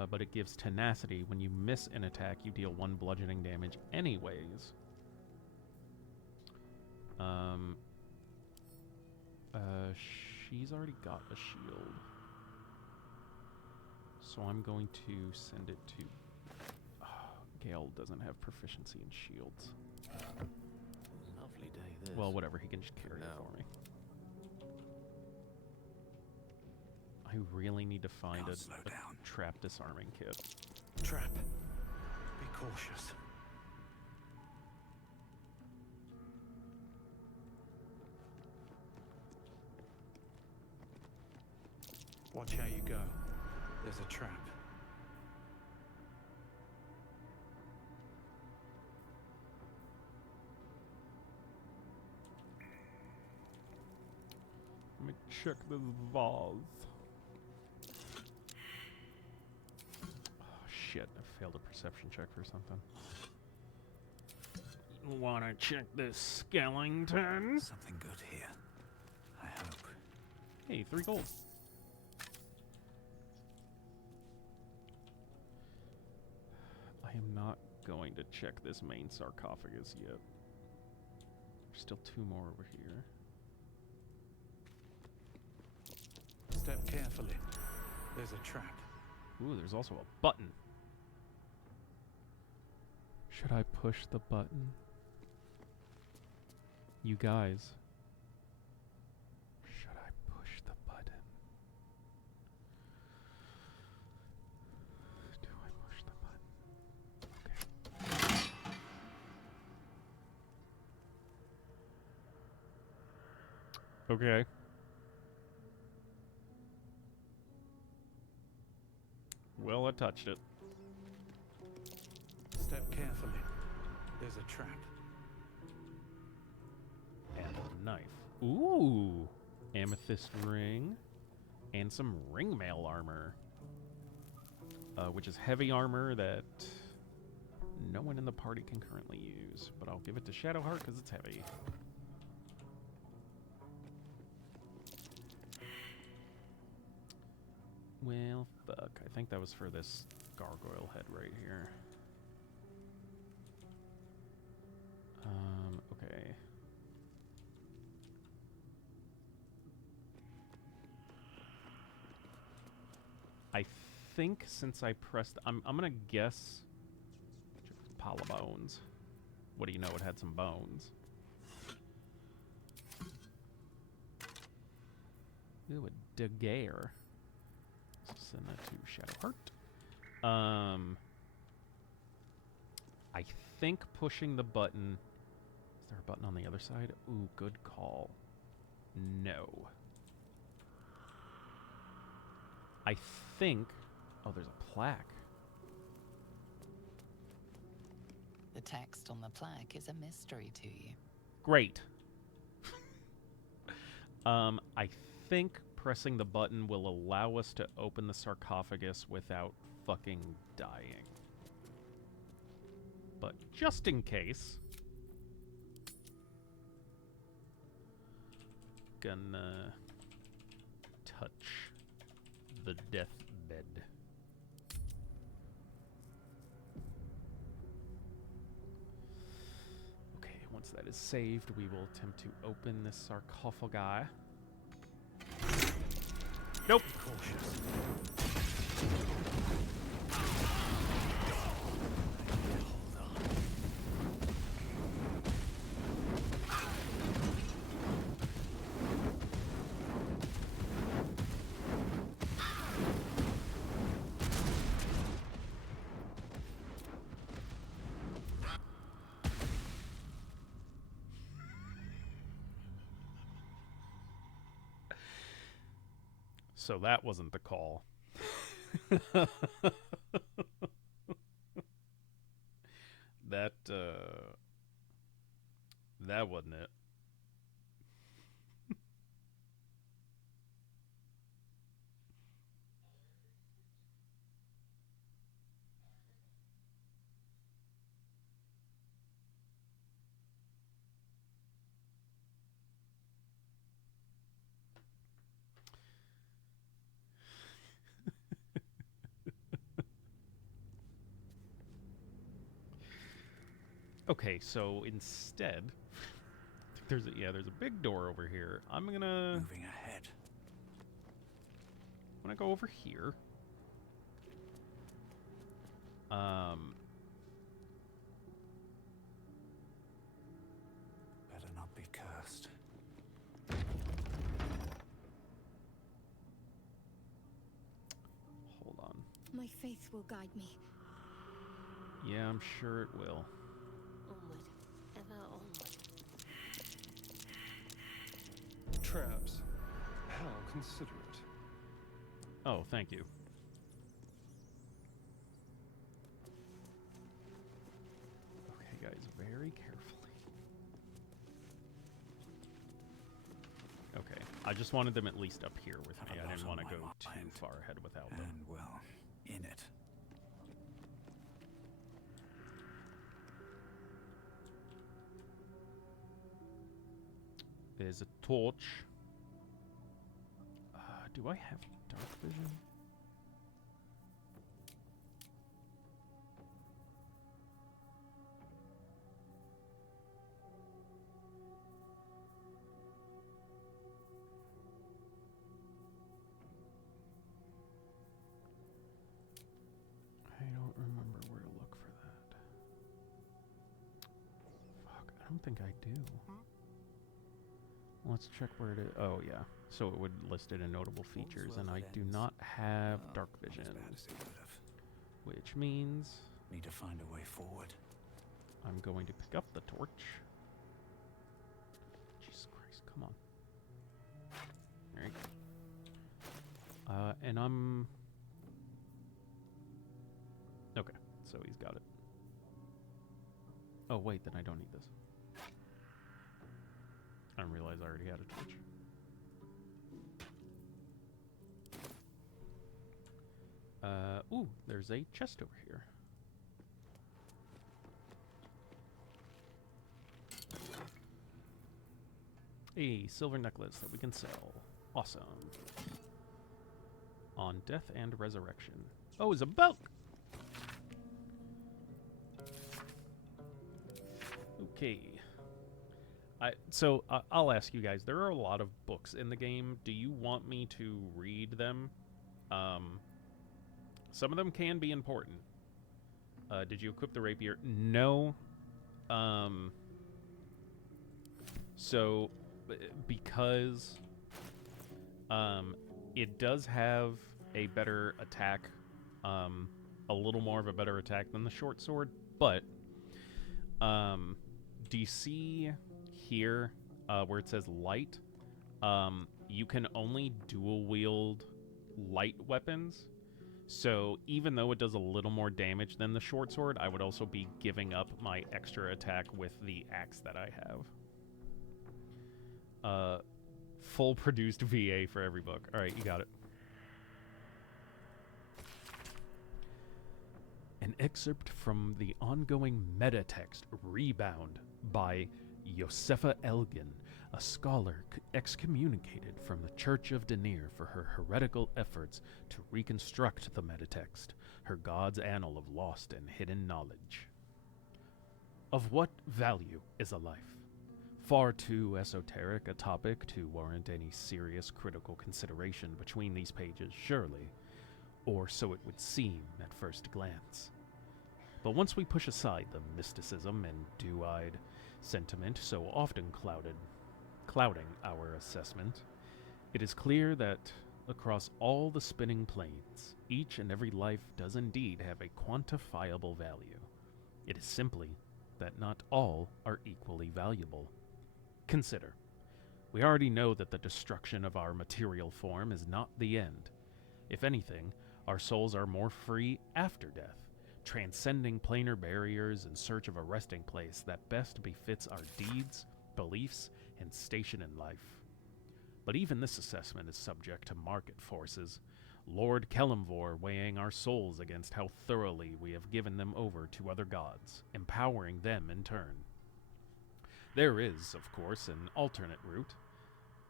But it gives tenacity. When you miss an attack, you deal 1 bludgeoning damage anyways. She's already got a shield. So I'm going to send it to... Gale doesn't have proficiency in shields. Lovely day this. Well, whatever, he can just carry it for me. I really need to find a trap disarming kit. Trap. Be cautious. Watch how you go. There's a trap. Let me check this vase. Oh shit, I failed a perception check for something. Wanna check this skeleton? Something good here. I hope. Hey, 3 gold. I am not going to check this main sarcophagus yet. There's still 2 more over here. Step carefully. There's a trap. Ooh, there's also a button. Should I push the button? You guys. Should I push the button? Do I push the button? Okay. Okay. Well, I touched it. Step carefully. There's a trap. And a knife. Ooh! Amethyst ring. And some ringmail armor. Which is heavy armor that no one in the party can currently use. But I'll give it to Shadowheart because it's heavy. Well, fuck. I think that was for this gargoyle head right here. Okay. I think since I pressed... I'm gonna guess... Pile of bones. What do you know? It had some bones. Ooh, a dagger. Send that to Shadowheart. I think pushing the button... Is there a button on the other side? Ooh, good call. No. I think... Oh, there's a plaque. The text on the plaque is a mystery to you. Great. I think pressing the button will allow us to open the sarcophagus without fucking dying. But just in case... Gonna touch the deathbed. Okay, once that is saved, we will attempt to open this sarcophagi. Nope. Cautious. So that wasn't the call. That wasn't it. Okay, so instead, there's a big door over here. I'm gonna moving ahead. I'm gonna go over here. Better not be cursed. Hold on. My faith will guide me. Yeah, I'm sure it will. Onward. Ever onward. Traps. How considerate. Oh, thank you. Okay, guys, very carefully. Okay, I just wanted them at least up here with me. I didn't want to go too far ahead without them. And, well, in it. There's a torch. Do I have dark vision? I don't remember where to look for that. Fuck, I don't think I do. Let's check where it is. Oh, yeah. So it would list it in notable features, and I do not have dark vision. Which means... Need to find a way forward. I'm going to pick up the torch. Jesus Christ, come on. There you go. And I'm... Okay, so he's got it. Oh, wait, then I don't need this. I didn't realize I already had a torch. Ooh, there's a chest over here. A silver necklace that we can sell. Awesome. On death and resurrection. Oh, it's a book! Okay. So I'll ask you guys, there are a lot of books in the game. Do you want me to read them? Some of them can be important. Did you equip the rapier? No. So, because it does have a better attack, a little more of a better attack than the short sword, but do you see here where it says light? You can only dual wield light weapons. So even though it does a little more damage than the short sword, I would also be giving up my extra attack with the axe that I have. Full produced VA for every book. All right, you got it. An excerpt from the ongoing meta-text Rebound by Josefa Elgin, a scholar excommunicated from the Church of Denier for her heretical efforts to reconstruct the metatext, her god's annal of lost and hidden knowledge. Of what value is a life? Far too esoteric a topic to warrant any serious critical consideration between these pages, surely, or so it would seem at first glance. But once we push aside the mysticism and dew-eyed sentiment so often clouding our assessment, it is clear that across all the spinning planes, each and every life does indeed have a quantifiable value. It is simply that not all are equally valuable. Consider, we already know that the destruction of our material form is not the end. If anything, our souls are more free after death, transcending planar barriers in search of a resting place that best befits our deeds, beliefs, and station in life. But even this assessment is subject to market forces, Lord Kellamvor weighing our souls against how thoroughly we have given them over to other gods, empowering them in turn. There is, of course, an alternate route.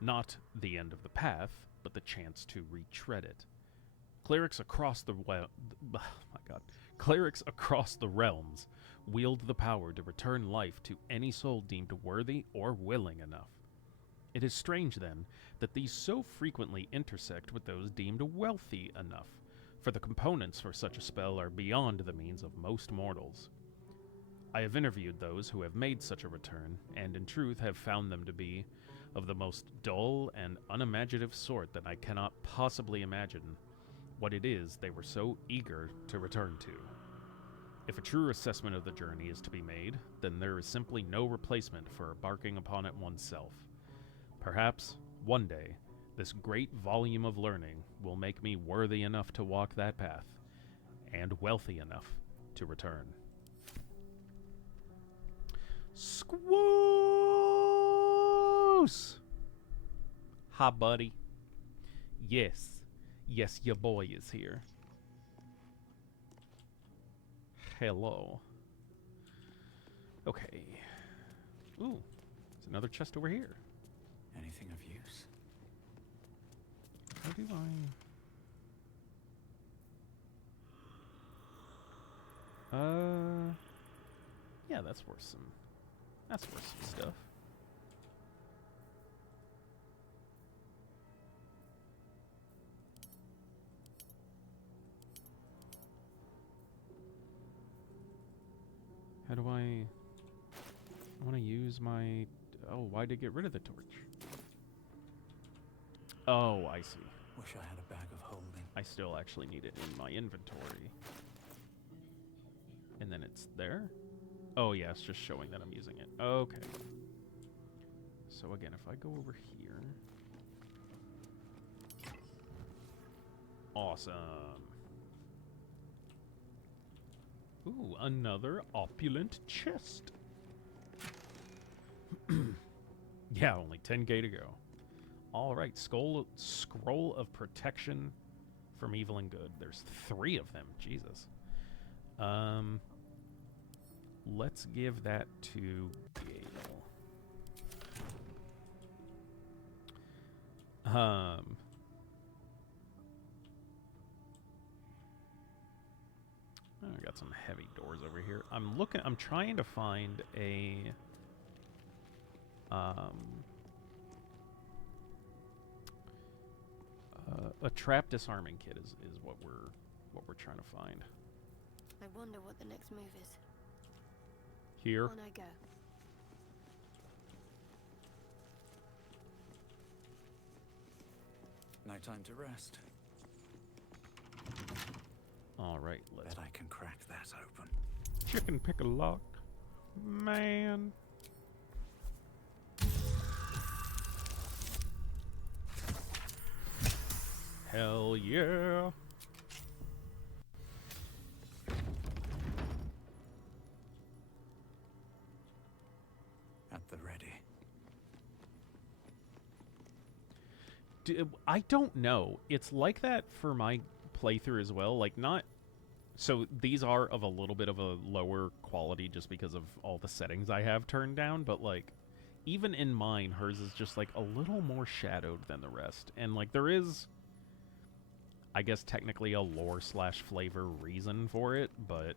Not the end of the path, but the chance to retread it. Clerics across the Clerics across the realms wield the power to return life to any soul deemed worthy or willing enough. It is strange, then, that these so frequently intersect with those deemed wealthy enough, for the components for such a spell are beyond the means of most mortals. I have interviewed those who have made such a return, and in truth have found them to be of the most dull and unimaginative sort that I cannot possibly imagine what it is they were so eager to return to. If a true assessment of the journey is to be made, then there is simply no replacement for embarking upon it oneself. Perhaps, one day, this great volume of learning will make me worthy enough to walk that path, and wealthy enough to return. Squoose! Hi, buddy. Yes, your boy is here. Hello. Okay. Ooh, there's another chest over here. Anything of use? How do I... Yeah, that's worth some stuff. How do I want to use my... Oh, why'd I get rid of the torch? Oh, I see. Wish I had a bag of holding. I still actually need it in my inventory. And then it's there? Oh yeah, it's just showing that I'm using it. Okay. So again, if I go over here... Awesome. Ooh, another opulent chest. Yeah, only 10k to go. Alright, Scroll of Protection from Evil and Good. There's 3 of them. Jesus. Let's give that to Gale. I got some heavy doors over here. I'm trying to find a trap disarming kit is what we're trying to find. I wonder what the next move is. Here. On I go. No time to rest. All right, let's. Bet I can crack that open. Chicken pick a lock, man. Hell yeah. At the ready. I don't know. It's like that for my playthrough as well. Like, not... So, these are of a little bit of a lower quality just because of all the settings I have turned down, but, like, even in mine, hers is just, like, a little more shadowed than the rest. And, like, there is, I guess, technically a lore/flavor reason for it, but,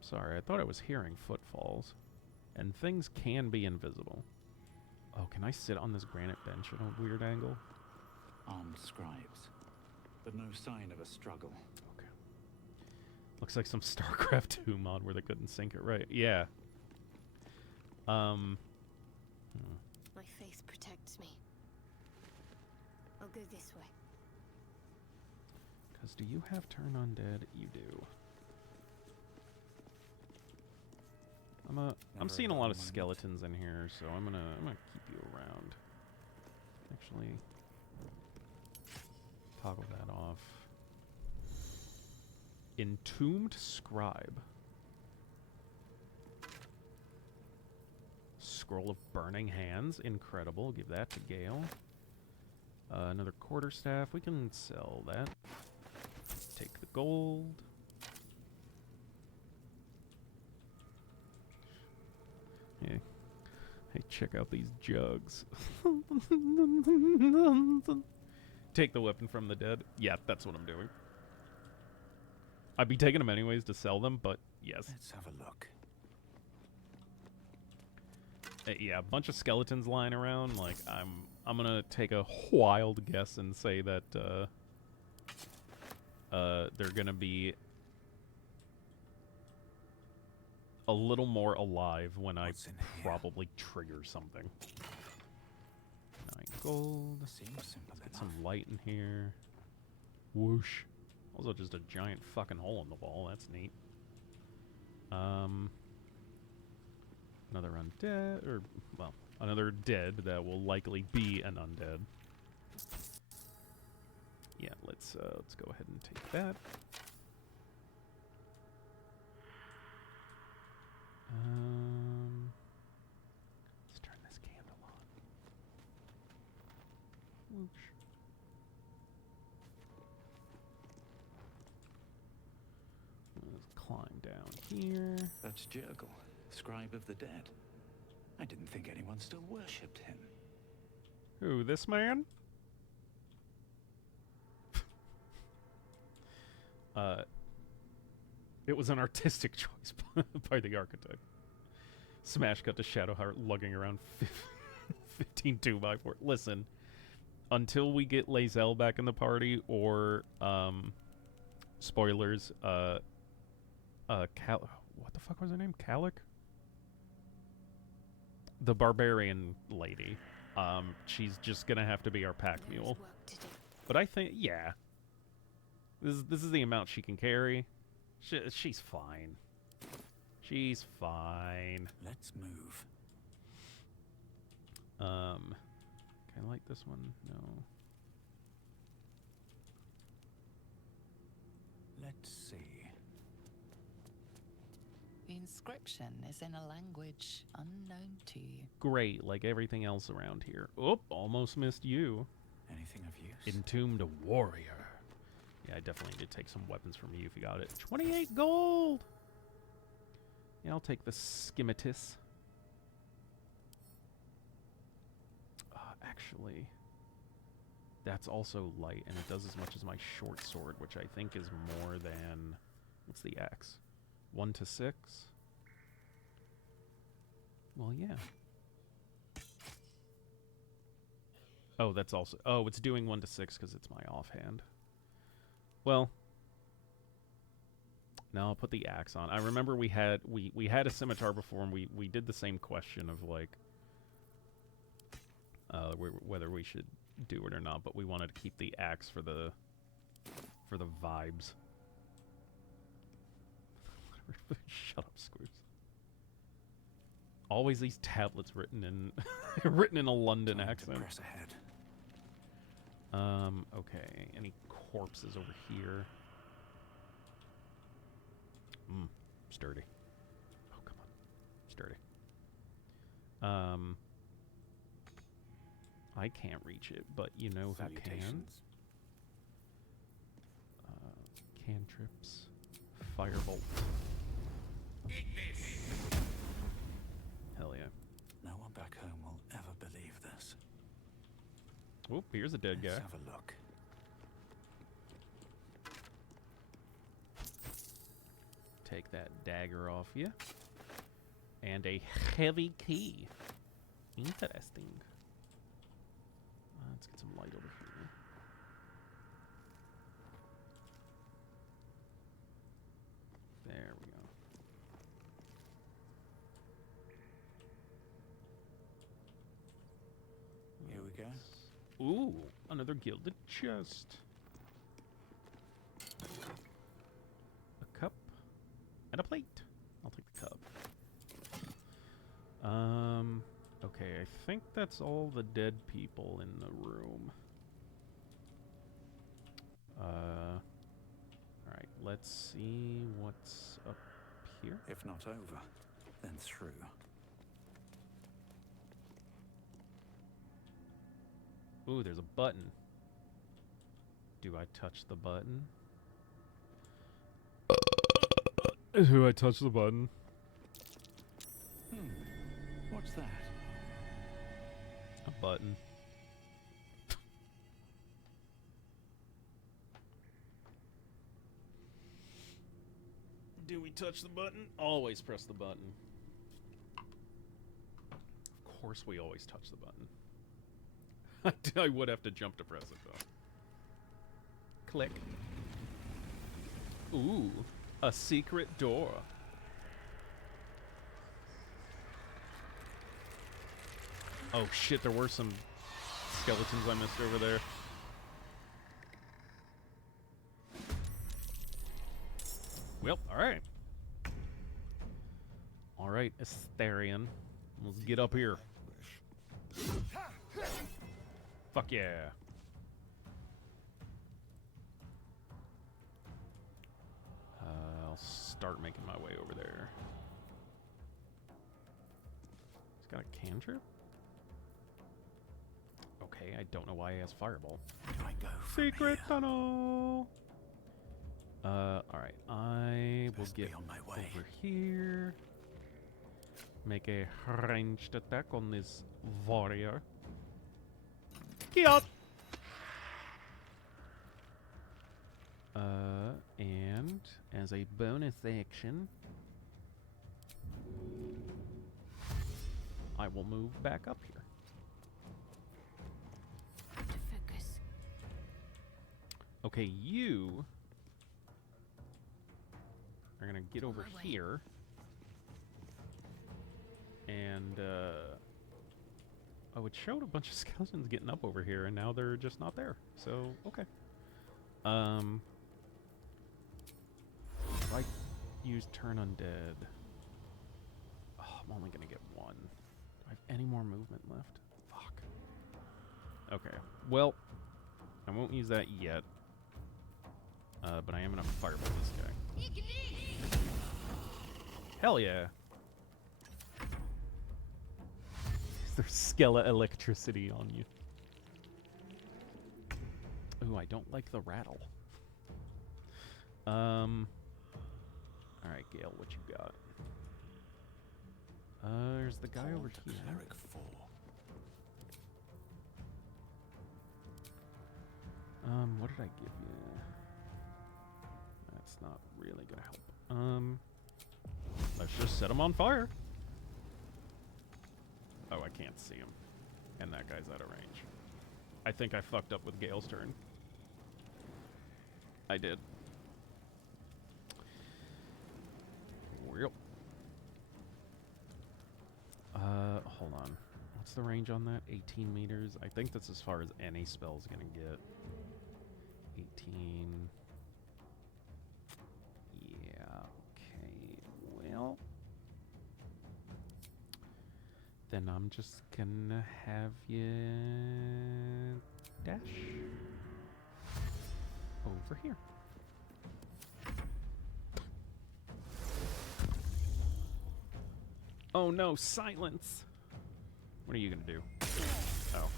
sorry, I thought I was hearing footfalls. And things can be invisible. Oh, can I sit on this granite bench at a weird angle? Armed scribes, but no sign of a struggle. Okay. Looks like some StarCraft 2 mod where they couldn't sync it right. Yeah. My face protects me. I'll go this way. Because do you have turn undead? You do. I'm seeing a lot of skeletons in here, so I'm gonna keep you around. Actually, toggle that off. Entombed Scribe. Scroll of Burning Hands. Incredible. Give that to Gale. Another quarterstaff. We can sell that. Take the gold. Yeah. Hey, check out these jugs. Take the weapon from the dead. Yeah, that's what I'm doing. I'd be taking them anyways to sell them, but yes. Let's have a look. Yeah, a bunch of skeletons lying around. Like, I'm gonna take a wild guess and say that they're gonna be a little more alive when I probably trigger something. 9 gold. Seems simple Let's get some light in here. Whoosh. Also just a giant fucking hole in the wall. That's neat. Another undead, or, well, another dead that will likely be an undead. Yeah, let's go ahead and take that. Let's turn this candle on. Whoosh. around here. That's Jurgle, scribe of the dead. I didn't think anyone still worshipped him. Who, this man? It was an artistic choice by the architect. Smash cut to Shadowheart lugging around 15 2x4. Listen, until we get Lae'zel back in the party, or spoilers, what the fuck was her name? Calic? The barbarian lady. She's just gonna have to be our pack mule. But I think, yeah, this is the amount she can carry. She's fine. She's fine. Let's move. Can I light this one? No. Let's see. The inscription is in a language unknown to you. Great, like everything else around here. Oh, almost missed you. Anything of use? Entombed warrior. Yeah, I definitely need to take some weapons from you if you got it. 28 gold! Yeah, I'll take the Schematis. Actually, that's also light, and it does as much as my short sword, which I think is more than... What's the axe? 1 to 6? Well, yeah. Oh, that's also... Oh, it's doing 1 to 6 because it's my offhand. Well, now I'll put the axe on. I remember we had a scimitar before, and we did the same question of like whether we should do it or not, but we wanted to keep the axe for the vibes. Shut up, Squeeze. Always these tablets written in written in a London accent. Press ahead. Okay. Any corpses over here? Sturdy. Oh, come on. Sturdy. I can't reach it, but you know who can. Cantrips. Firebolt. Hell yeah. No one back home will ever believe this. Oop, here's a dead guy. Let's have a look. Take that dagger off you. And a heavy key. Interesting. Let's get some light over here. There we go. Here we go. Ooh, another gilded chest. A cup and a plate. I'll take the cup. Okay, I think that's all the dead people in the room. Alright, let's see what's up here. If not over, then through. Ooh, there's a button. Do I touch the button? Do I touch the button? What's that? A button. Do we touch the button? Always press the button. Of course we always touch the button. I would have to jump to press it, though. Click. Ooh, a secret door. Oh shit, there were some skeletons I missed over there. Well, alright. Alright, Asterion. Let's get up here. Fuck yeah. I'll start making my way over there. He's got a cantrip? Okay, I don't know why he has fireball. I go Secret tunnel! Alright. I will get on my way. over here. Make a ranged attack on this warrior. Get up! And as a bonus action, I will move back up here. Focus. Okay, you are gonna get over here. And, oh, it showed a bunch of skeletons getting up over here, and now they're just not there. So, okay. If I use Turn Undead... Oh, I'm only gonna get one. Do I have any more movement left? Fuck. Okay, well, I won't use that yet. But I am gonna fireball this guy. Hell yeah! There's skeleton electricity on you. Ooh, I don't like the rattle. Alright, Gale, what you got? There's the guy over here. Cleric 4. What did I give you? That's not really gonna help. Let's just set him on fire. Oh, I can't see him. And that guy's out of range. I think I fucked up with Gale's turn. I did. Well. Hold on. What's the range on that? 18 meters? I think that's as far as any spell's gonna get. 18. Yeah, okay. Well. Then I'm just gonna have you dash over here. Oh no, silence! What are you gonna do? Oh.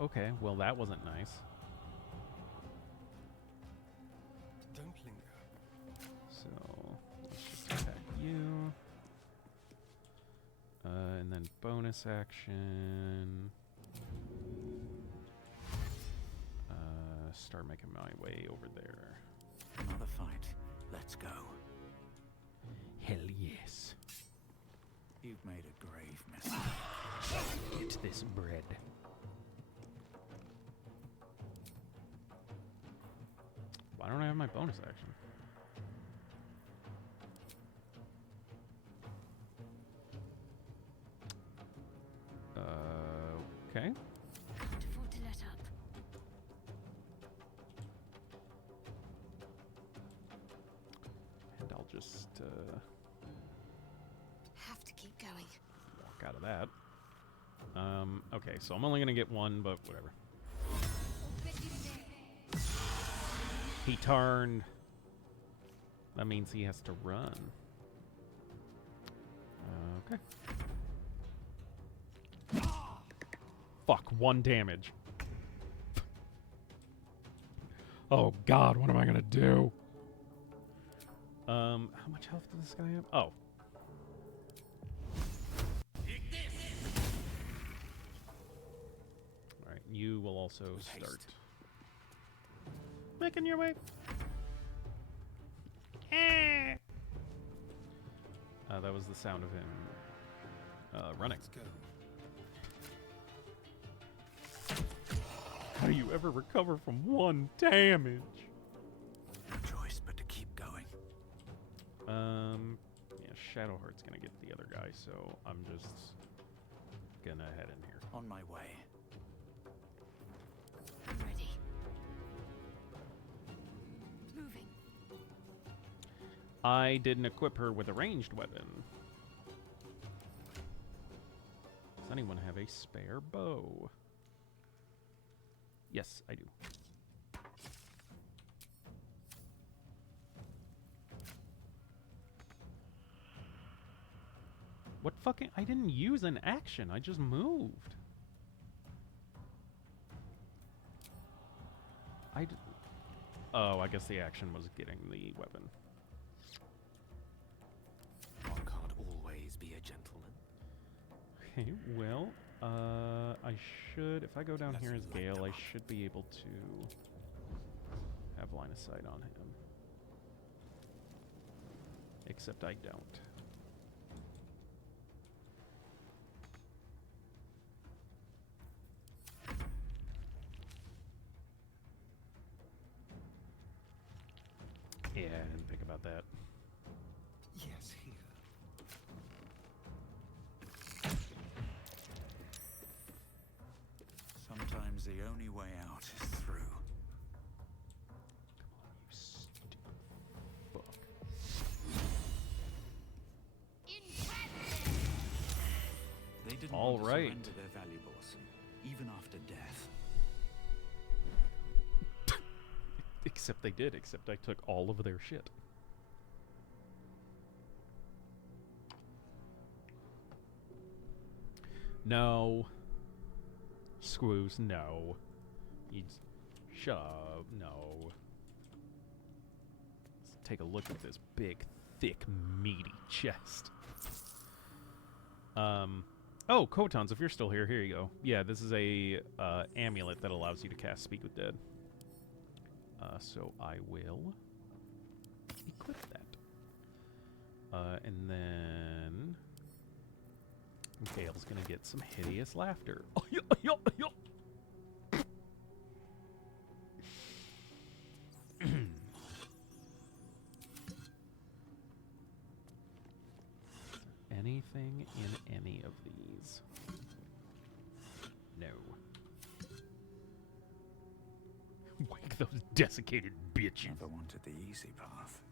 Okay, well that wasn't nice. Don't linger. So, let's just attack you. And then bonus action. Start making my way over there. Another fight. Let's go. Hell yes. You've made a grave mistake. Eat this bread. Why don't I have my bonus action? Okay. Can't afford to let up. And I'll just Have to keep going. walk out of that. Okay, so I'm only gonna get one, but whatever. He turned. That means he has to run. Okay. Fuck, 1 damage. Oh god, what am I gonna do? How much health does this guy have? Oh. Alright, you will also start making your way. That was the sound of him running. Let's go. How do you ever recover from 1 damage? No choice but to keep going. Yeah, Shadowheart's gonna get the other guy, so I'm just gonna head in here. On my way. I'm ready. Moving. I didn't equip her with a ranged weapon. Does anyone have a spare bow? Yes, I do. What fucking... I didn't use an action. I just moved. Oh, I guess the action was getting the weapon. One can't always be a gentleman. Okay, well, I should, if I go down here as Gale, I should be able to have line of sight on him. Except I don't. Yeah, I didn't think about that. Yes, here. Sometimes the only way out is through. They didn't want to surrender their valuables, even after death. Except they did, except I took all of their shit. No. Screws, no. You'd shove, no. Let's take a look at this big, thick, meaty chest. Oh, Khotons, if you're still here, here you go. Yeah, this is a amulet that allows you to cast Speak with Dead. So I will equip that. And then Gale's gonna get some hideous laughter. Anything in any of these? No. Wake those desiccated bitches. Never wanted the easy path.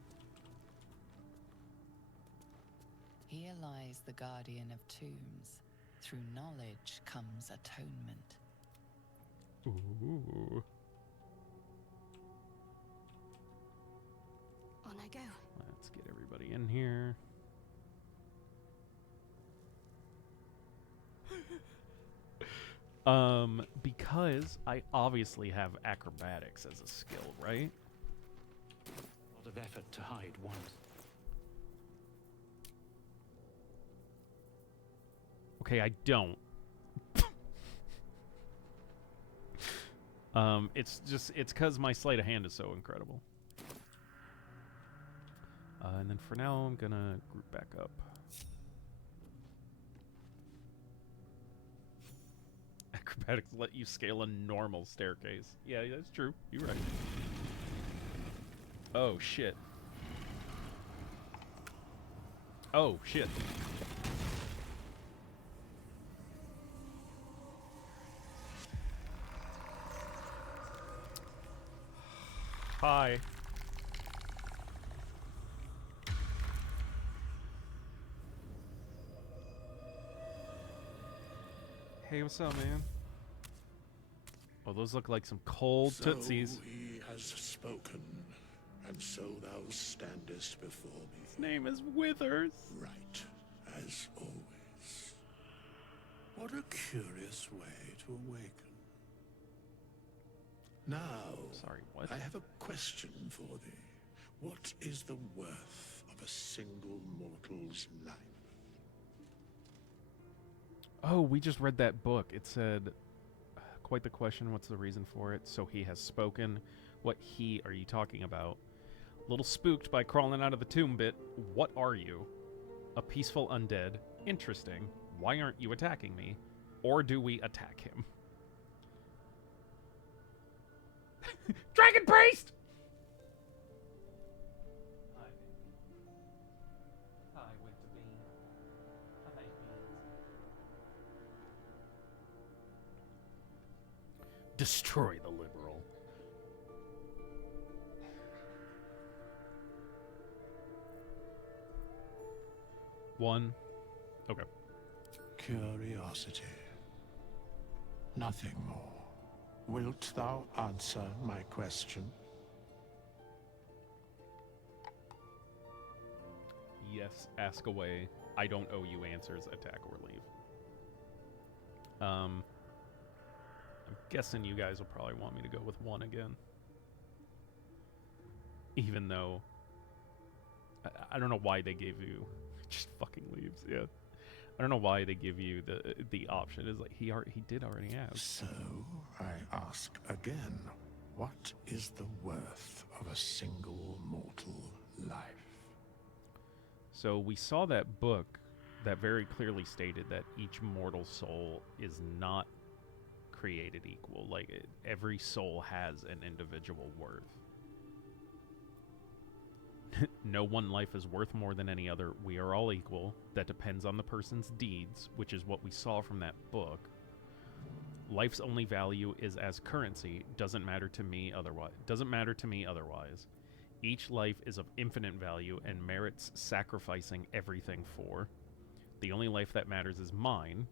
Here lies the guardian of tombs. Through knowledge comes atonement. Ooh. On I go. Let's get everybody in here. Because I obviously have acrobatics as a skill, right? A lot of effort to hide once. Okay, I don't. It's because my sleight of hand is so incredible. And then for now, I'm gonna group back up. Acrobatics let you scale a normal staircase. Yeah, that's true. You're right. Oh, shit. Oh, shit. Hi. Hey, what's up, man? Oh, those look like some cold tootsies. So he has spoken, and so thou standest before me. His name is Withers. Right, as always. What a curious way to awaken. Now, sorry, what? I have a question for thee. What is the worth of a single mortal's life? Oh, we just read that book. It said, quite the question, what's the reason for it? So he has spoken. What he are you talking about? A little spooked by crawling out of the tomb bit. What are you? A peaceful undead. Interesting. Why aren't you attacking me? Or do we attack him? Dragon Priest! Hi, Hi, Winterbean. Hi, Destroy the liberal. One. Okay. Curiosity. Nothing more. Wilt thou answer my question? Yes, ask away. I don't owe you answers, attack or leave. I'm guessing you guys will probably want me to go with one again. Even though I don't know why they gave you just fucking leaves. Yeah, I don't know why they give you the option. Is like he did already ask. So I ask again, what is the worth of a single mortal life? So we saw that book that very clearly stated that each mortal soul is not created equal. Like every soul has an individual worth. No one life is worth more than any other. We are all equal. That depends on the person's deeds, which is what we saw from that book. Life's only value is as currency. Doesn't matter to me otherwise. Each life is of infinite value and merits sacrificing everything for. The only life that matters is mine,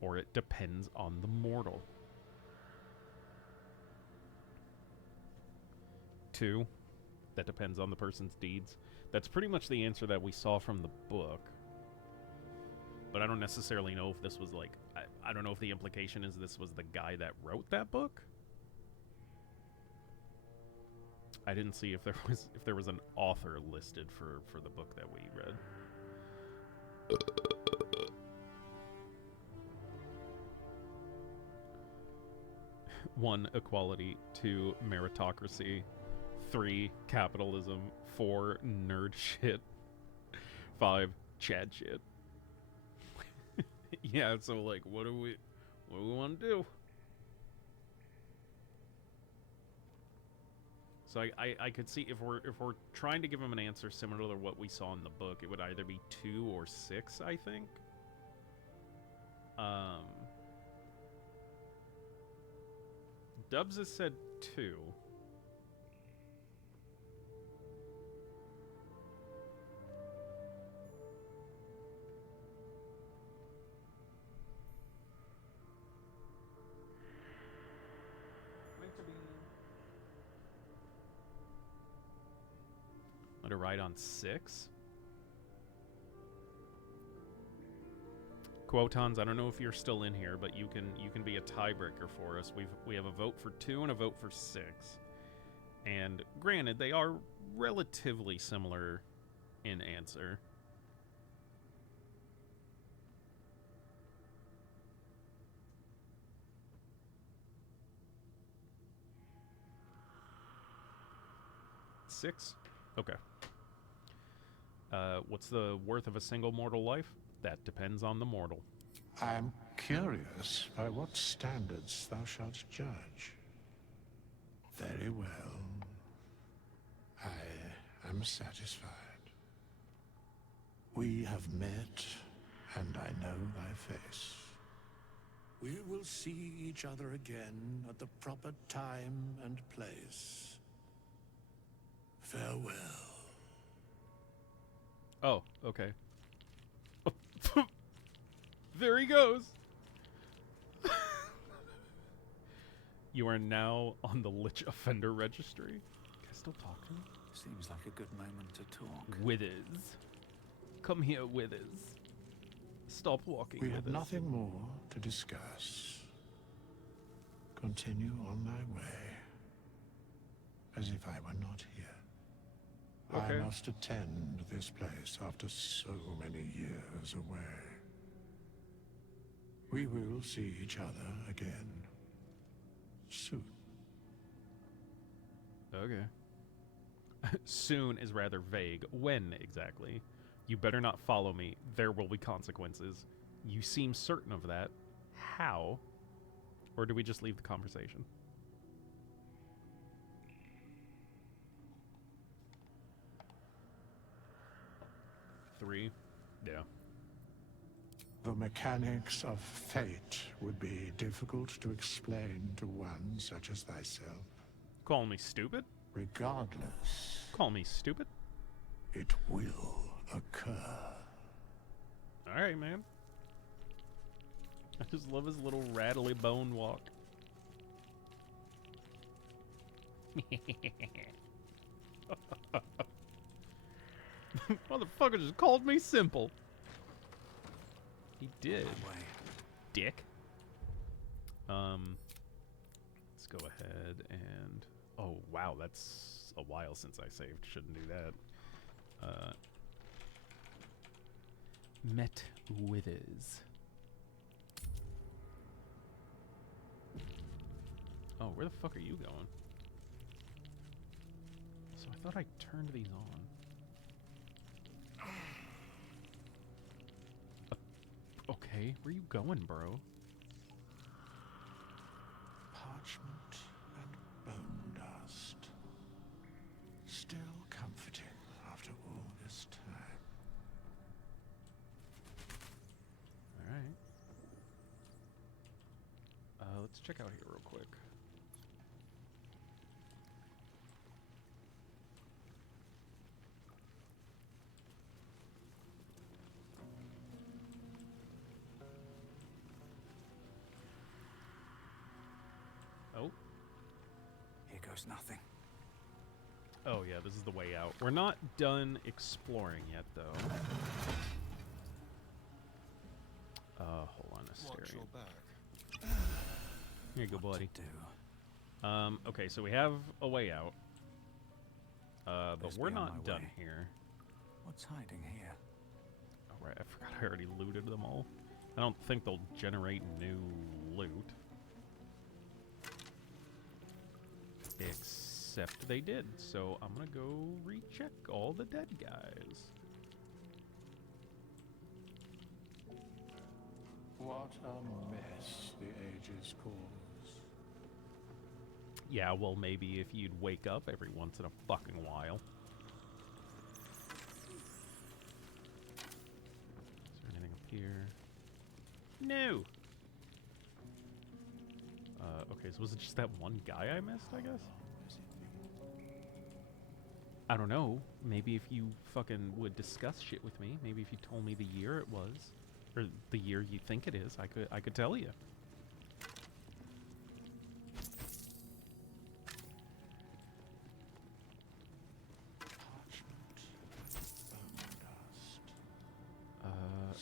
or it depends on the mortal. 2. That depends on the person's deeds. That's pretty much the answer that we saw from the book. But I don't necessarily know if this was like... I don't know if the implication is this was the guy that wrote that book. I didn't see if there was an author listed for the book that we read. 1. Equality. 2. Meritocracy. 3. Capitalism. 4. Nerd shit. 5. Chad shit. Yeah, so like, what do we want to do? So I could see if we're trying to give him an answer similar to what we saw in the book, it would either be 2 or 6, I think. Dubs has said 2. Let her ride on 6. Quotons, I don't know if you're still in here, but you can be a tiebreaker for us. We have a vote for 2 and a vote for 6. And granted, they are relatively similar in answer. Six? Okay. What's the worth of a single mortal life? That depends on the mortal. I am curious by what standards thou shalt judge. Very well. I am satisfied. We have met, and I know thy face. We will see each other again at the proper time and place. Farewell. Oh, okay. There he goes. You are now on the Lich Offender Registry. Guys still talking? Seems like a good moment to talk. Withers. Come here, Withers. Stop walking, We Withers. have nothing more to discuss. Continue on thy way, as if I were not here. Okay. I must attend this place after so many years away. We will see each other again soon. Okay. Soon is rather vague. When exactly? You better not follow me. There will be consequences. You seem certain of that. How? Or do we just leave the conversation? Three? Yeah. The mechanics of fate would be difficult to explain to one such as thyself. Call me stupid? Regardless. Call me stupid? It will occur. Alright, man. I just love his little rattly bone walk. Motherfucker just called me simple. He did. Dick. Let's go ahead and... Oh, wow, that's a while since I saved. Shouldn't do that. Met Withers. Oh, where the fuck are you going? So I thought I turned these on. Okay, where you going, bro? Parchment and bone dust. Still comforting after all this time. Alright. Let's check out here real quick. Oh. Here goes nothing. Oh yeah, this is the way out. We're not done exploring yet, though. Hold on a second. Here you go, buddy. Okay, so we have a way out. But we're not done here. What's hiding here? Oh, right, I forgot I already looted them all. I don't think they'll generate new loot. Except they did, so I'm gonna go recheck all the dead guys. What a mess the ages cause. Yeah, well, maybe if you'd wake up every once in a fucking while. Is there anything up here? No! Okay, so was it just that one guy I missed, I guess? I don't know. Maybe if you fucking would discuss shit with me, maybe if you told me the year it was, or the year you think it is, I could tell you.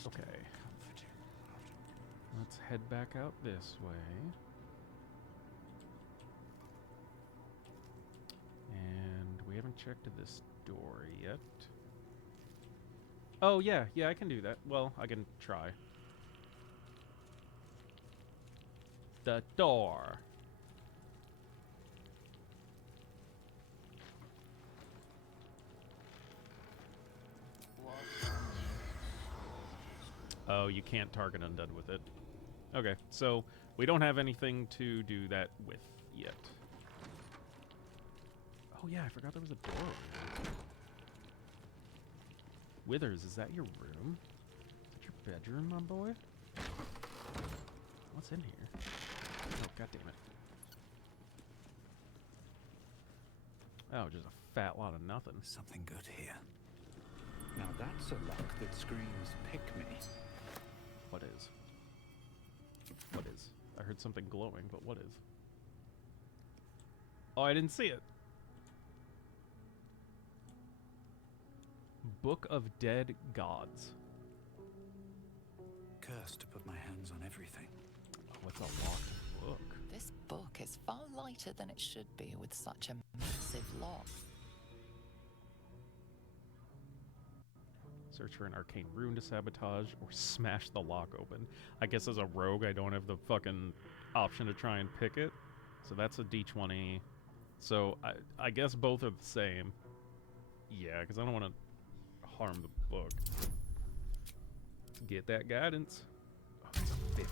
Okay. Let's head back out this way. And we haven't checked this door yet. Oh, yeah, I can do that. Well, I can try. The door. Oh, you can't target Undead with it. Okay, so we don't have anything to do that with yet. Oh yeah, I forgot there was a door over here. Withers, is that your room? Is that your bedroom, my boy? What's in here? Oh, god damn it. Oh, just a fat lot of nothing. Something good here. Now that's a lock that screams, pick me. What is? What is? I heard something glowing, but what is? Oh, I didn't see it. Book of Dead Gods. Cursed to put my hands on everything. Oh, it's a locked book. This book is far lighter than it should be with such a massive lock. Search for an arcane rune to sabotage or smash the lock open. I guess as a rogue, I don't have the fucking option to try and pick it. So that's a D20. So I guess both are the same. Yeah, because I don't want to harm the book. Let's get that guidance. Oh, it's a 15.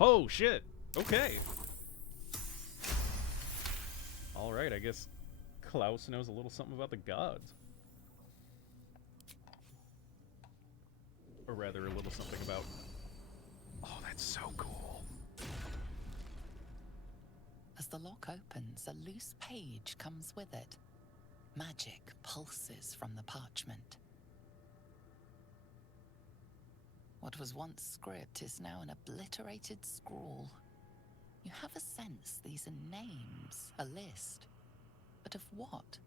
Oh, shit. Okay. Alright, I guess Klaus knows a little something about the gods. Or rather, a little something about... Oh, that's so cool. As the lock opens, a loose page comes with it. Magic pulses from the parchment. What was once script is now an obliterated scrawl. You have a sense these are names, a list. But of what?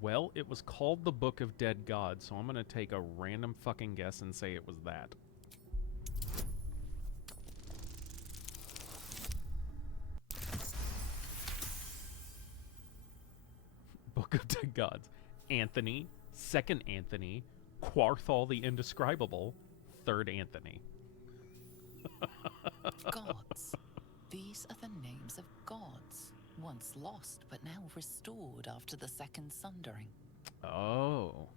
Well, it was called the Book of Dead Gods, so I'm gonna take a random fucking guess and say it was that. Book of Dead Gods. Anthony, second Anthony, Quarthal the Indescribable, third Anthony. Gods. These are the names of gods, once lost but now restored after the Second Sundering. Oh.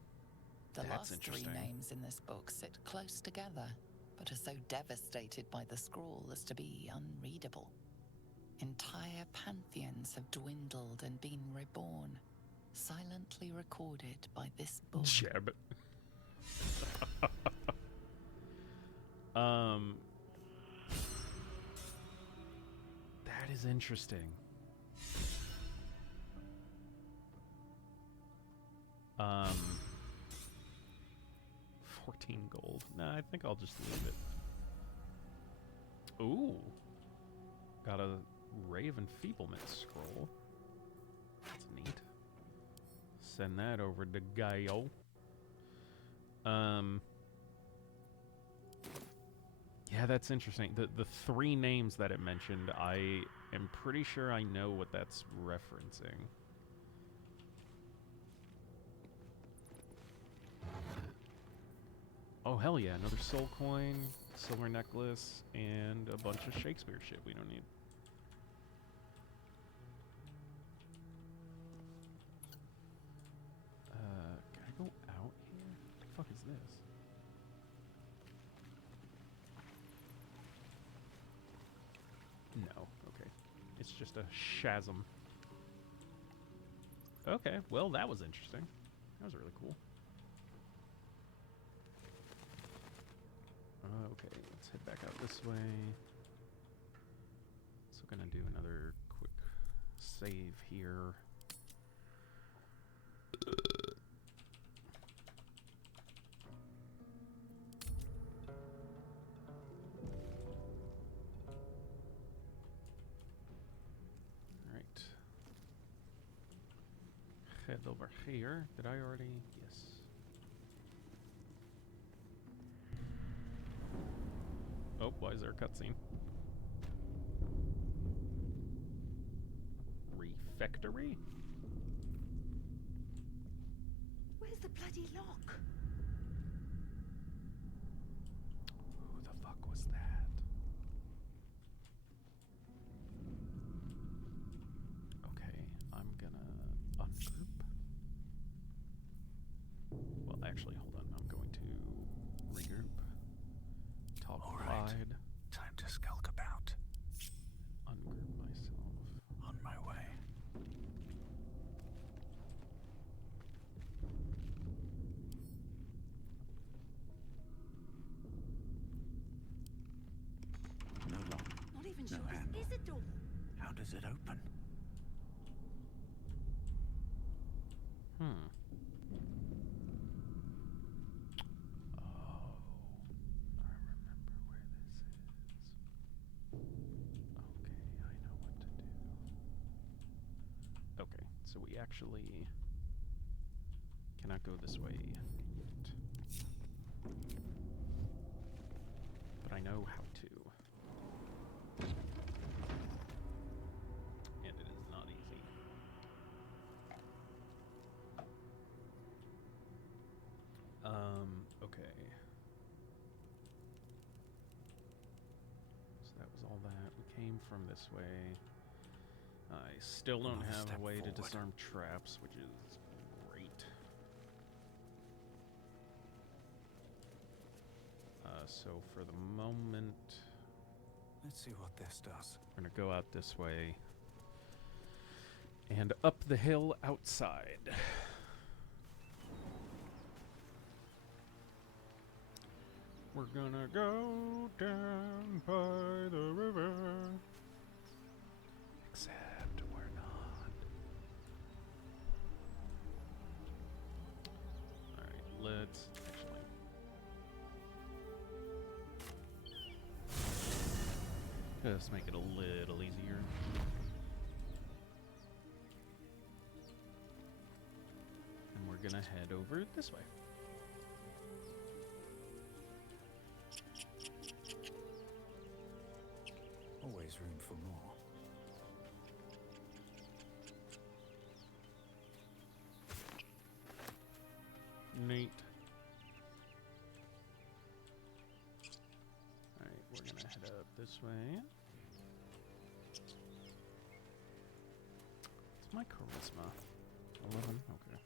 The That's last interesting. 3 names in this book sit close together, but are so devastated by the scrawl as to be unreadable. Entire pantheons have dwindled and been reborn, silently recorded by this book. Jeb. That is interesting. 14 gold. Nah, I think I'll just leave it. Ooh. Got a Ray of Enfeeblement scroll. That's neat. Send that over to Gaio. Yeah, that's interesting. The 3 names that it mentioned, I am pretty sure I know what that's referencing. Oh, hell yeah. Another soul coin, silver necklace, and a bunch of Shakespeare shit we don't need. Can I go out here? What the fuck is this? No. Okay. It's just a chasm. Okay. Well, that was interesting. That was really cool. Okay, let's head back out this way. So gonna do another quick save here. Alright. Head over here. Did I already? Yes. Oh, why is there a cutscene? Refectory? Where's the bloody lock? Who the fuck was that? Okay, I'm gonna ungroup. Well, actually, hold on. I'm going to regroup. Toggle wide. Time to skulk about. Ungroup myself. On my way. No lock. Not even No sure handle. this is a door. How does it open? So we actually cannot go this way yet. But I know how to. And it is not easy. Okay. So that was all that. We came from this way. I still don't have a way to disarm traps, which is great. So for the moment, let's see what this does. We're gonna go out this way and up the hill outside. We're gonna go down by the river. Except we're not. Alright, let's actually. Just make it a little easier. And we're gonna head over this way. Always room for more. Neat. Alright, we're gonna head up this way. What's my charisma? 11? Okay.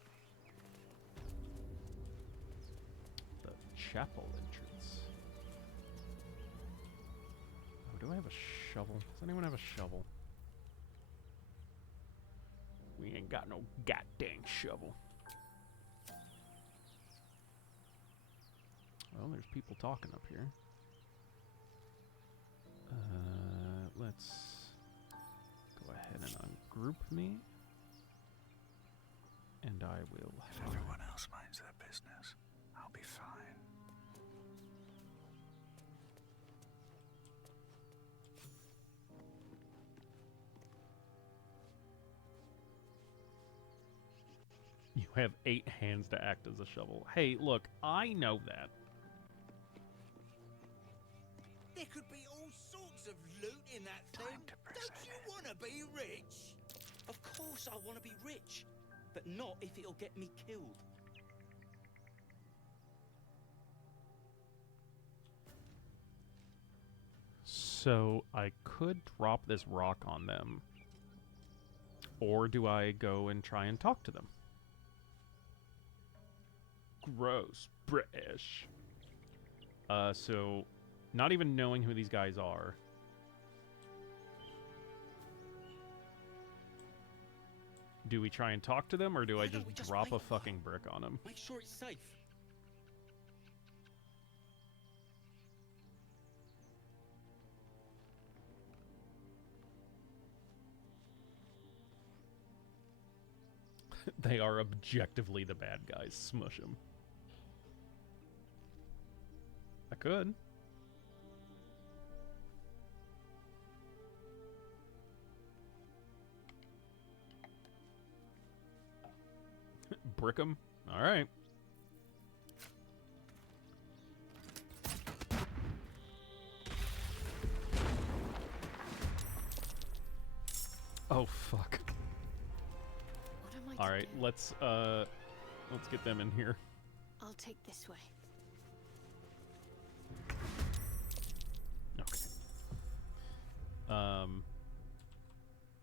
The chapel entrance. Oh, do I have a shovel? Does anyone have a shovel? We ain't got no goddamn shovel. Well, there's people talking up here. Let's go ahead and ungroup me. And I will... If everyone else minds their business, I'll be fine. You have 8 hands to act as a shovel. Hey, look, I know that. There could be all sorts of loot in that thing. Don't you want to be rich? Of course I want to be rich, but not if it'll get me killed. So I could drop this rock on them. Or do I go and try and talk to them? Gross. British. So not even knowing who these guys are. Do we try and talk to them, or do I just drop a fucking brick on them? Make sure it's safe. They are objectively the bad guys. Smush them. I could. Brick them? Alright. Oh, fuck. Alright, let's get them in here. I'll take this way. Okay.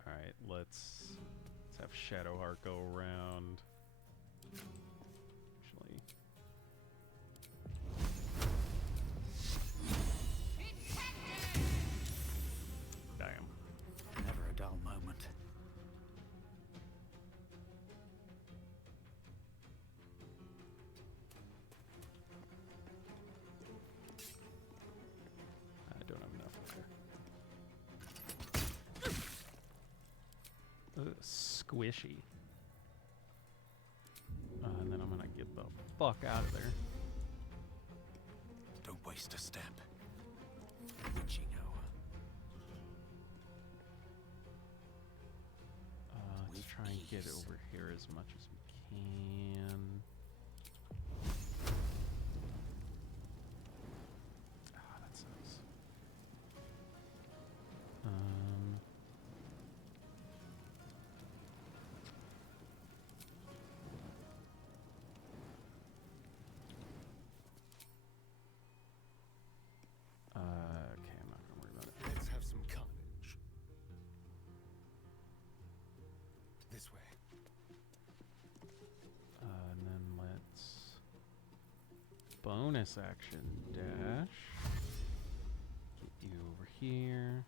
Alright, let's have Shadowheart go around. Actually. Damn. Never a dull moment. I don't have enough there. Squishy. And then I'm gonna get the fuck out of there. Don't waste a step. Witching hour. Let's try and get over here as much as we can. Ah, that sucks. Okay, I'm not gonna worry about it. Let's have some carnage. This way. And then let's bonus action dash. Get you over here.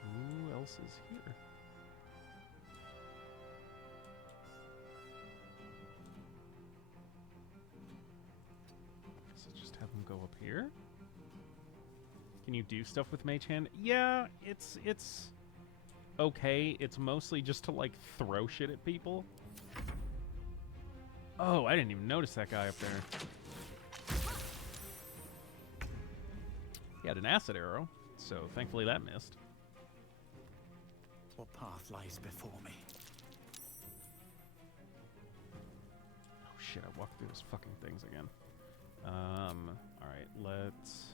Who else is here? So just have them go up here? Can you do stuff with Mage Hand? Yeah, it's okay. It's mostly just to, like, throw shit at people. Oh, I didn't even notice that guy up there. He had an acid arrow, so thankfully that missed. What path lies before me? Oh shit, I walked through those fucking things again. Alright, let's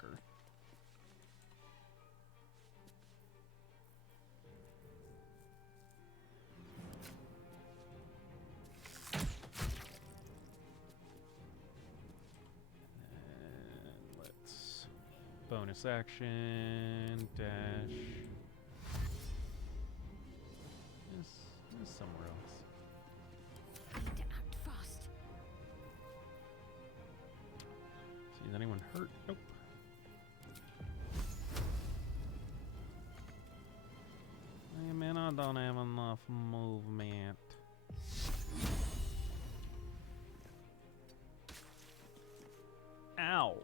motherfucker. And let's bonus action dash. Is somewhere else. I need to act fast. See, is anyone hurt? Nope. Hey man, I don't have enough movement. Ow.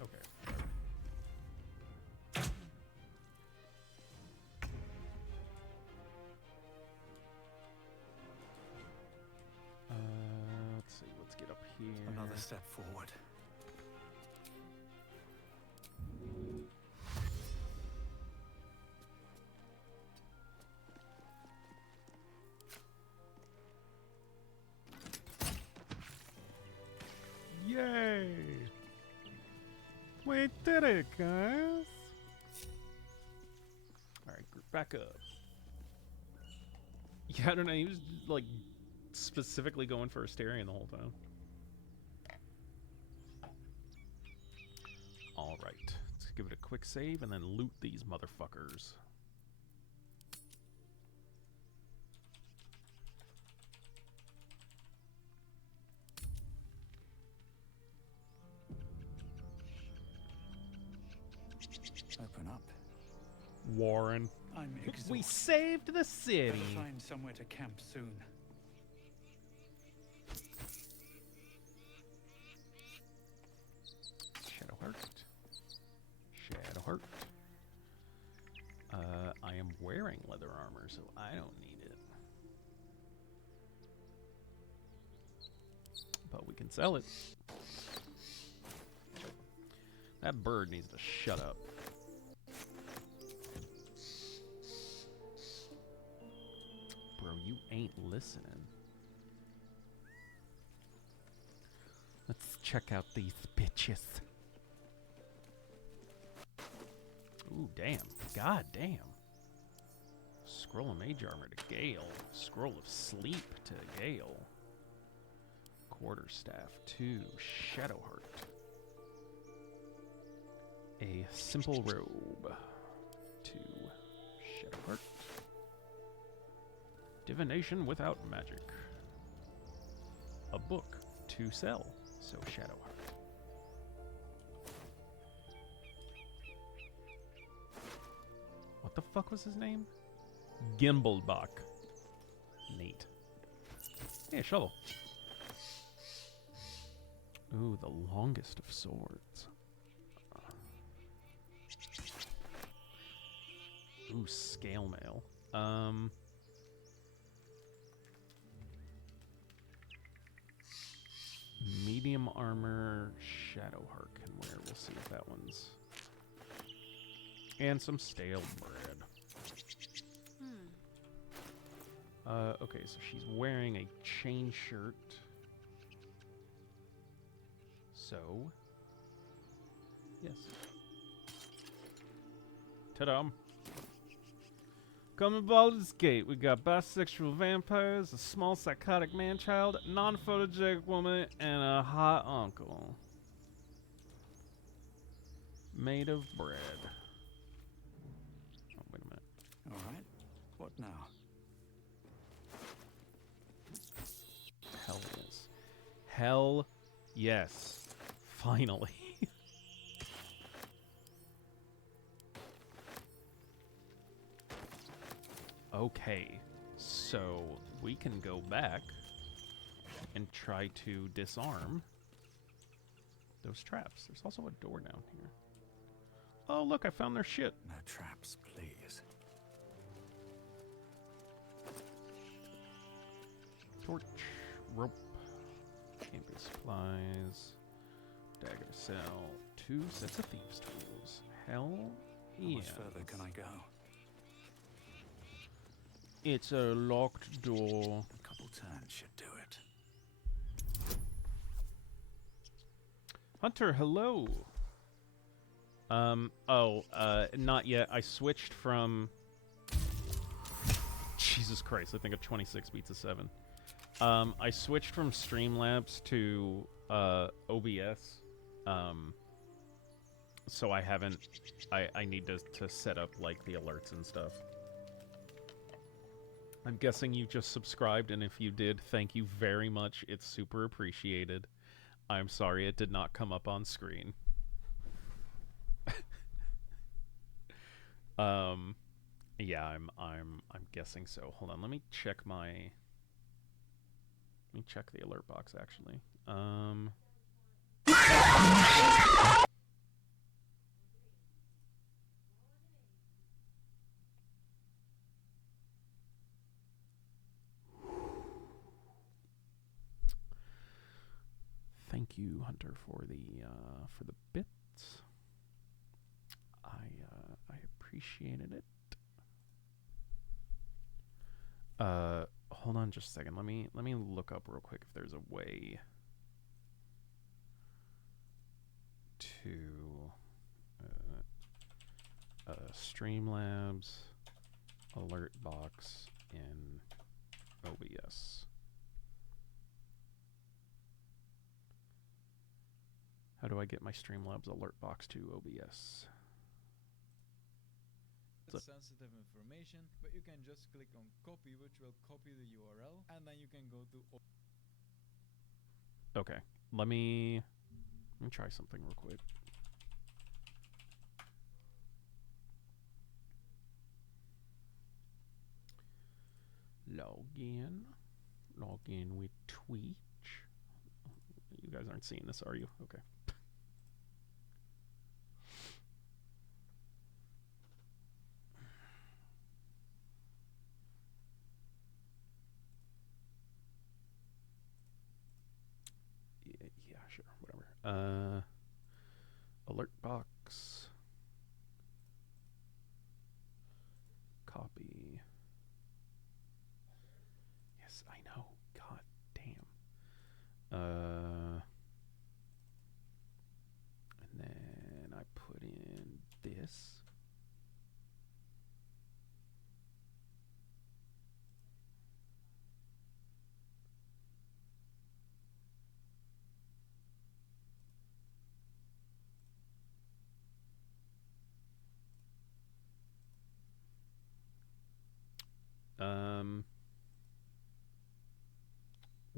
Okay. Let's see. Let's get up here. Another step forward. Yay! We did it, guys! Alright, group back up. Yeah, I don't know, he was, like, specifically going for Asterion the whole time. Alright, let's give it a quick save and then loot these motherfuckers. Open up. Warren. I'm exhausted. We saved the city. Better find somewhere to camp soon. Shadowheart. Shadowheart. I am wearing leather armor, so I don't need it. But we can sell it. That bird needs to shut up. Bro, you ain't listening. Let's check out these bitches. Ooh, damn. God damn. Scroll of Mage Armor to Gale. Scroll of Sleep to Gale. Quarterstaff to Shadowheart. A simple robe to Shadowheart. Divination without magic. A book to sell, so Shadowheart. What the fuck was his name? Gimblebach. Neat. Hey, a shovel. Ooh, the longest of swords. Ooh, scale mail. Medium armor, Shadowheart can wear. We'll see if that one's. And some stale bread. Okay, so she's wearing a chain shirt. So, yes. Ta-da! Come to Baldur's Gate. We got bisexual vampires, a small psychotic man-child, a non-photogenic woman, and a hot uncle. Made of bread. Oh, wait a minute. Alright, what now? Hell yes. Hell yes. Finally. Okay, so we can go back and try to disarm those traps. There's also a door down here. Oh, look, I found their shit. No traps, please. Torch, rope, camping supplies, dagger to sell, 2 sets of thieves' tools. Hell yeah. How much further can I go? It's a locked door. A couple turns should do it. Hunter, hello. Not yet. I switched from... Jesus Christ, I think a 26 beats a 7. I switched from Streamlabs to OBS. So I haven't... I need to set up, like, the alerts and stuff. I'm guessing you just subscribed, and if you did, thank you very much. It's super appreciated. I'm sorry it did not come up on screen. Yeah, I'm guessing so. Hold on, let me check the alert box actually. Thank you, Hunter, for the bits. I appreciated it. Hold on just a second. Let me look up real quick if there's a way to Streamlabs alert box in OBS. How do I get my Streamlabs alert box to OBS? Sensitive information, but you can just click on copy, which will copy the URL, and then you can go to... Okay, let me try something real quick. Log in with Twitch. You guys aren't seeing this, are you? Okay. Yeah, sure, whatever. Alert box. Copy. Yes, I know. God damn. And then I put in this.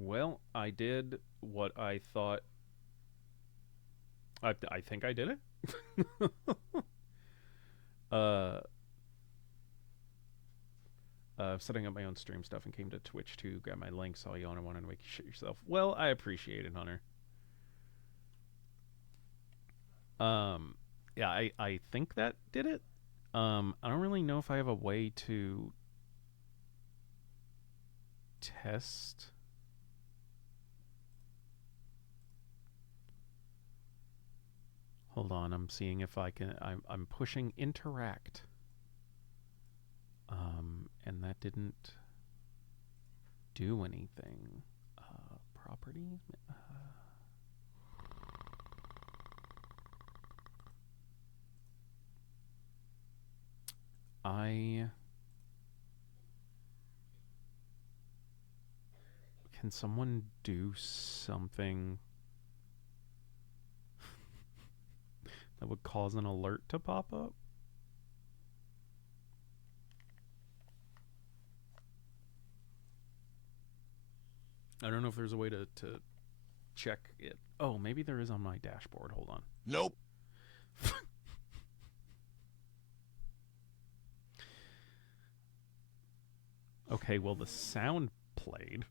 Well, I did what I thought. I think I did it. Setting up my own stream stuff and came to Twitch to grab my link, saw you on and wanted to make you shit yourself. Well, I appreciate it, Hunter. Yeah, I think that did it. I don't really know if I have a way to test. Hold on, I'm seeing if I can. I'm pushing interact. And that didn't do anything. Properties. Can someone do something that would cause an alert to pop up? I don't know if there's a way to check it. Oh, maybe there is on my dashboard. Hold on. Nope. Okay, well, the sound played.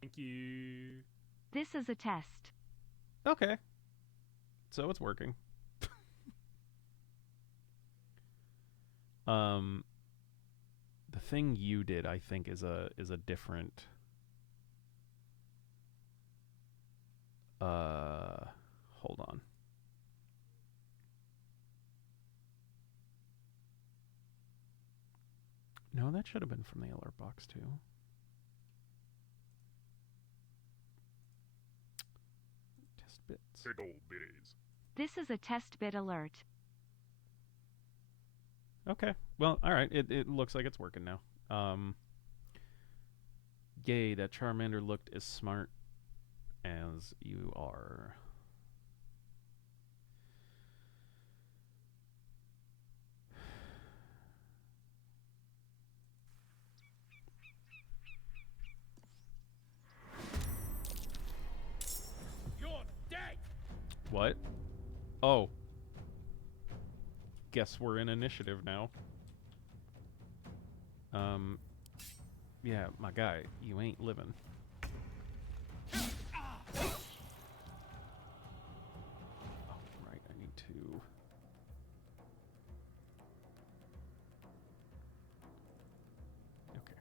Thank you. This is a test. Okay. So it's working. The thing you did, I think, is a different hold on. No, that should have been from the alert box too. Test bits. Big old bitties. This is a test bit alert. Okay. Well, alright. It looks like it's working now. Yay, that Charmander looked as smart as you are. You're dead. What? Oh. Guess we're in initiative now. Yeah, my guy, you ain't living. Oh, right, I need to... Okay.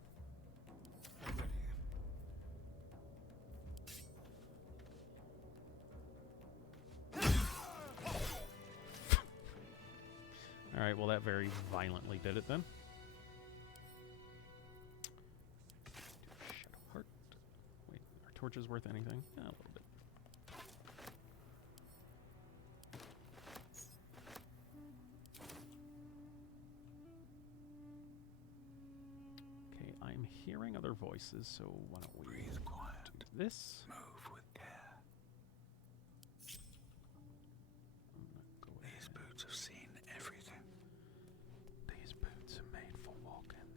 Alright, well that very violently did it then. Shadowheart. Wait, are torches worth anything? Yeah, a little bit. Okay, I'm hearing other voices, so why don't we breathe quiet. Do this? Move with care. These boots have seen everything. These boots are made for walking,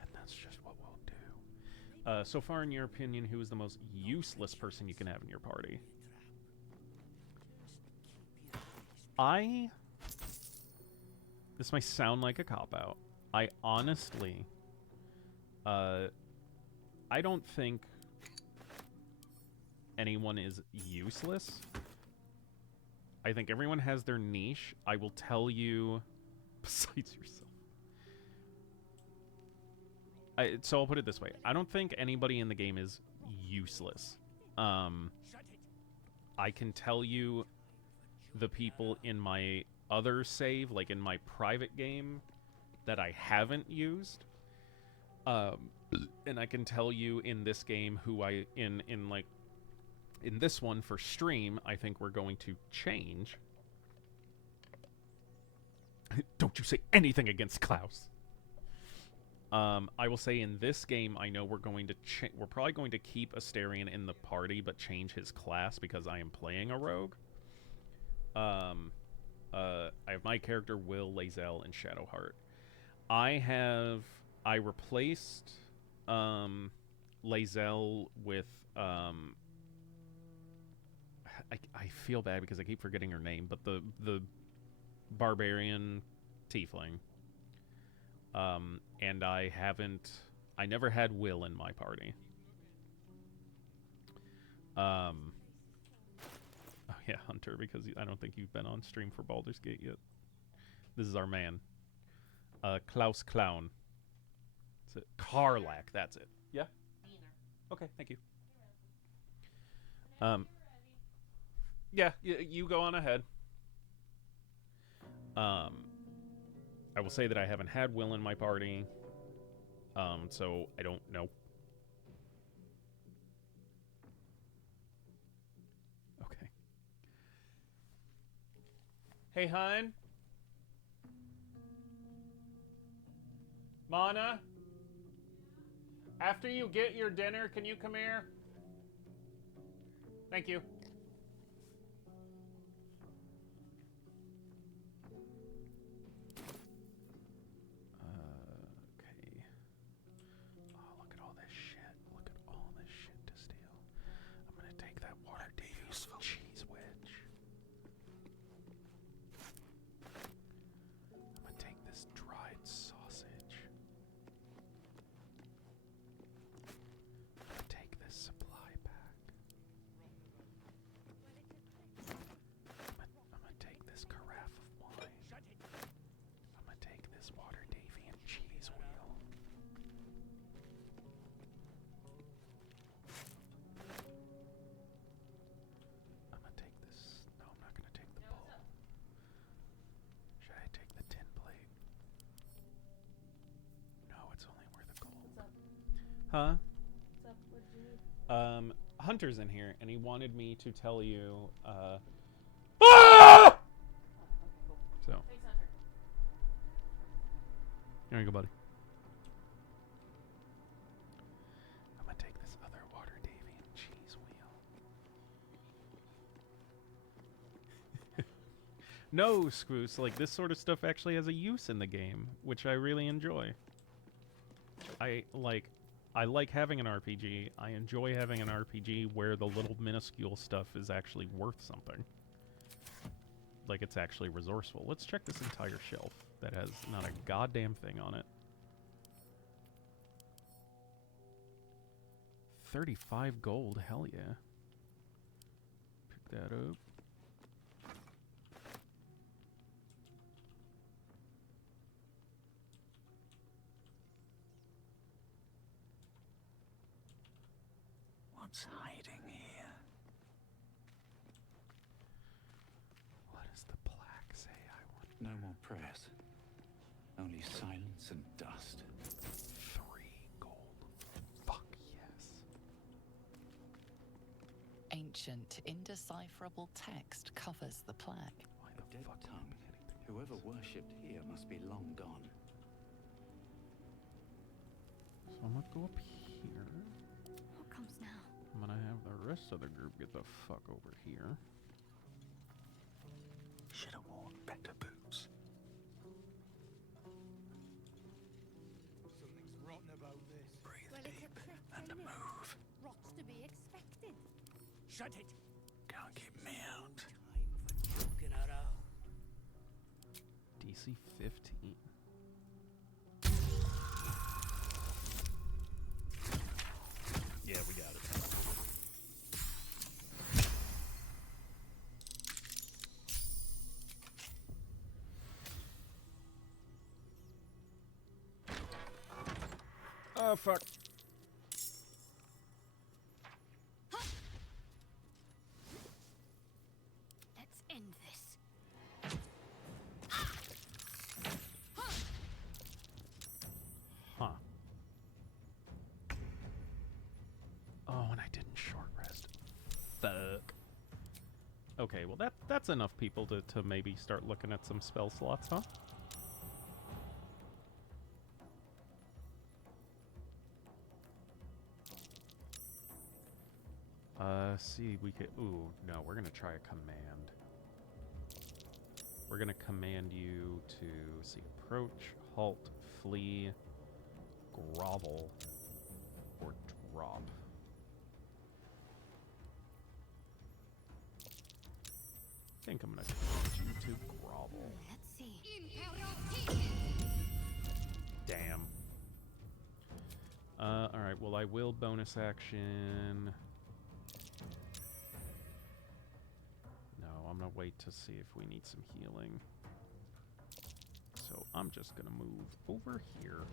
and that's just what we'll do. So far, in your opinion, who is the most useless person you can have in your party? This might sound like a cop-out. I honestly... I don't think anyone is useless. I think everyone has their niche. I will tell you, besides yourself. So I'll put it this way. I don't think anybody in the game is useless. I can tell you the people in my other save, like in my private game, that I haven't used. And I can tell you in this game who in this one for stream, I think we're going to change. Don't you say anything against Klaus. I will say in this game, I know we're going to we're probably going to keep Asterion in the party, but change his class because I am playing a rogue. I have my character Will, Lae'zel, and Shadowheart. I replaced Lae'zel with I feel bad because I keep forgetting her name, but the barbarian tiefling. And I never had Will in my party. Oh yeah, Hunter, because I don't think you've been on stream for Baldur's Gate yet. This is our man. Klaus Klauen. That's it. Karlach, that's it. Yeah? Okay, thank you. Yeah, you go on ahead. I will say that I haven't had Will in my party, so I don't know. Okay. Hey, hun? Mana? After you get your dinner, can you come here? Thank you. Okay. Oh, look at all this shit. Look at all this shit to steal. I'm gonna take that water Dave's cheese wedge. I'm gonna take this dried sausage. I'm gonna take this supply pack. Huh? What's up? What did you need? Hunter's in here, and he wanted me to tell you, Ah! Oh, okay, cool. So. Thanks, Hunter. Here you go, buddy. I'm gonna take this other water Davian cheese wheel. No, Scroose, like, this sort of stuff actually has a use in the game, which I really enjoy. I like having an RPG. I enjoy having an RPG where the little minuscule stuff is actually worth something. Like, it's actually resourceful. Let's check this entire shelf that has not a goddamn thing on it. 35 gold, hell yeah. Pick that up. What's hiding here? What does the plaque say? I want no more prayers. Only silence and dust. 3 gold. Fuck yes. Ancient, indecipherable text covers the plaque. Why the Dead fuck tongue. Whoever worshipped here must be long gone. So I'm gonna go up here. What comes now? I'm gonna have the rest of the group get the fuck over here. Should have worn better boots. Something's rotten about this. Breathe Well, it's a deep trick, and ain't it? move. Rot's to be expected. Shut it. Can't keep me out. Time for joking around. DC 15. Yeah, we got it. Oh, fuck. Let's end this. Huh. Oh, and I didn't short rest. Fuck. Okay, well that's enough people to maybe start looking at some spell slots, huh? See, we could... Ooh, no, we're gonna try a command. We're gonna command you to, see, approach, halt, flee, grovel, or drop. I think I'm gonna command you to grovel. Let's see. Damn. Alright, well I will bonus action... No, I'm gonna wait to see if we need some healing. So I'm just gonna move over here.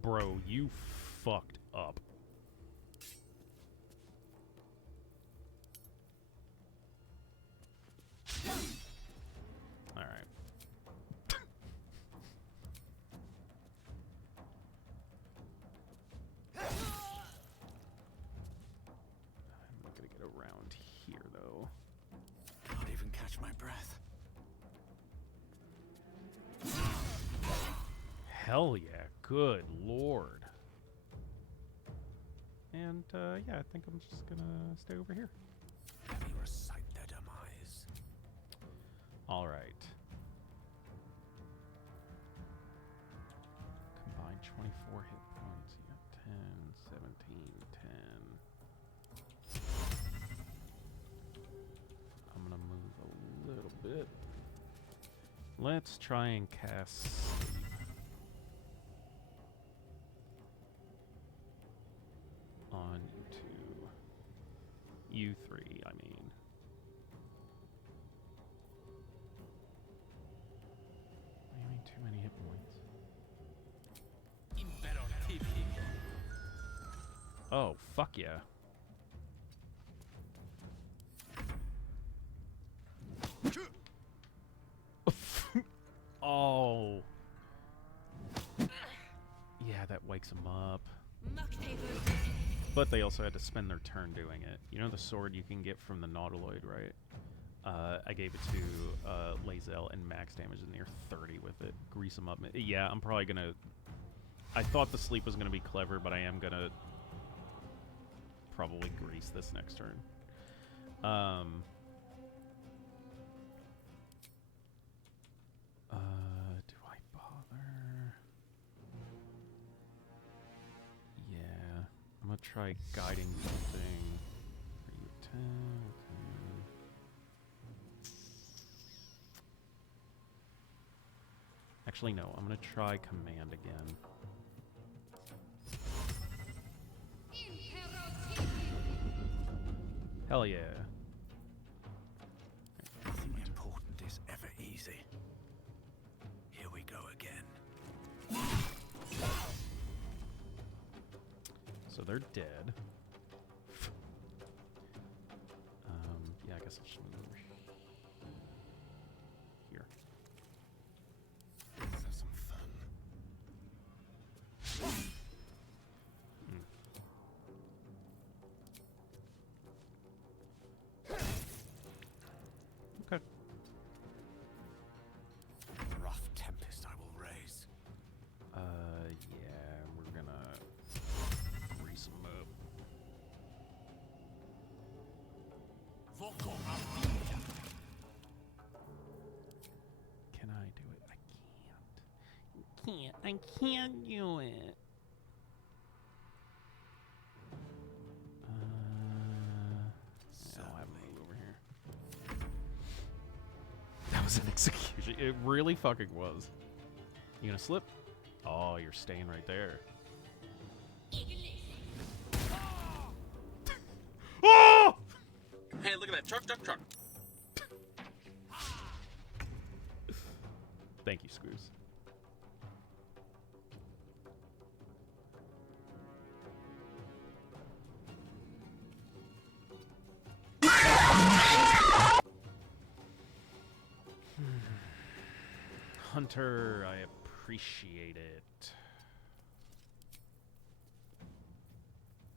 Bro, you fucked up. Alright. I'm not gonna get around here, though. Can't even catch my breath. Hell yeah, good lord. And, yeah, I think I'm just gonna stay over here. Let me recite their demise. Alright. Combine 24 hit points. You got 10, 17, 10. I'm gonna move a little bit. Let's try and cast Sleep. On you two. You three, I mean. I mean, too many hit points. Oh, fuck yeah. that wakes them up. But they also had to spend their turn doing it. You know the sword you can get from the Nautiloid, right? I gave it to Lae'zel and max damage in near 30 with it. Grease them up. Yeah, I'm probably gonna... I thought the sleep was gonna be clever, but I am gonna probably grease this next turn. Do I bother? Yeah. I'm gonna try guiding something. Are you attack? Actually, no. I'm gonna try command again. Hell yeah. Nothing important is ever easy. Here we go again. So they're dead. Yeah, I guess I'll just move over here. Let's have some fun. Okay. Rough tempest I will raise. Yeah, we're gonna grease them up. Can I do it? I can't. I can't do it. Yeah, I'll have them move over here. That was an execution. It really fucking was. You gonna slip? Oh, you're staying right there. Oh! Hey, look at that truck. Thank you, Screws. Hunter, I appreciate it.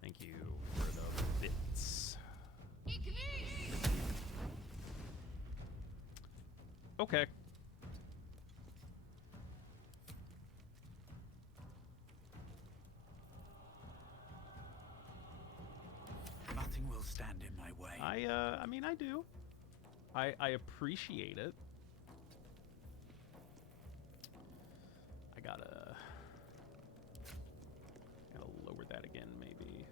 Thank you for the bits. Okay. Nothing will stand in my way. I mean, I do. I appreciate it. I gotta lower that again, maybe.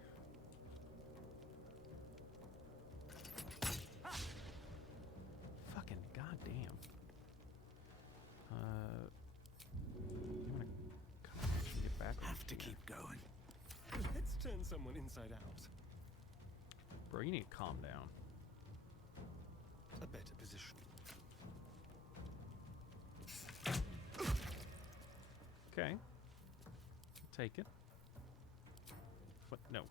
Fucking goddamn. I'm gonna kind of actually get back. Have to keep going. Let's turn someone inside out. Bro, you need to calm down. A better position. Okay. Take it. What? No.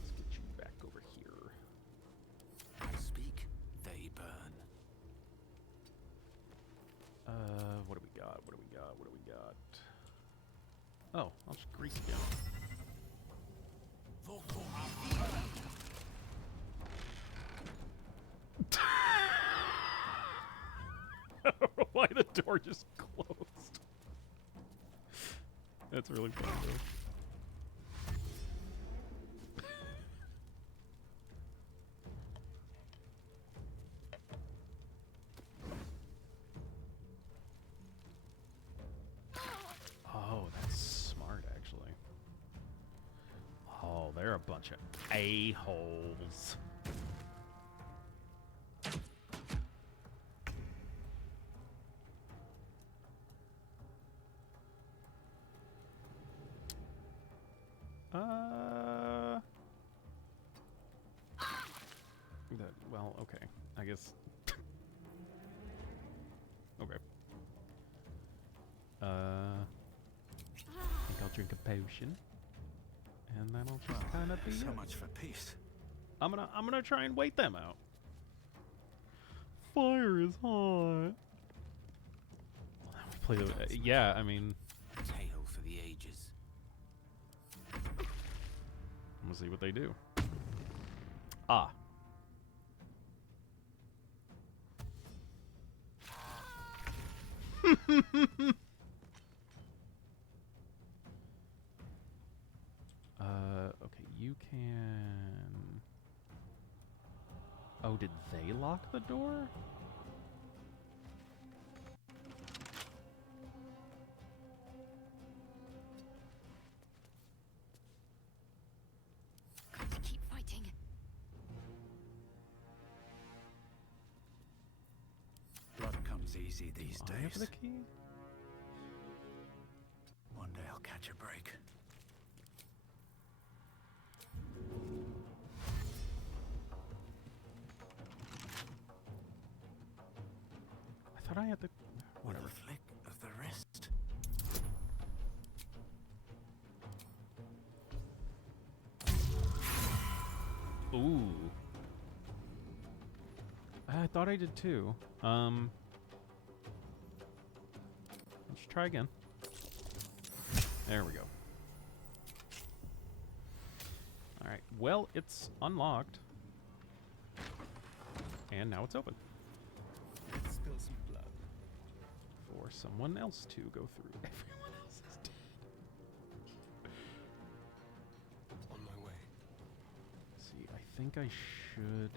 Let's get you back over here. I speak, they burn. What do we got? What do we got? What do we got? Oh, I'll just grease again. I don't know why the door just closed. That's really funny, though. Oh, that's smart, actually. Oh, they're a bunch of a-holes. Well, okay. I guess. Okay. I think I'll drink a potion, and that'll just kind of be So it. much for peace. I'm gonna try and wait them out. fire is hot. Play the yeah. I mean, Tale for the ages. We'll see what they do. Ah. Okay, you can... Oh, did they lock the door? Got to keep fighting. Blood comes easy these Do I have days. the key? One day I'll catch a break. I thought I had the... Whatever. With a flick of the wrist. Ooh. I thought I did too. Let's try again. There we go. Alright, well, it's unlocked. And now it's open. Let's spill some blood. For someone else to go through. Everyone else is dead. On my way. See, I think I should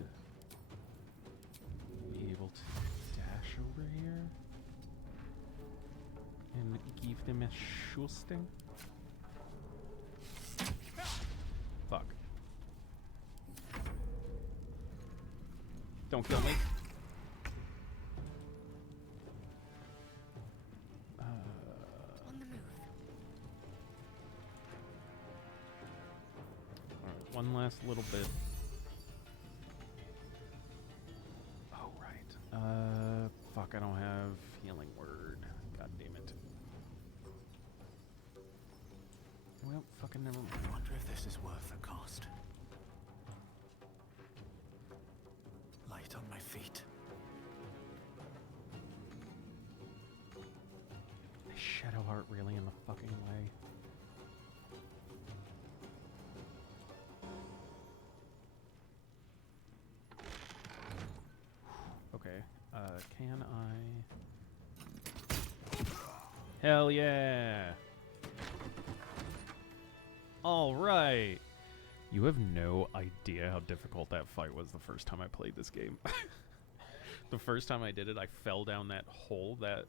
be able to dash over here and give them a shooting. Fuck. Don't kill me. On the move. Alright, one last little bit. Oh, right. Fuck, I don't have healing word. God damn it. Well, fucking never mind. I wonder if this is worth the cost. Light on my feet. Is Shadowheart really in the fucking way? Okay, can I... Hell yeah! Alright! You have no idea how difficult that fight was the first time I played this game. The first time I did it, I fell down that hole that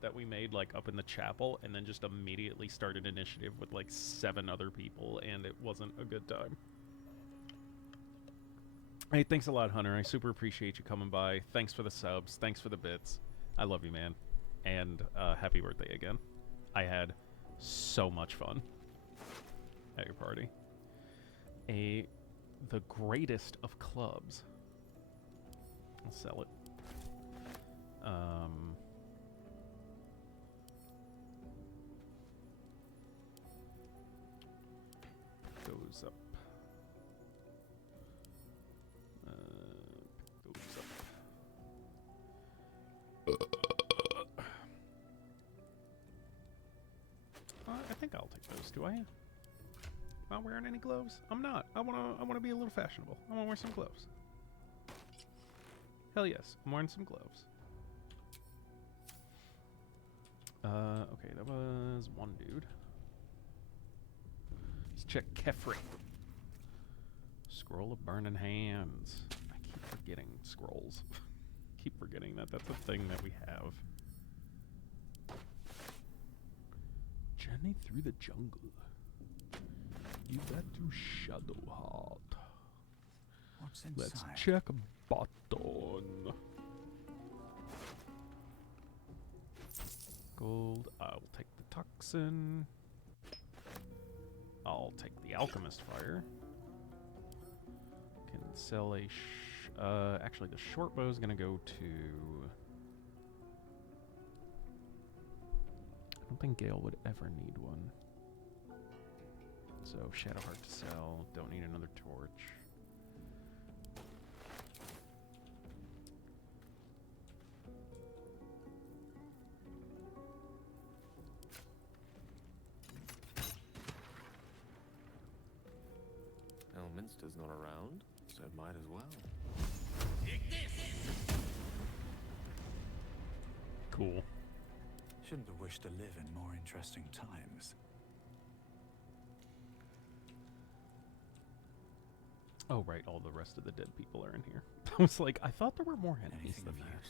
that we made, like, up in the chapel, and then just immediately started initiative with, like, 7 other people, and it wasn't a good time. Hey, thanks a lot, Hunter. I super appreciate you coming by. Thanks for the subs. Thanks for the bits. I love you, man. And happy birthday again. I had so much fun at your party. The greatest of clubs. I'll sell it. Goes up. Goes up. I think I'll take those. Do I? Not wearing any gloves? I'm not. I wanna be a little fashionable. I wanna wear some gloves. Hell yes, I'm wearing some gloves. Okay, that was one dude. Let's check Kefri. Scroll of Burning Hands. I keep forgetting scrolls. Keep forgetting that that's a thing that we have. Journey through the jungle. You got to Shadowheart. What's inside? Let's check button. Gold. I'll take the toxin. I'll take the alchemist fire. Can sell a actually the short bow is gonna go to... I don't think Gale would ever need one. So Shadowheart to sell. Don't need another torch. monster's not around, so might as well. Cool. Shouldn't have wished to live in more interesting times. Oh, right, all the rest of the dead people are in here. I was like, I thought there were more enemies than that.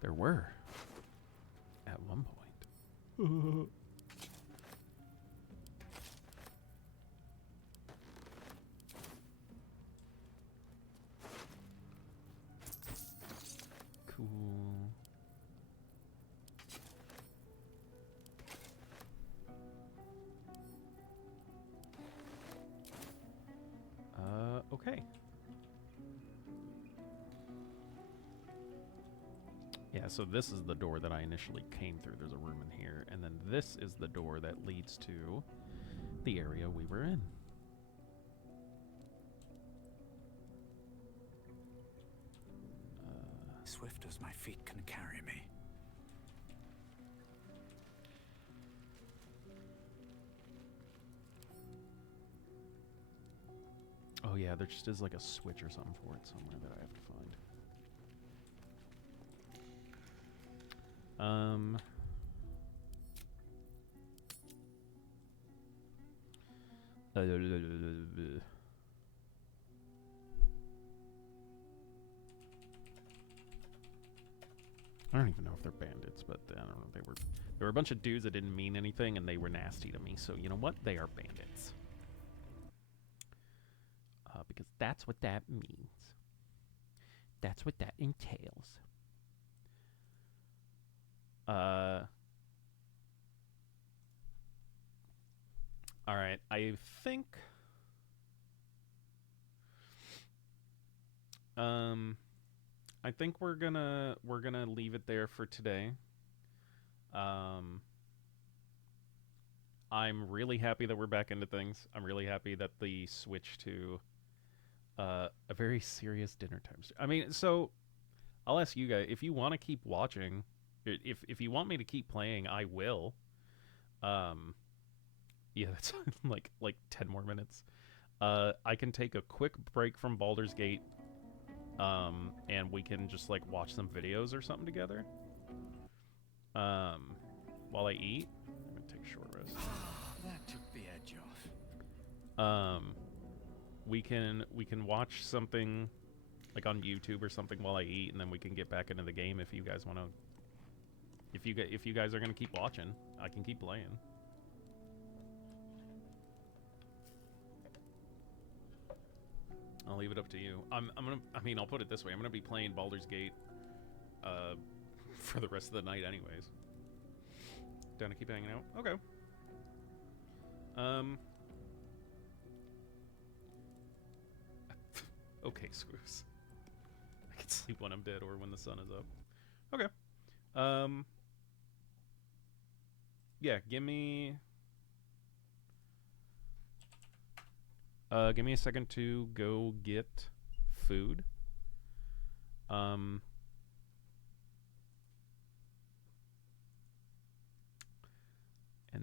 There were. At one point. Cool. Okay. Yeah, so this is the door that I initially came through. There's a room in here. And then this is the door that leads to the area we were in. Swift as my feet can carry me. Oh yeah, there just is like a switch or something for it somewhere that I have to find. I don't even know if they're bandits, but I don't know. They were a bunch of dudes that didn't mean anything, and they were nasty to me. So you know what? They are bandits. Because that's what that means. That's what that entails. All right, I think. I think we're gonna leave it there for today. I'm really happy that we're back into things. I'm really happy that the switch to a very serious dinner time. I mean, so I'll ask you guys if you want to keep watching. If you want me to keep playing, I will. Yeah, that's like 10 more minutes. I can take a quick break from Baldur's Gate. And we can just like watch some videos or something together. While I eat. I'm gonna take a short rest. That took the edge off. We can watch something like on YouTube or something while I eat, and then we can get back into the game if you guys want to. If you guys are gonna keep watching, I can keep playing. I'll leave it up to you. I'll put it this way. I'm gonna be playing Baldur's Gate for the rest of the night anyways. Down to keep hanging out? Okay. Okay, Squoos. I can sleep when I'm dead or when the sun is up. Okay. Yeah, give me a second to go get food. And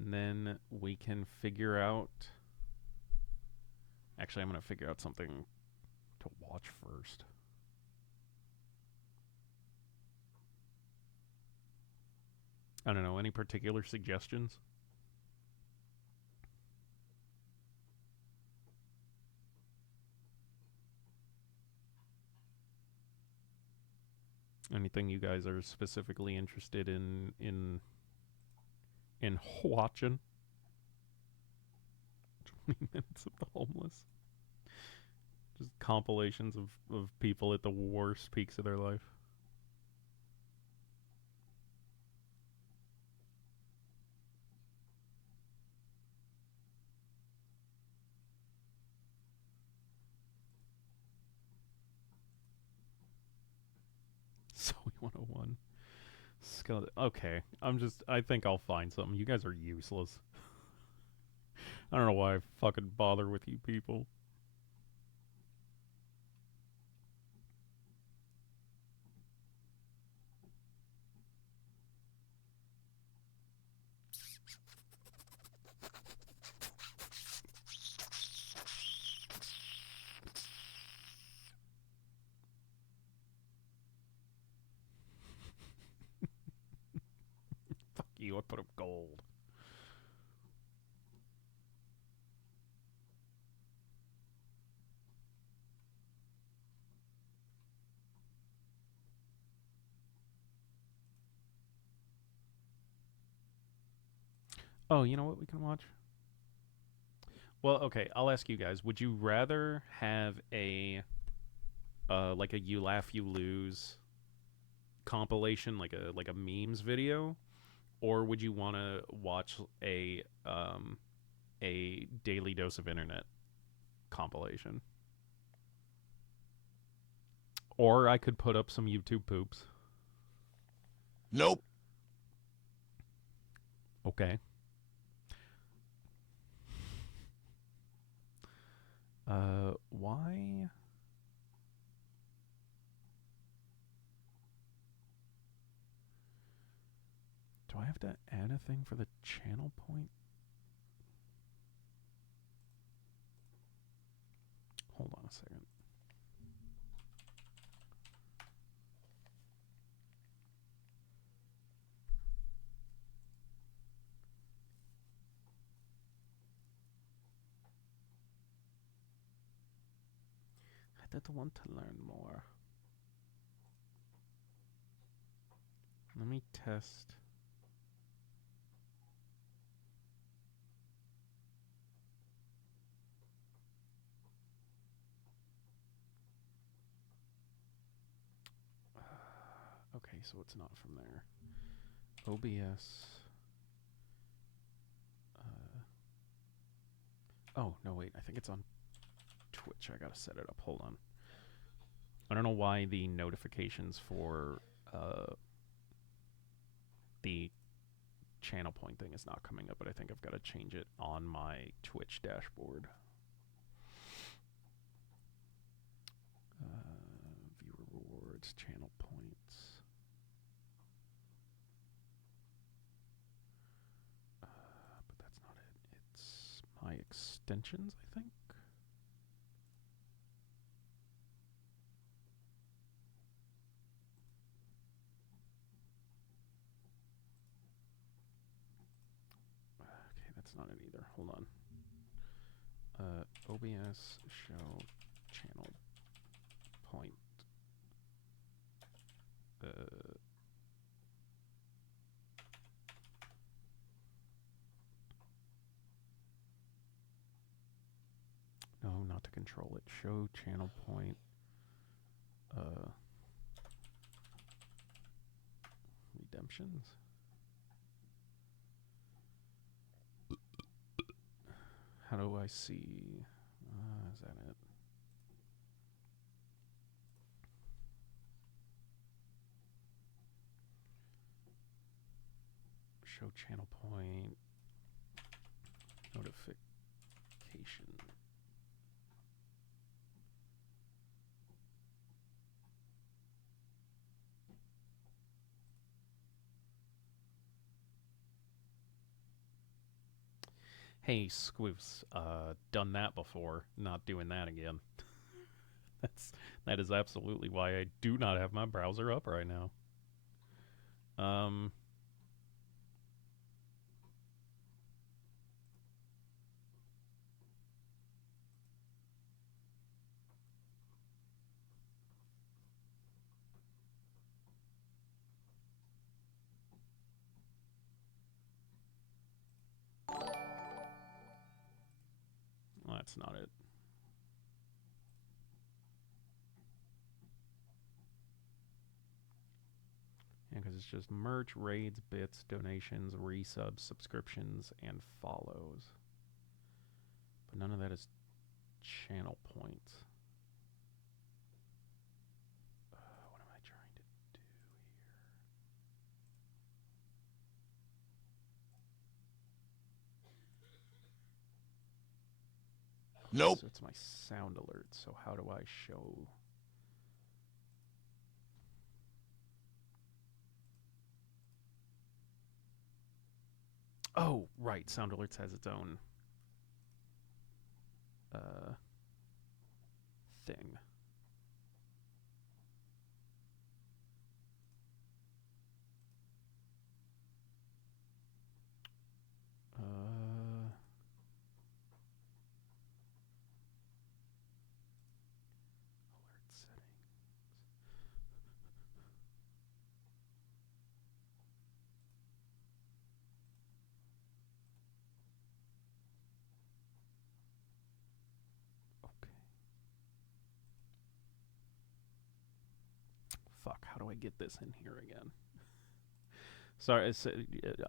then we can figure out... Actually, I'm going to figure out something to watch first. I don't know, any particular suggestions? Anything you guys are specifically interested in watching? 20 minutes of the homeless. Just compilations of people at the worst peaks of their life. Zoe 101. Skeleton. Okay, I think I'll find something. You guys are useless. I don't know why I fucking bother with you people. you. I put up gold. Oh, you know what we can watch? Well, okay, I'll ask you guys. Would you rather have a like a You Laugh You Lose compilation, like a memes video, or would you want to watch a Daily Dose of Internet compilation? Or I could put up some YouTube poops. Nope. Okay. Why? Do I have to add a thing for the channel point? Hold on a second. I did want to learn more. Let me test. Okay, so it's not from there. OBS. Oh, no, wait. I think it's on Twitch. I gotta set it up. Hold on. I don't know why the notifications for the channel point thing is not coming up, but I think I've got to change it on my Twitch dashboard. Viewer rewards, channel points. But that's not it. It's my extensions, I think. Okay, that's not it either. Hold on. OBS show channel point. No, not to control it. Show channel point. Redemptions. How do I see? Is that it? Show channel point. Notification. Hey, Squiff's done that before. Not doing that again. That is absolutely why I do not have my browser up right now. Well, that's not it. Yeah, because it's just merch, raids, bits, donations, resubs, subscriptions, and follows. But none of that is channel points. What am I trying to do here? Nope. So it's my sound alert. So how do I show? Oh, right. Sound alerts has its own thing. fuck, how do I get this in here again? Sorry, it's... Is it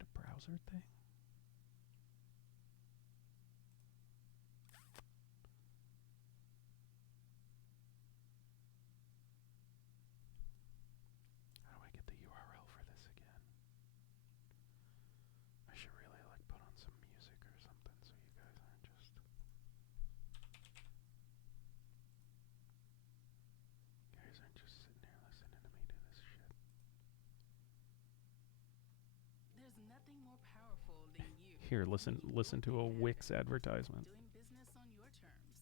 a browser thing? How do I get the URL for this again? I should really like put on some music or something so you guys aren't just... You guys aren't just sitting here listening to me do this shit. There's nothing more powerful than you. Here, listen to a Wix advertisement. Doing business on your terms.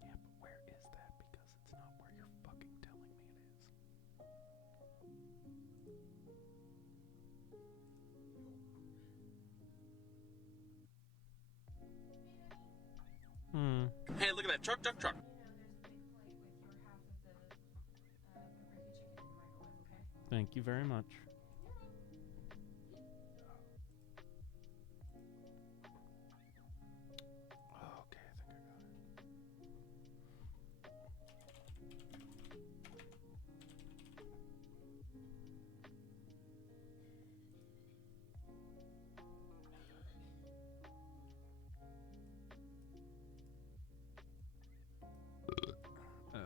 Yeah, but where is that? Because it's not where you're fucking telling me it is. Hey, look at that truck. Thank you very much. Okay, I think I got it. Oh.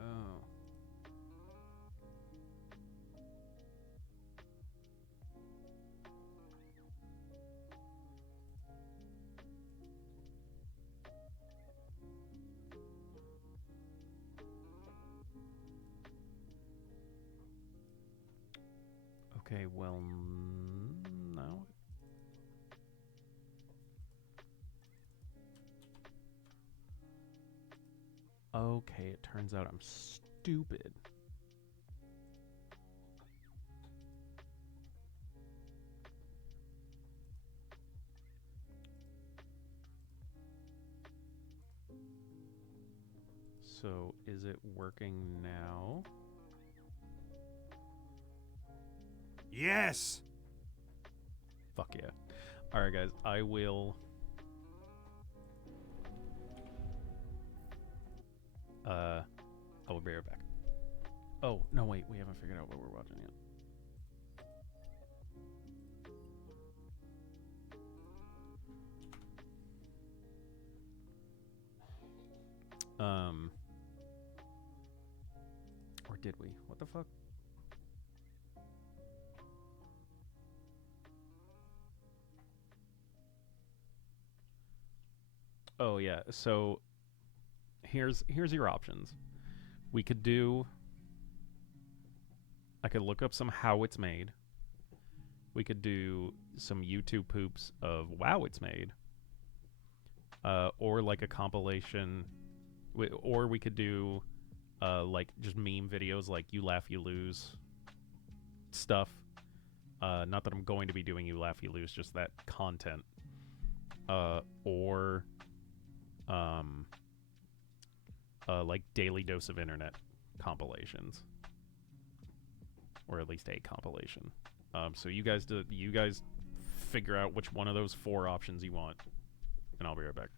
Okay, well, now. Okay, it turns out I'm stupid. So, is it working now? Yes! Fuck yeah. Alright, guys, I will... I will be right back. Oh, no, wait, we haven't figured out what we're watching yet. Or did we? What the fuck? Oh yeah. So here's your options. We could do. I could look up some how it's made. We could do some YouTube poops of wow it's made. Or like a compilation, or we could do like just meme videos like you laugh you lose stuff. Not that I'm going to be doing you laugh you lose, just that content. Or like daily dose of internet compilations, or at least a compilation. So you guys figure out which one of those 4 options you want, and I'll be right back.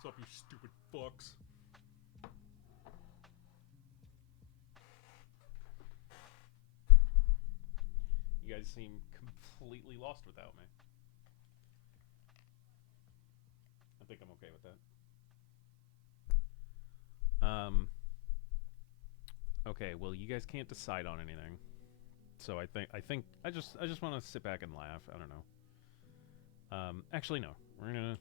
What's up, you stupid fucks? You guys seem completely lost without me. I think I'm okay with that. Okay, well, you guys can't decide on anything. So I think I just want to sit back and laugh. I don't know. Actually no. We're gonna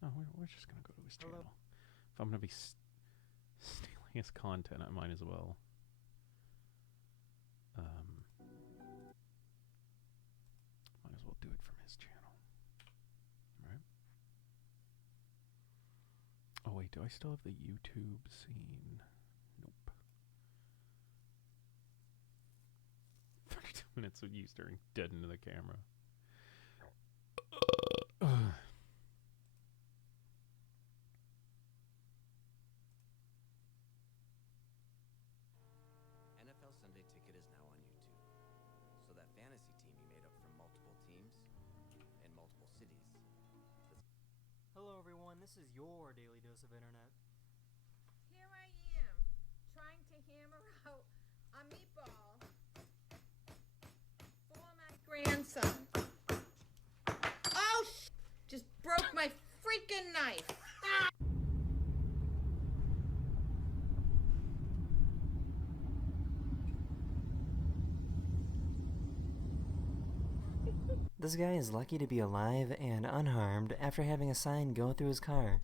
no, we're just gonna go to his channel. If I'm gonna be stealing his content, I might as well. Might as well do it from his channel. Right? Oh wait, do I still have the YouTube scene? Nope. 32 minutes of you staring dead into the camera. NFL Sunday Ticket is now on YouTube. So that fantasy team you made up from multiple teams in multiple cities. Hello everyone, this is your daily dose of internet. Here I am, trying to hammer out a meatball for my grandson. Oh, just broke my freaking knife. This guy is lucky to be alive and unharmed after having a sign go through his car.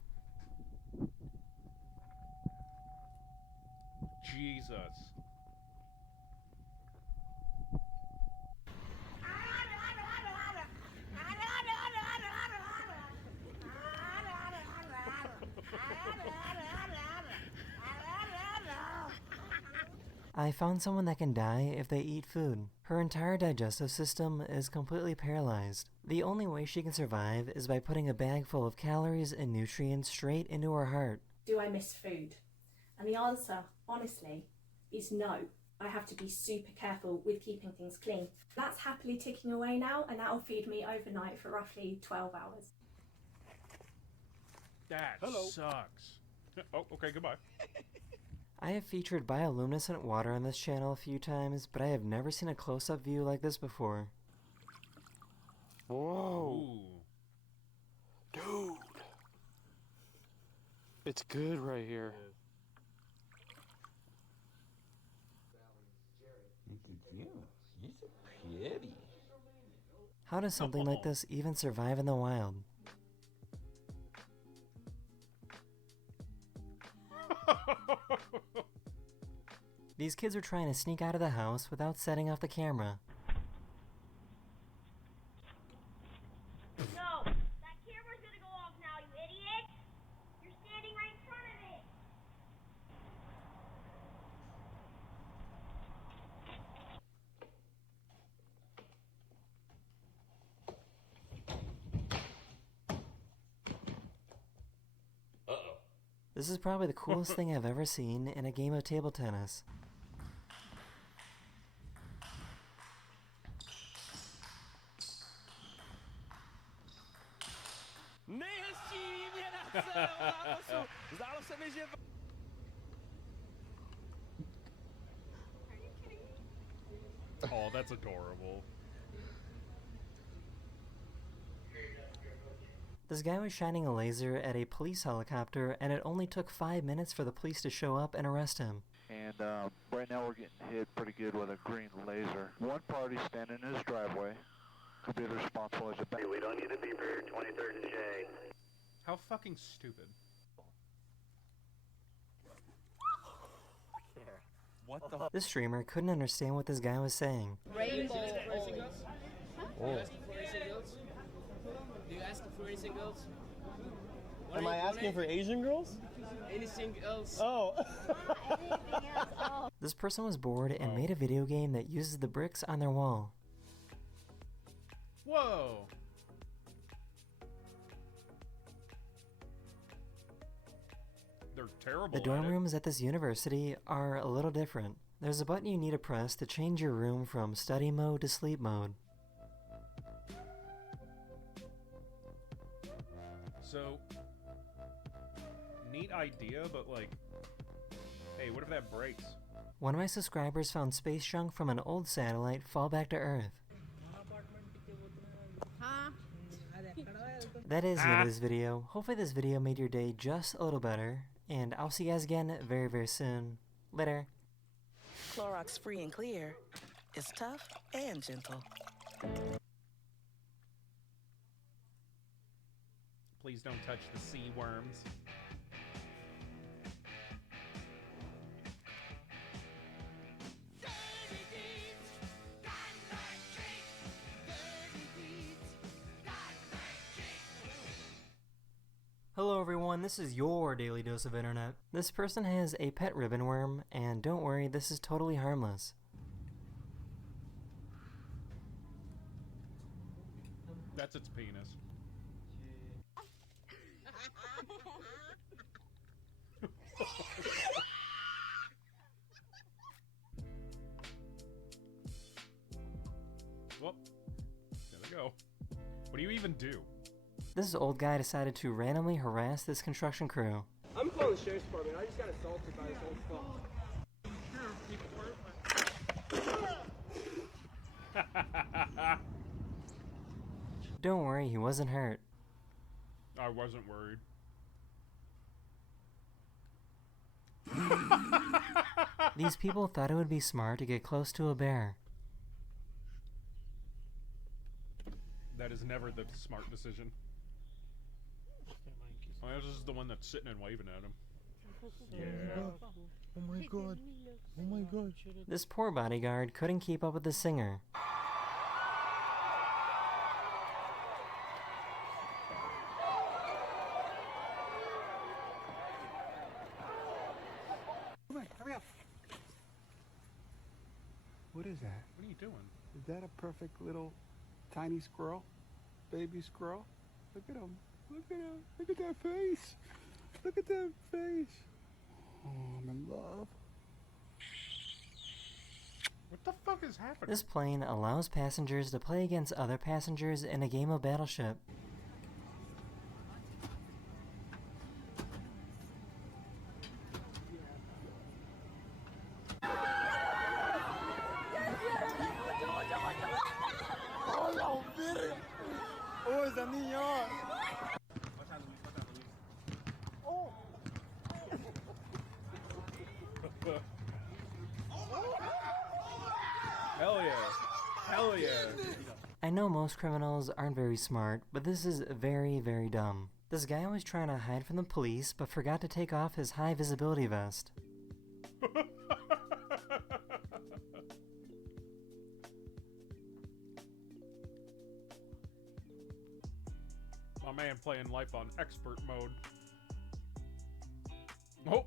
Jesus. I found someone that can die if they eat food. Her entire digestive system is completely paralyzed. The only way she can survive is by putting a bag full of calories and nutrients straight into her heart. Do I miss food? And the answer, honestly, is no. I have to be super careful with keeping things clean. That's happily ticking away now, and that'll feed me overnight for roughly 12 hours. That sucks. Oh, okay, goodbye. I have featured bioluminescent water on this channel a few times, but I have never seen a close-up view like this before. Whoa. Dude. It's good right here. How does something like this even survive in the wild? These kids are trying to sneak out of the house without setting off the camera. No! That camera's gonna go off now, you idiot! You're standing right in front of it! Uh-oh. This is probably the coolest thing I've ever seen in a game of table tennis. Oh, that's adorable. This guy was shining a laser at a police helicopter, and it only took 5 minutes for the police to show up and arrest him. And right now we're getting hit pretty good with a green laser. One party standing in his driveway could be responsible as a back. We don't need to be for 23rd and J. How fucking stupid. What the? This streamer couldn't understand what this guy was saying. Rainbow. Oh. Do you ask for anything else? Am I asking for Asian girls? Anything else? Oh. This person was bored and made a video game that uses the bricks on their wall. Whoa! They're terrible. The dorm rooms at this university are a little different. There's a button you need to press to change your room from study mode to sleep mode. So, neat idea, but like, hey, what if that breaks? One of my subscribers found space junk from an old satellite fall back to Earth. That is the end of this video. Hopefully this video made your day just a little better. And I'll see you guys again very, very soon. Later. Clorox Free and Clear is tough and gentle. Please don't touch the sea worms. Hello everyone, this is your Daily Dose of Internet. This person has a pet ribbon worm, and don't worry, this is totally harmless. That's its penis. Well, there we go. What do you even do? This old guy decided to randomly harass this construction crew. I'm calling the sheriff's department. I just got assaulted by this old fuck. Don't worry, he wasn't hurt. I wasn't worried. These people thought it would be smart to get close to a bear. That is never the smart decision. Oh, this is the one that's sitting and waving at him. Yeah. Oh my god. Oh my god. This poor bodyguard couldn't keep up with the singer. Hurry up. What is that? What are you doing? Is that a perfect little tiny squirrel? Baby squirrel? Look at him. Look at him. Look at that face. Look at that face. Oh, I'm in love. What the fuck is happening? This plane allows passengers to play against other passengers in a game of Battleship. Oh, esa niña. Hell yeah. Hell yeah. I know most criminals aren't very smart, but this is very, very dumb. This guy was trying to hide from the police, but forgot to take off his high visibility vest. My man playing life on expert mode. Oh!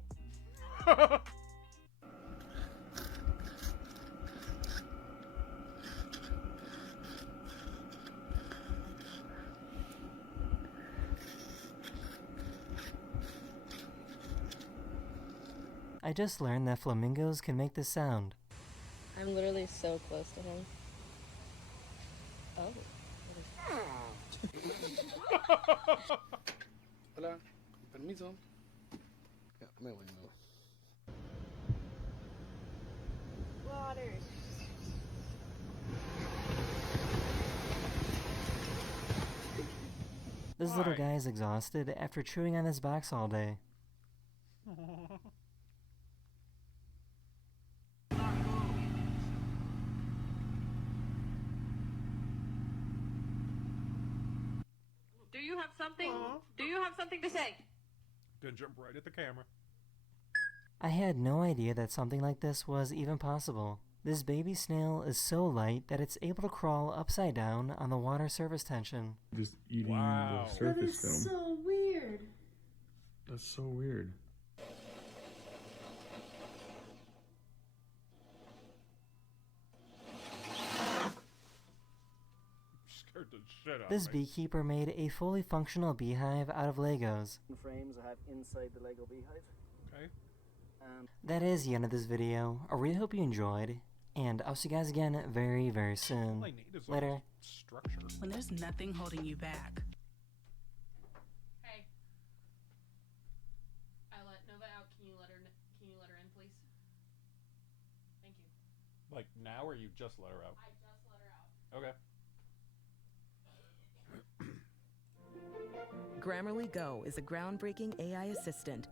I just learned that flamingos can make this sound. I'm literally so close to him. Oh. Hola, permiso. Ya, me voy, Water. This little guy is exhausted after chewing on this box all day. Do you have something? Do you have something to say? Then jump right at the camera. I had no idea that something like this was even possible. This baby snail is so light that it's able to crawl upside down on the water surface tension. Just eating Wow. the surface film. so weird. That's so weird. Scared the shit out This of me. beekeeper made a fully functional beehive out of Legos. Frames I have inside the Lego beehive. Okay. That is the end of this video. I really hope you enjoyed, and I'll see you guys again very, very soon. All I need is Later. structure. When there's nothing holding you back. Hey. I let Nova out. Can you let her in, please? Thank you. Like now, or you just let her out? I just let her out. Okay. Grammarly Go is a groundbreaking AI assistant.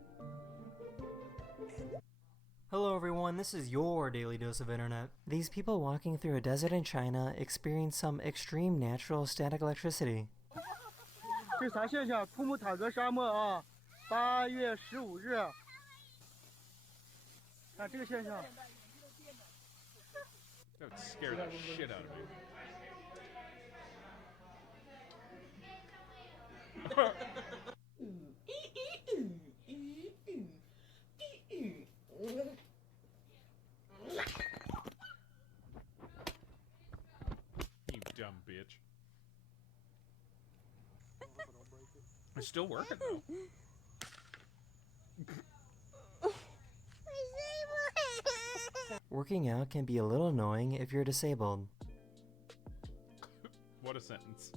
Hello everyone, this is your daily dose of internet. These people walking through a desert in China experience some extreme natural static electricity. 这啥现象？库木塔格沙漠啊，8月15日。看这个现象。 That would scare the shit out of me. You dumb bitch. It's still working though. Working out can be a little annoying if you're disabled. What a sentence.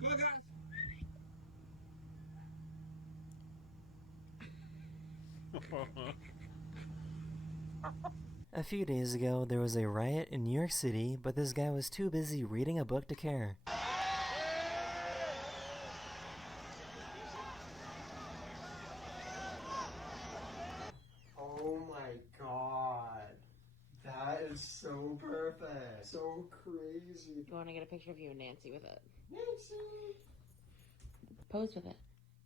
Come on, guys. A few days ago, there was a riot in New York City, but this guy was too busy reading a book to care. Oh my god. That So crazy. You want to get a picture of you and Nancy with it? Nancy! Pose with it.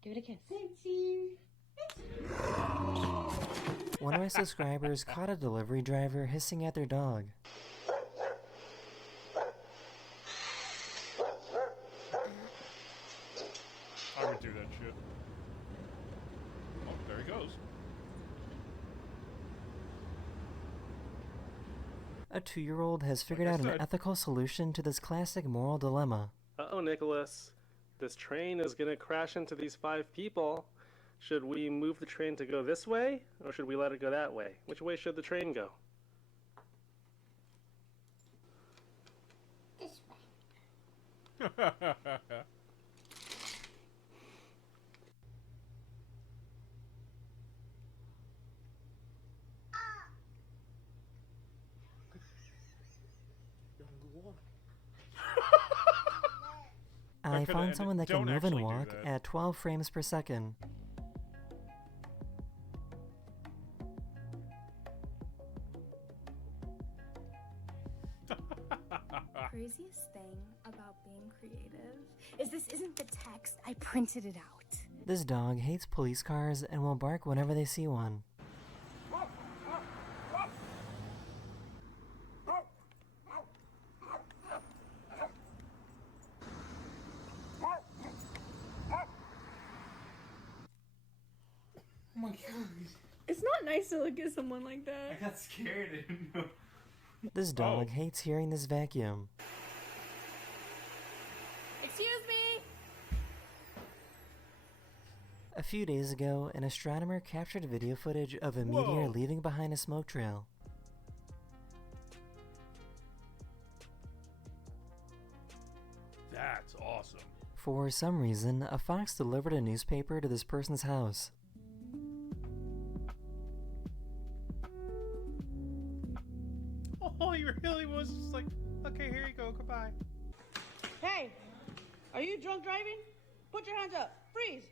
Give it a kiss. Nancy! One of my subscribers caught a delivery driver hissing at their dog. I would do that shit. Oh, there he goes. A 2-year-old has figured out an ethical solution to this classic moral dilemma. Uh-oh, Nicholas. This train is gonna crash into these 5 people. Should we move the train to go this way, or should we let it go that way? Which way should the train go? This way. I found someone that can move and walk at 12 frames per second. Craziest thing about being creative is this isn't the text. I printed it out. This dog hates police cars and will bark whenever they see one. Oh my god. It's not nice to look at someone like that. I got scared. I didn't know. This dog hates hearing this vacuum. Excuse me! A few days ago, an astronomer captured video footage of a meteor leaving behind a smoke trail. That's awesome. For some reason, a fox delivered a newspaper to this person's house. Oh, he really was just like, okay, here you go, goodbye. Hey, are you drunk driving? Put your hands up. Freeze.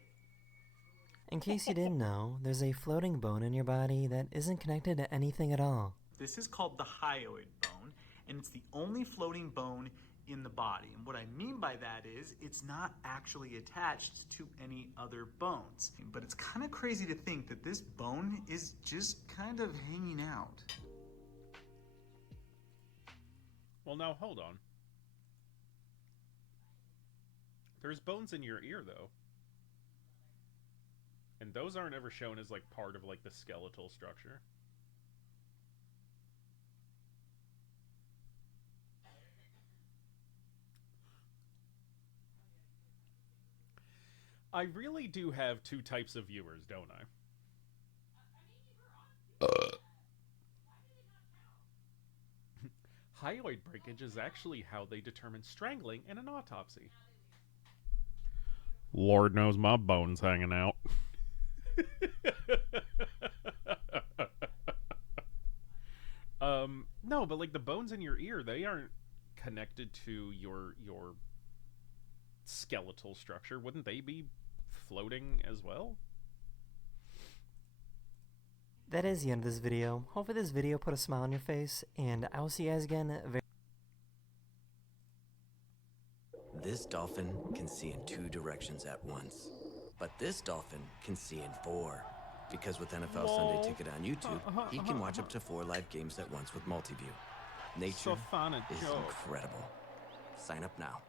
In case you didn't know, there's a floating bone in your body that isn't connected to anything at all. This is called the hyoid bone, and it's the only floating bone in the body. And what I mean by that is it's not actually attached to any other bones. But it's kind of crazy to think that this bone is just kind of hanging out. Well, now, hold on. There's bones in your ear, though. And those aren't ever shown as, like, part of, like, the skeletal structure. I really do have two types of viewers, don't I? Hyoid breakage is actually how they determine strangling in an autopsy. Lord knows my bone's hanging out. No, but like the bones in your ear, they aren't connected to your skeletal structure. Wouldn't they be floating as well? That is the end of this video. Hopefully this video put a smile on your face, and I will see you guys again very This dolphin can see in 2 directions at once, but this dolphin can see in 4. Because with NFL Sunday Ticket on YouTube, he can watch up to 4 live games at once with multiview. Nature is incredible. Sign up now.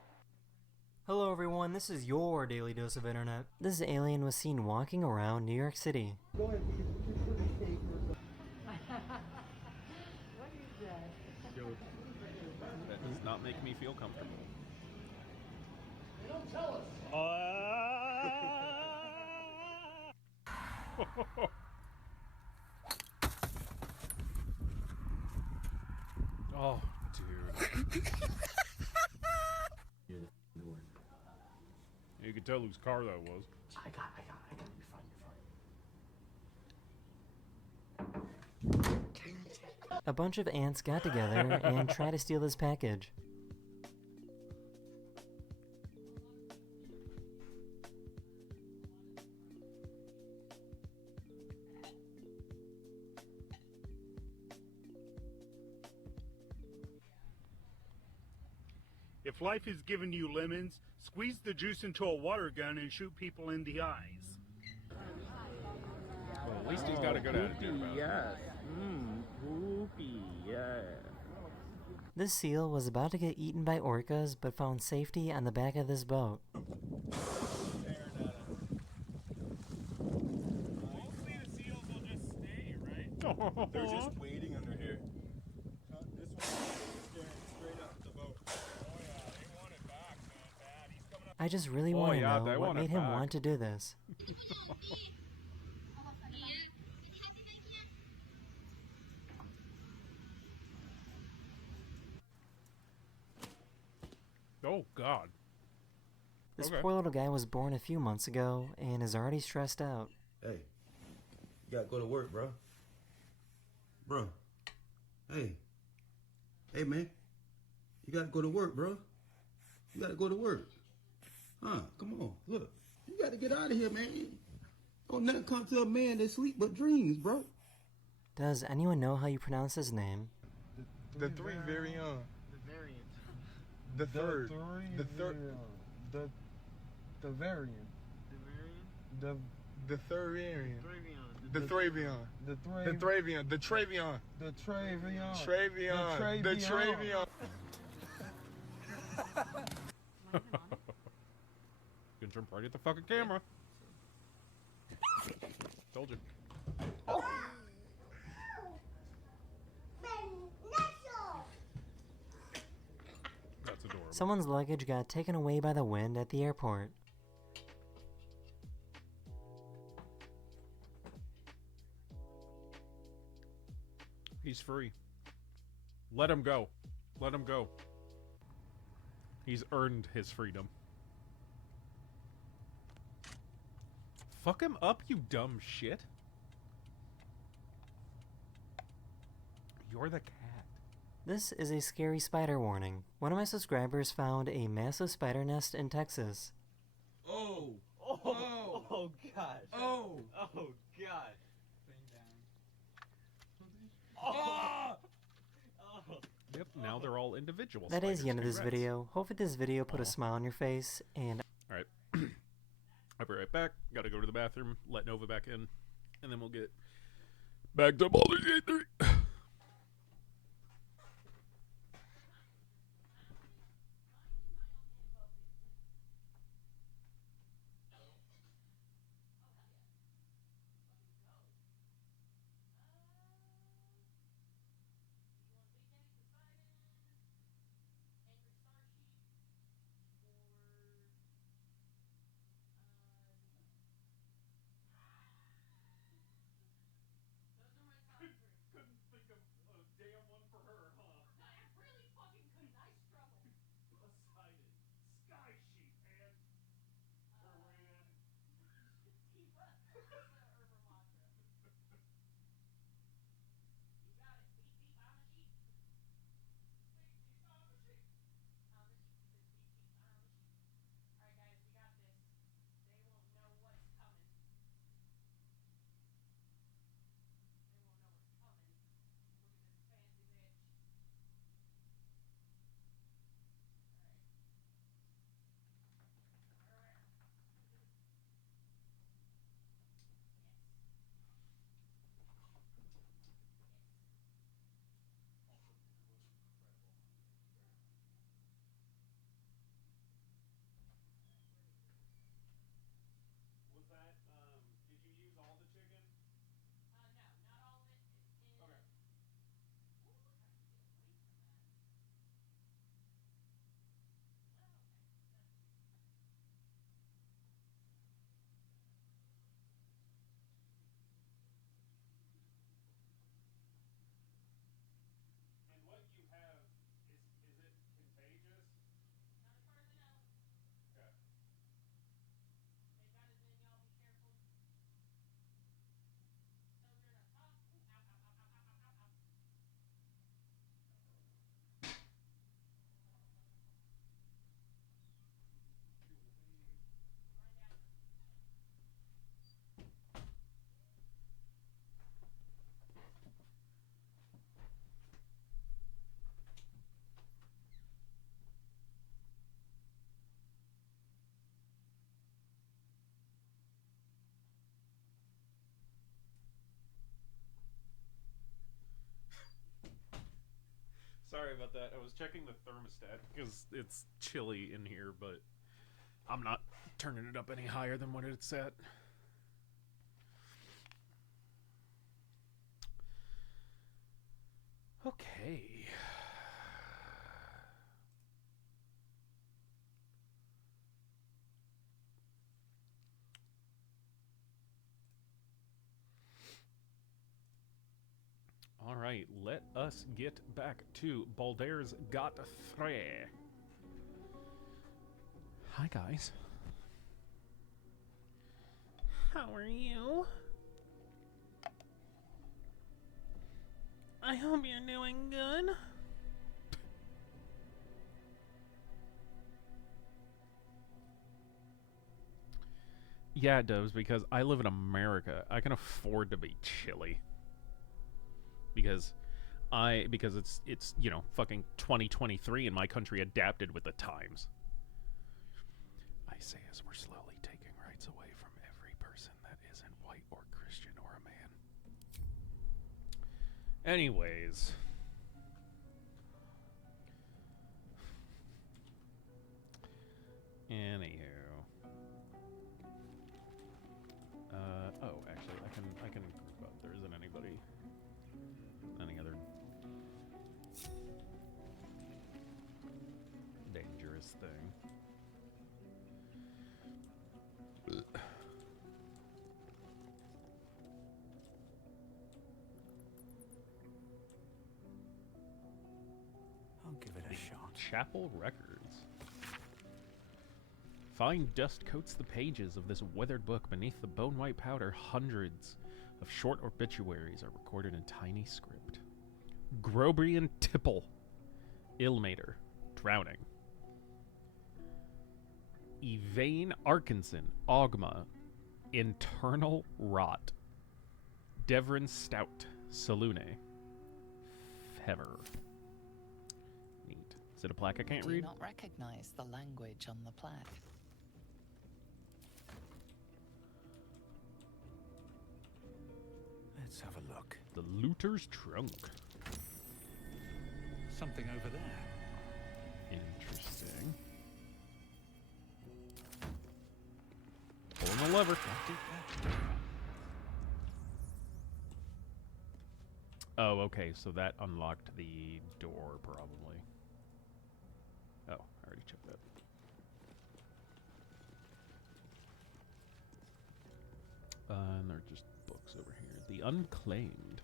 Hello everyone, this is your daily dose of internet. This alien was seen walking around New York City. Go ahead, you can put a cake or What is that? Yo, that does not make me feel comfortable. They don't tell us. Oh, dude. You could tell whose car that was. I got it. You're fine. A bunch of ants got together and tried to steal this package. If life is giving you lemons, squeeze the juice into a water gun and shoot people in the eyes. Well, at least he's got a good attitude about it. Yes. Poopy, yeah. This seal was about to get eaten by orcas, but found safety on the back of this boat. Mostly the seals will just stay, right? They're just waiting under here. This one's staring straight up the boat. Oh yeah, they want it back, man. Bad. He's coming up. I just really want to know what made him want to do this. Oh, God. This poor little guy was born a few months ago and is already stressed out. Hey, you gotta go to work, bro. Bro. Hey. Hey, man. You gotta go to work, bro. You gotta go to work. Huh? Come on. Look. You gotta get out of here, man. Don't nothing come to a man that sleep but dreams, bro. Does anyone know how you pronounce his name? The three very young. The variant. The third. The third. The variant. The third variant. The Thravion. The Thravion. The Travion. The Travion. Travion. The Travion. Can jump right at the fucking camera. Told you. That's adorable. Someone's luggage got taken away by the wind at the airport. He's free. Let him go. Let him go. He's earned his freedom. Fuck him up, you dumb shit. You're the cat. This is a scary spider warning. One of my subscribers found a massive spider nest in Texas. Oh! Oh! Oh, God! Oh! Oh, God! Oh! Yep, now they're all individual That is spiders. the end of this Congrats. video. Hopefully this video put a smile on your face, and Alright. I'll be right back. Gotta go to the bathroom, let Nova back in, and then we'll get back to Baldur's Gate 3. about that. I was checking the thermostat because it's chilly in here, but I'm not turning it up any higher than what it's at. Okay. All right, let us get back to Baldur's Got 3. Hi, guys. How are you? I hope you're doing good. Yeah, it does, because I live in America. I can afford to be chilly. Because it's you know, fucking 2023 and my country adapted with the times. I say as we're slowly taking rights away from every person that isn't white or Christian or a man. Anyways. Anywho. Oh, actually, I can group up. There isn't anybody. Any other dangerous thing. I'll give it a shot. Chapel Records. Fine dust coats the pages of this weathered book. Beneath the bone-white powder, hundreds of short obituaries are recorded in tiny script. Grobrian Tipple. Illmater. Drowning. Evane Arkinson. Ogma. Internal Rot. Devrin Stout. Salune. Fever. Neat. Is it a plaque I can't read? Do not recognize the language on the plaque. Let's have a look. The Looter's Trunk. Something over there. Interesting. Pulling the lever. Oh, okay, so that unlocked the door, probably. Oh, I already checked that. And there are just books over here. The Unclaimed.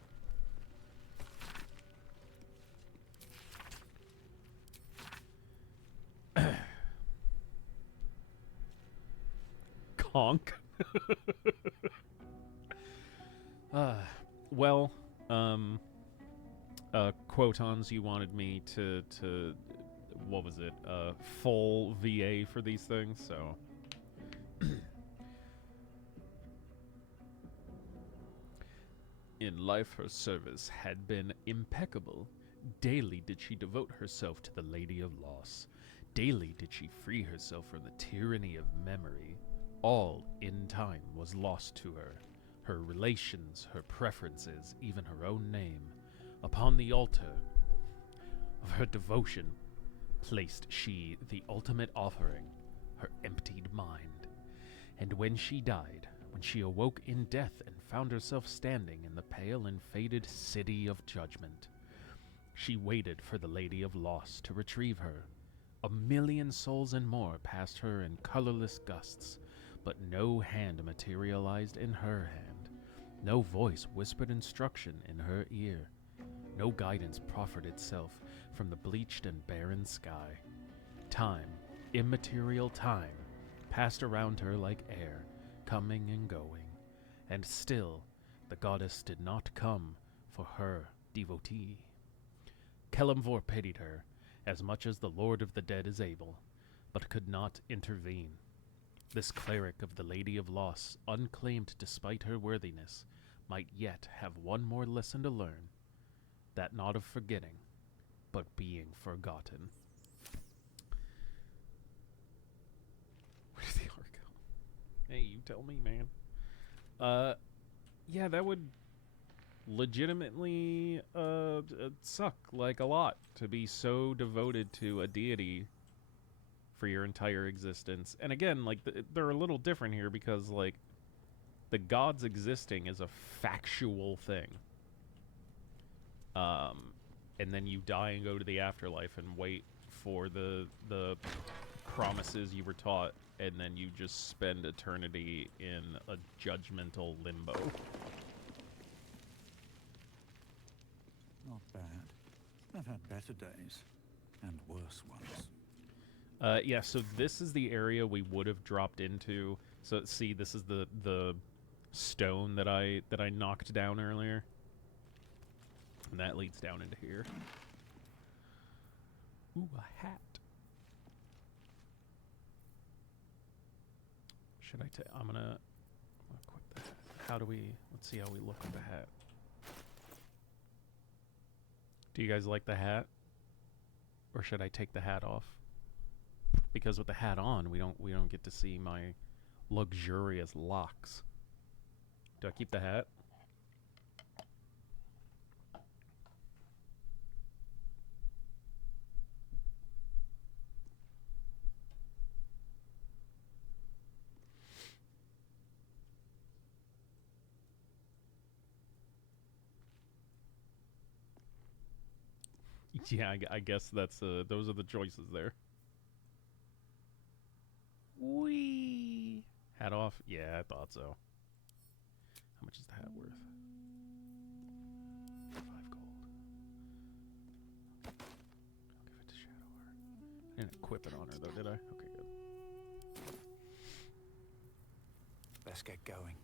Conk. Well, Quotons, you wanted me to what was it? Full VA for these things, so. In life, her service had been impeccable. Daily did she devote herself to the Lady of Loss. Daily did she free herself from the tyranny of memory. All, in time, was lost to her. Her relations, her preferences, even her own name. Upon the altar of her devotion placed she the ultimate offering, her emptied mind. And when she died, when she awoke in death and found herself standing in the pale and faded city of judgment, she waited for the Lady of Loss to retrieve her. 1,000,000 souls and more passed her in colorless gusts, but no hand materialized in her hand. No voice whispered instruction in her ear. No guidance proffered itself from the bleached and barren sky. Time, immaterial time, passed around her like air, coming and going, and still the goddess did not come for her devotee. Kelemvor pitied her, as much as the Lord of the Dead is able, but could not intervene. This cleric of the Lady of Loss, unclaimed despite her worthiness, might yet have one more lesson to learn, that not of forgetting, but being forgotten. Where did the arc go? Hey, you tell me, man. Yeah, that would legitimately suck like a lot to be so devoted to a deity for your entire existence. And again, like they're a little different here because like the gods existing is a factual thing. And then you die and go to the afterlife and wait for the promises you were taught, and then you just spend eternity in a judgmental limbo. Not bad. I've had better days and worse ones. Yeah, so this is the area we would have dropped into. So see, this is the stone that I knocked down earlier. And that leads down into here. Ooh, a hat. Should I take... I'm gonna equip the hat. How do we... Let's see how we look with the hat. Do you guys like the hat? Or should I take the hat off? Because with the hat on, we don't get to see my luxurious locks. Do I keep the hat? Yeah, I guess that's those are the choices there. Whee! Hat off? Yeah, I thought so. How much is the hat worth? 5 gold. I'll give it to Shadow Heart. I didn't equip it on her though, did I? Okay, good. Let's get going.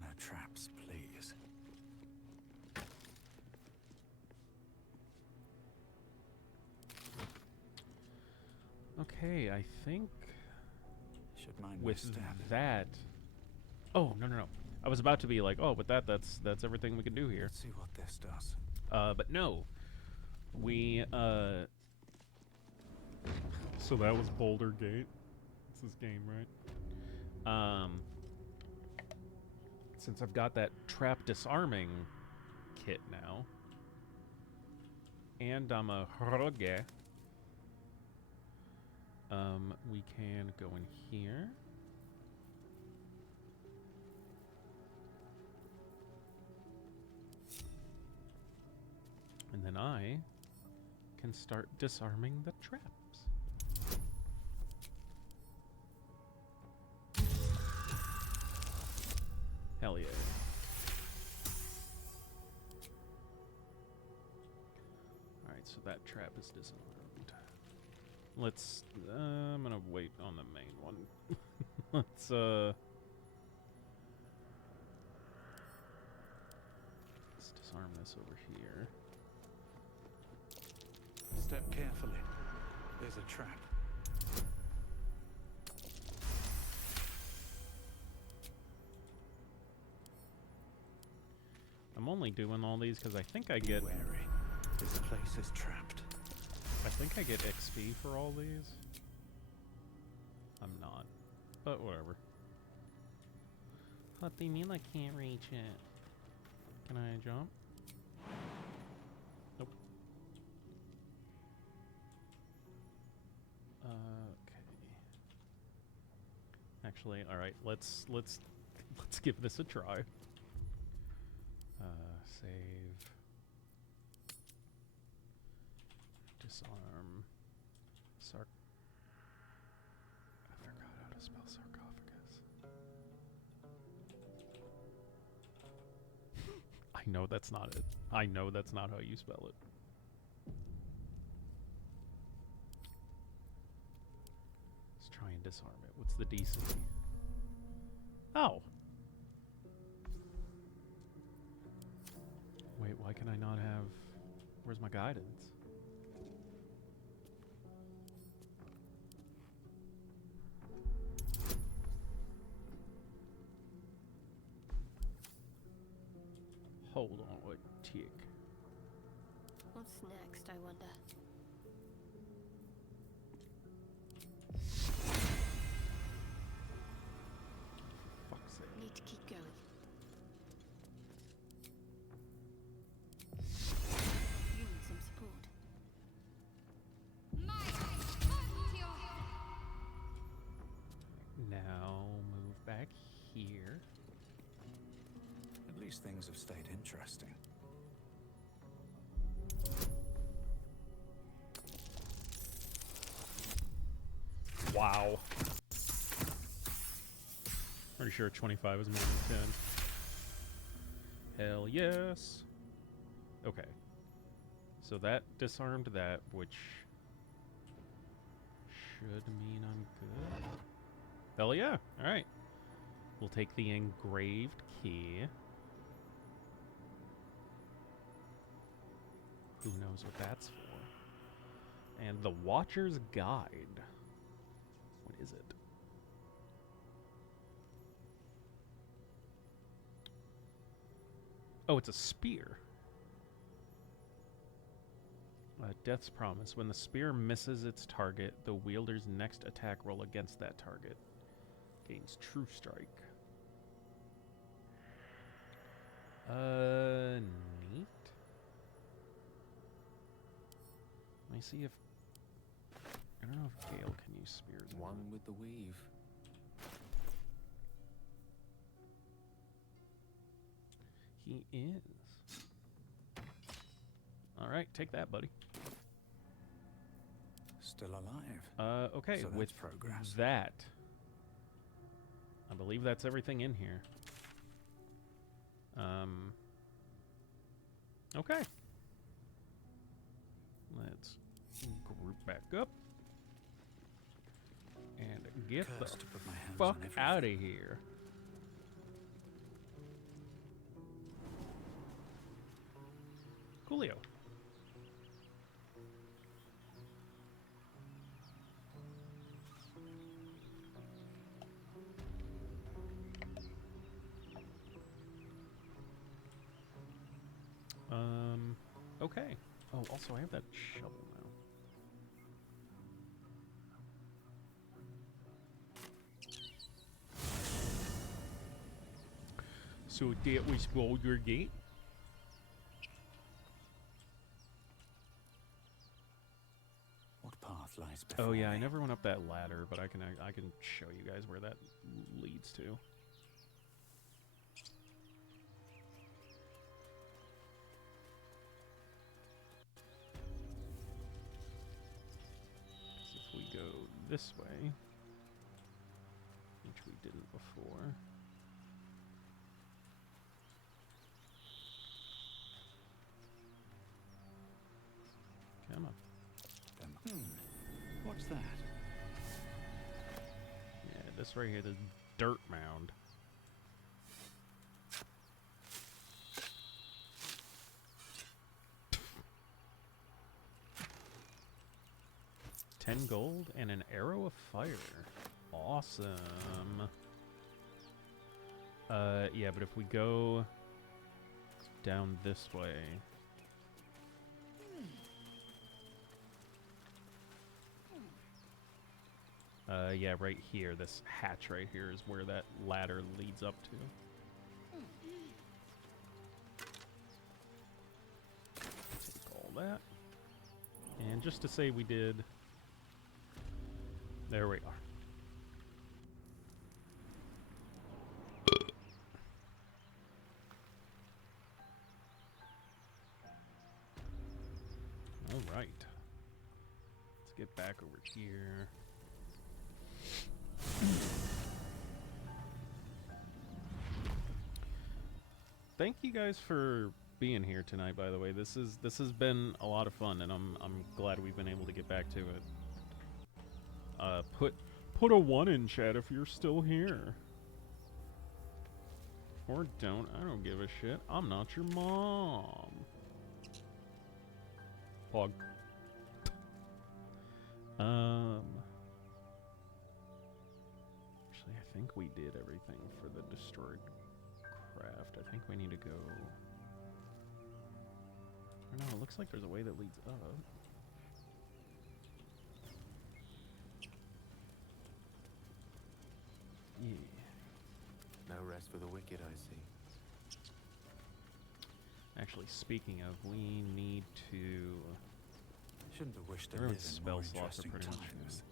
No traps, please. Okay, I think should mind with that. Oh, no. I was about to be like, oh, with that's everything we can do here. Let's see what this does. But no. We so that was Baldur's Gate. It's this game, right? Since I've got that trap disarming kit now, and I'm a Hroge, we can go in here. And then I can start disarming the traps. Hell yeah. Alright, so that trap is disarmed. Let's, I'm gonna wait on the main one. Let's disarm this over here. Step carefully. There's a trap. I'm only doing all these because I think I get... Be wary. This place is trapped. I think I get XP for all these. I'm not. But whatever. What do you mean I can't reach it? Can I jump? Nope. Okay. Actually, all right. Let's give this a try. Save. Disarm. I forgot how to spell sarcophagus. I know that's not it. I know that's not how you spell it. Let's try and disarm it. What's the DC? Oh! Wait, why can I not have... Where's my guidance? Hold on a tick. What's next, I wonder? least things have stayed interesting. Wow. Pretty sure 25 is more than 10. Hell yes. Okay. So that disarmed that, which should mean I'm good. Hell yeah. Alright. We'll take the engraved key. Who knows what that's for? And the Watcher's Guide. What is it? Oh, it's a spear. Death's Promise. When the spear misses its target, the wielder's next attack roll against that target gains True Strike. Neat. Let me see if... I don't know if Gale can use spears. One with the weave. He is. Alright, take that, buddy. Still alive. Okay, So with that's progress. that, I believe that's everything in here. Okay. Let's group back up and get the Cursed to put my hands fuck on everything. out of here. Coolio. Okay. Oh, also I have that shovel now. So that was Baldur's Gate. What path lies before Oh yeah, I me? never went up that ladder, but I can show you guys where that leads to. So if we go this way, which we didn't before. Come on. What's that? Yeah, this right here, this dirt mound. $10 gold and an arrow of fire. Awesome. Yeah, but if we go down this way. Yeah, right here, this hatch right here is where that ladder leads up to. Take all that. And just to say we did... There we are. All right. Let's get back over here. Thank you guys for being here tonight, by the way. This has been a lot of fun, and I'm glad we've been able to get back to it. Put a 1 in chat if you're still here. Or don't. I don't give a shit. I'm not your mom. Pog. Actually, I think we did everything for the destroyed craft. I think we need to go... I don't know, it looks like there's a way that leads up. Yeah. No rest for the wicked, I see. Actually, speaking of, we need to... Shouldn't have wished to Everyone's live in spell more slots are interesting pretty much... times.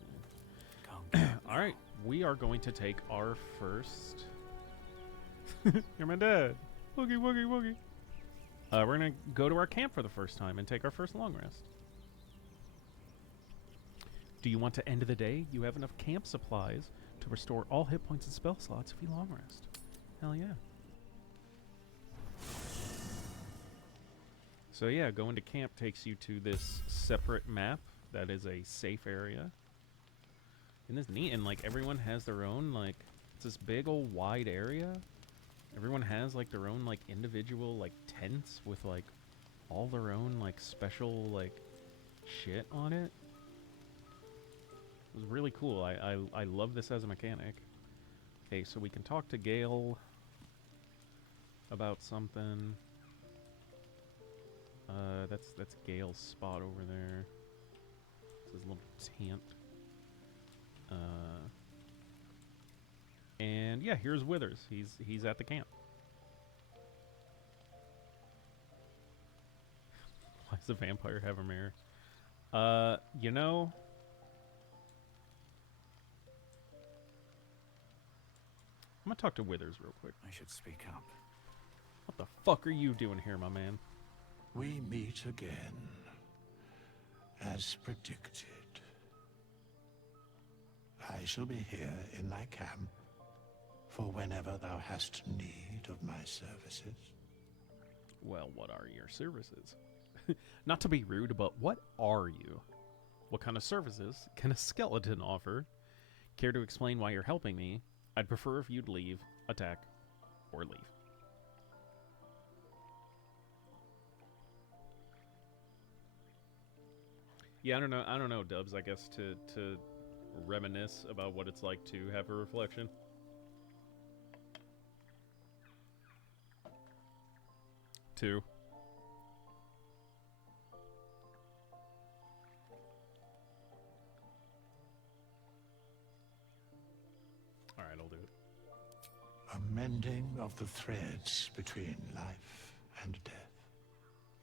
Can't Alright, we are going to take our first... You're my dad. Woogie, woogie, woogie. We're gonna go to our camp for the first time and take our first long rest. Do you want to end the day? You have enough camp supplies to restore all hit points and spell slots if you long rest. Hell yeah. So yeah, going to camp takes you to this separate map that is a safe area. And this neat, and like everyone has their own, like, it's this big old wide area. Everyone has like their own like individual like tents with like all their own like special like shit on it. It was really cool. I love this as a mechanic. Okay, so we can talk to Gale about something. That's Gale's spot over there. It's his little tent. And yeah, here's Withers. He's at the camp. Why does the vampire have a mirror? You know, I'm gonna talk to Withers real quick. I should speak up. What the fuck are you doing here, my man? We meet again, as predicted. I shall be here in thy camp for whenever thou hast need of my services. Well, what are your services? Not to be rude, but what are you? What kind of services can a skeleton offer? Care to explain why you're helping me? I'd prefer if you'd leave, attack, or leave. Yeah, I don't know, Dubs. I guess to reminisce about what it's like to have a reflection. Two. All right, I'll do it. A mending of the threads between life and death.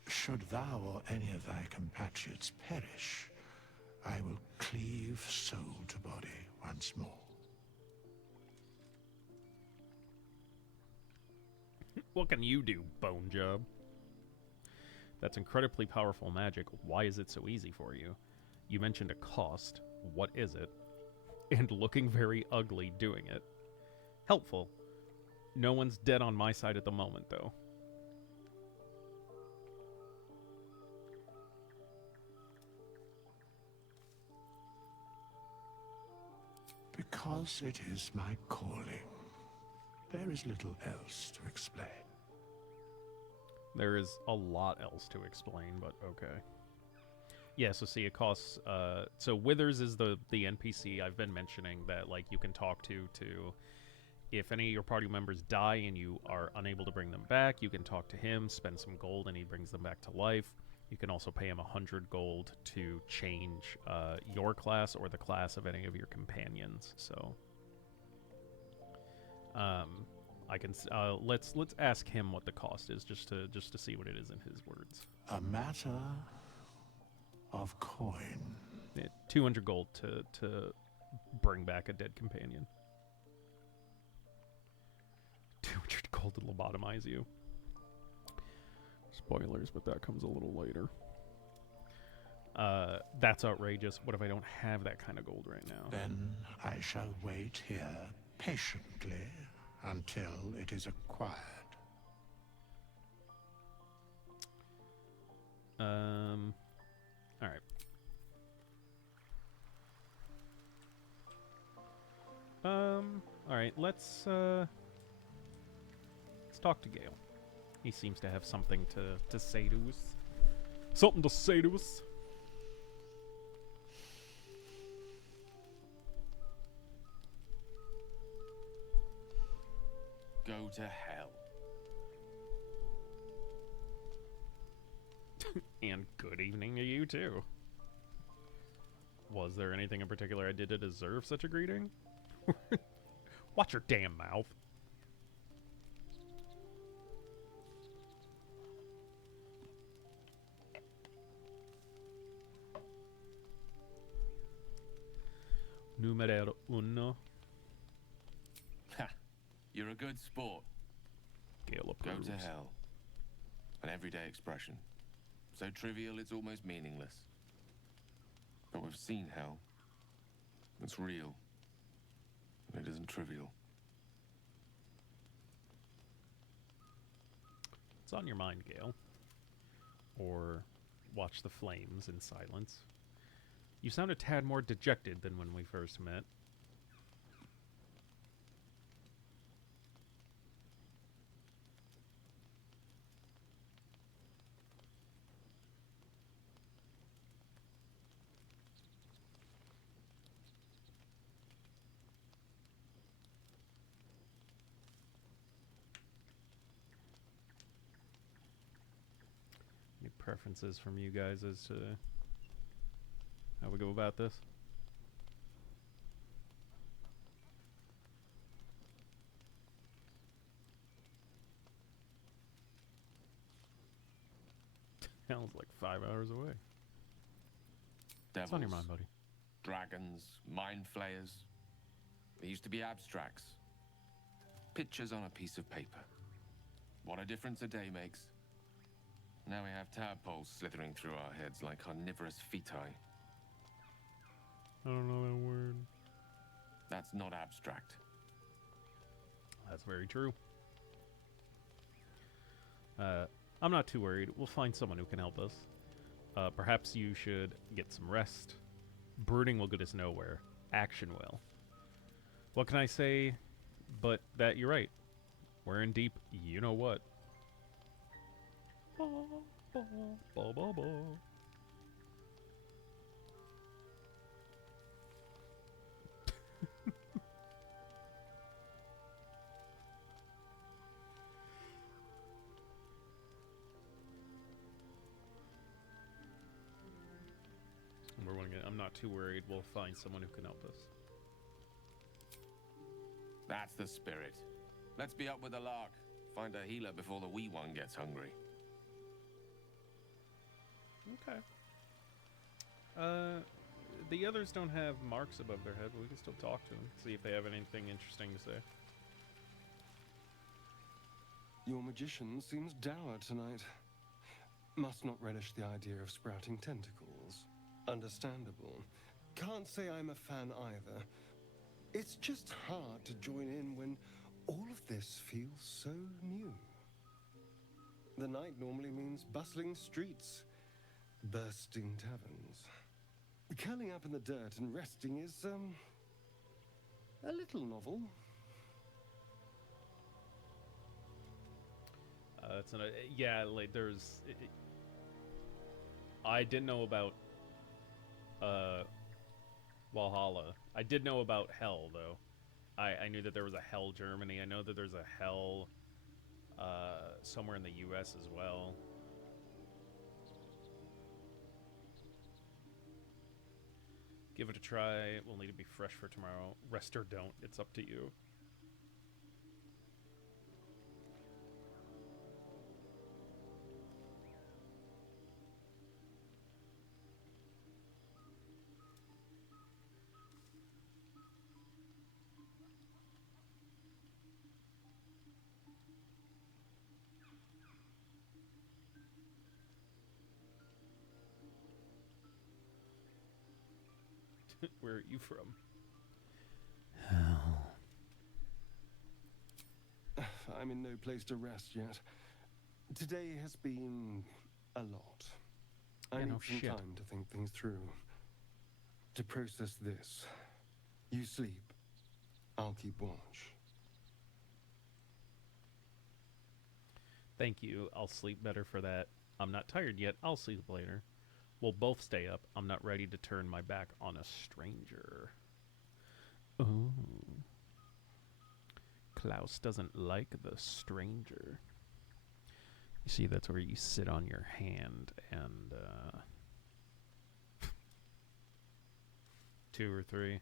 Should thou or any of thy compatriots perish, I will cleave soul to body once more. What can you do, bone job? That's incredibly powerful magic. Why is it so easy for you? You mentioned a cost. What is it? And looking very ugly doing it. Helpful. No one's dead on my side at the moment, though. Because it is my calling, there is little else to explain. There is a lot else to explain, but okay. Yeah, so see, it costs, so Withers is the NPC I've been mentioning that, like, you can talk to if any of your party members die and you are unable to bring them back, you can talk to him, spend some gold, and he brings them back to life. You can also pay him 100 gold to change your class or the class of any of your companions. So, I can let's ask him what the cost is, just to see what it is in his words. A matter of coin. Yeah, 200 gold to bring back a dead companion. 200 gold to lobotomize you. Spoilers, but that comes a little later. That's outrageous. What if I don't have that kind of gold right now? Then I shall wait here patiently until it is acquired. All right. All right. Let's talk to Gale. He seems to have something to say to us. Something to say to us. Go to hell. And good evening to you, too. Was there anything in particular I did to deserve such a greeting? Watch your damn mouth. Numero uno. Ha! You're a good sport. Gale Go approves. to hell. An everyday expression. So trivial it's almost meaningless. But we've seen hell. It's real. And it isn't trivial. What's on your mind, Gale? Or watch the flames in silence. You sound a tad more dejected than when we first met. Any preferences from you guys as to how we go about this? Hell's like 5 hours away. What's on your mind, buddy? Dragons, mind flayers. They used to be abstracts. Pictures on a piece of paper. What a difference a day makes. Now we have tadpoles slithering through our heads like carnivorous feti. I don't know that word. That's not abstract. That's very true. I'm not too worried. We'll find someone who can help us. Perhaps you should get some rest. Brooding will get us nowhere. Action will. What can I say but that you're right. We're in deep you-know-what. Ba, ba, ba, ba, ba. I'm not too worried. We'll find someone who can help us. That's the spirit. Let's be up with the lark. Find a healer before the wee one gets hungry. Okay. The others don't have marks above their head, but we can still talk to them. See if they have anything interesting to say. Your magician seems dour tonight. Must not relish the idea of sprouting tentacles. Understandable. Can't say I'm a fan either. It's just hard to join in when all of this feels so new. The night normally means bustling streets, bursting taverns. Curling up in the dirt and resting is, a little novel. It's not. Yeah, like there's. I didn't know about Valhalla. I did know about Hell, though. I knew that there was a Hell Germany. I know that there's a Hell somewhere in the U.S. as well. Give it a try. We'll need to be fresh for tomorrow. Rest or don't. It's up to you. Where are you from? Hell. I'm in no place to rest yet. Today has been a lot. I need some time to think things through. To process this. You sleep. I'll keep watch. Thank you. I'll sleep better for that. I'm not tired yet. I'll sleep later. We'll both stay up. I'm not ready to turn my back on a stranger. Ooh. Klaus doesn't like the stranger. You see, that's where you sit on your hand and, 2 or 3.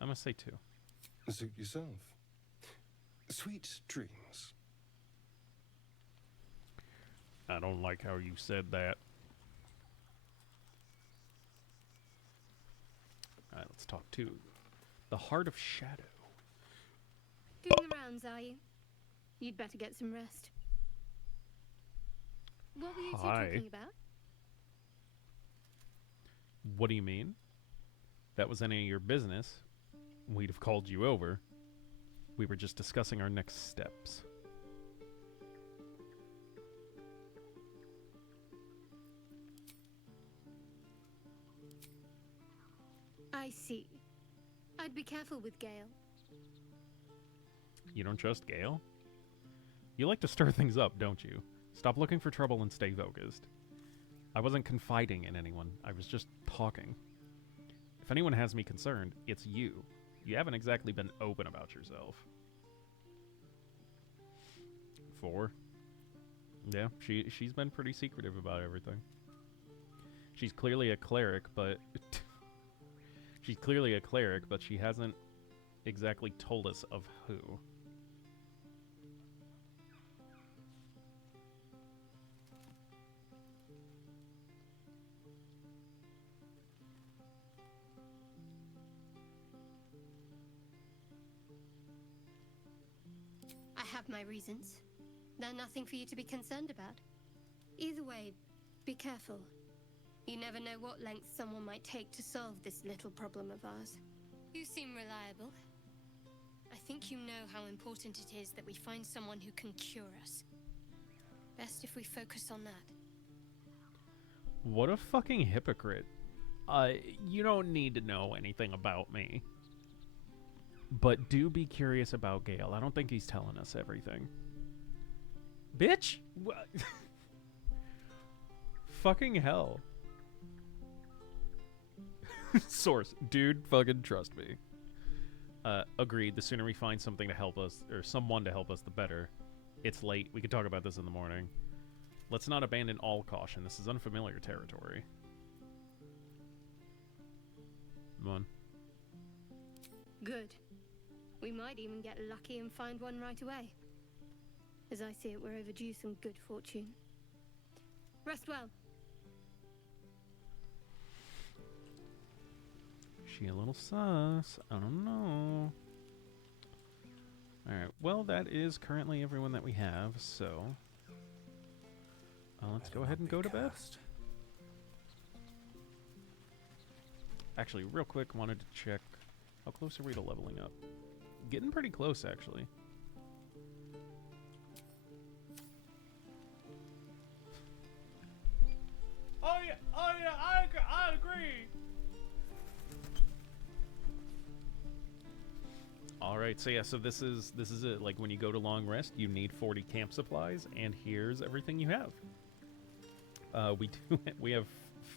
I'm gonna say 2. Suit yourself. Sweet dreams. I don't like how you said that. Alright, let's talk 2. The Heart of Shadow. Getting around. hounds, are you? You'd better get some rest. What were you two Hi. talking about? What do you mean? If that was any of your business, we'd have called you over. We were just discussing our next steps. I see. I'd be careful with Gale. You don't trust Gale? You like to stir things up, don't you? Stop looking for trouble and stay focused. I wasn't confiding in anyone. I was just talking. If anyone has me concerned, it's you. You haven't exactly been open about yourself. 4. Yeah, she's been pretty secretive about everything. She's clearly a cleric, but... she's clearly a cleric, but she hasn't exactly told us of who. I have my reasons. They're nothing for you to be concerned about. Either way, be careful. You never know what lengths someone might take to solve this little problem of ours. You seem reliable. I think you know how important it is that we find someone who can cure us. Best if we focus on that. What a fucking hypocrite. You don't need to know anything about me. But do be curious about Gale. I don't think he's telling us everything. Bitch! What? Fucking hell. Source. Dude, fucking trust me. Agreed. The sooner we find something to help us, or someone to help us, the better. It's late. We can talk about this in the morning. Let's not abandon all caution. This is unfamiliar territory. Come on. Good. We might even get lucky and find one right away. As I see it, we're overdue some good fortune. Rest well. She a little sus. I don't know. Alright, well, that is currently everyone that we have, so... let's go ahead and go to bed. Actually, real quick, wanted to check... How close are we to leveling up? Getting pretty close, actually. Oh yeah, I agree. Alright, so yeah, so this is it. Like, when you go to long rest, you need 40 camp supplies, and here's everything you have. We have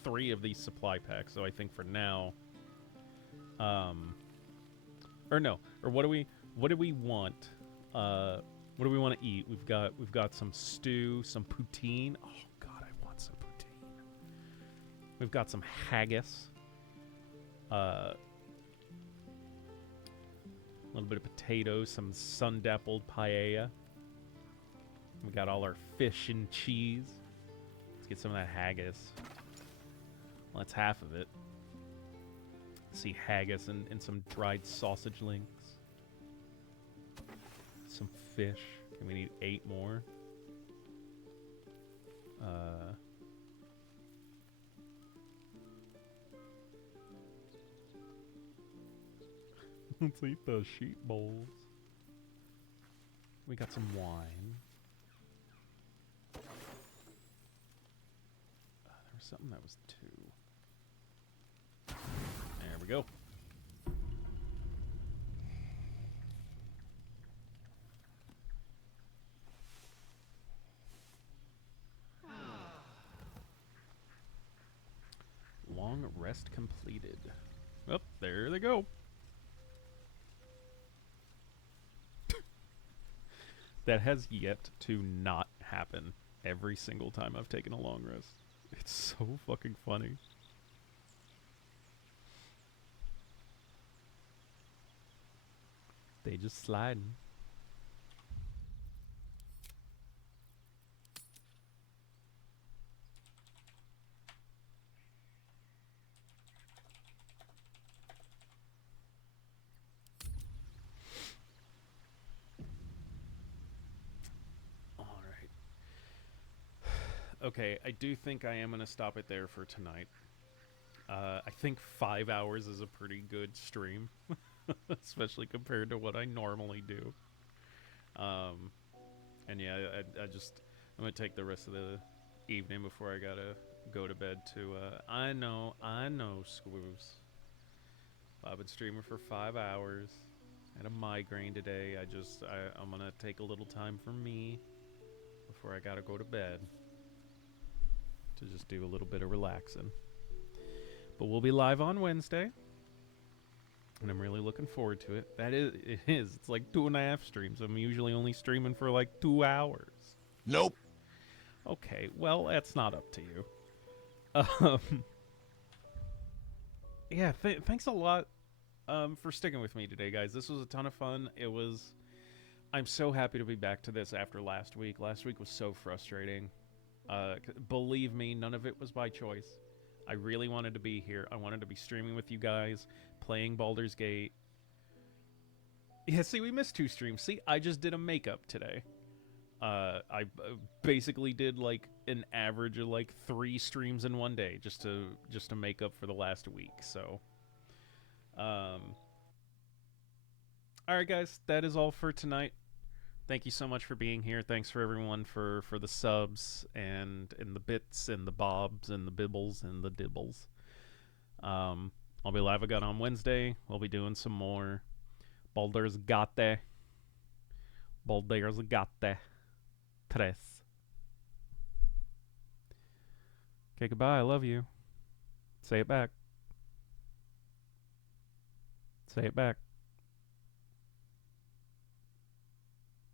3 of these supply packs, so I think for now... what do we want? What do we want to eat? We've got some stew, some poutine. Oh god, I want some poutine. We've got some haggis. A little bit of potatoes, some sun-dappled paella. We got all our fish and cheese. Let's get some of that haggis. Well, that's half of it. Let's see, haggis and some dried sausage links. Some fish. And we need 8 more. Let's eat the sheep bowls. We got some wine. There was something that was 2. There we go. Long rest completed. Oh, there they go. That has yet to not happen every single time I've taken a long rest. It's so fucking funny. They just sliding. Okay, I do think I am going to stop it there for tonight. I think 5 hours is a pretty good stream, especially compared to what I normally do. And yeah, I'm going to take the rest of the evening before I got to go to bed to, I know, Squoos. I've been streaming for 5 hours. I had a migraine today. I'm going to take a little time for me before I got to go to bed to just do a little bit of relaxing. But we'll be live on Wednesday, and I'm really looking forward to it. It is. It's like 2.5 streams. I'm usually only streaming for like 2 hours. Nope. Okay, well, that's not up to you. Yeah, thanks a lot for sticking with me today, guys. This was a ton of fun. I'm so happy to be back to this after last week. Last week was so frustrating. Believe me, none of it was by choice. I really wanted to be here. I wanted to be streaming with you guys, playing Baldur's Gate. Yeah, see, we missed 2 streams. See, I just did a makeup today. I basically did like an average of like 3 streams in one day just to make up for the last week. So, all right, guys, that is all for tonight. Thank you so much for being here. Thanks for everyone for the subs and the bits and the bobs and the bibbles and the dibbles. I'll be live again on Wednesday. We'll be doing some more Baldur's Gate. Baldur's Gate 3. Okay, goodbye. I love you. Say it back. Say it back.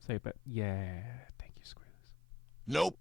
Say it back. Yeah. Thank you, Squirrels. Nope.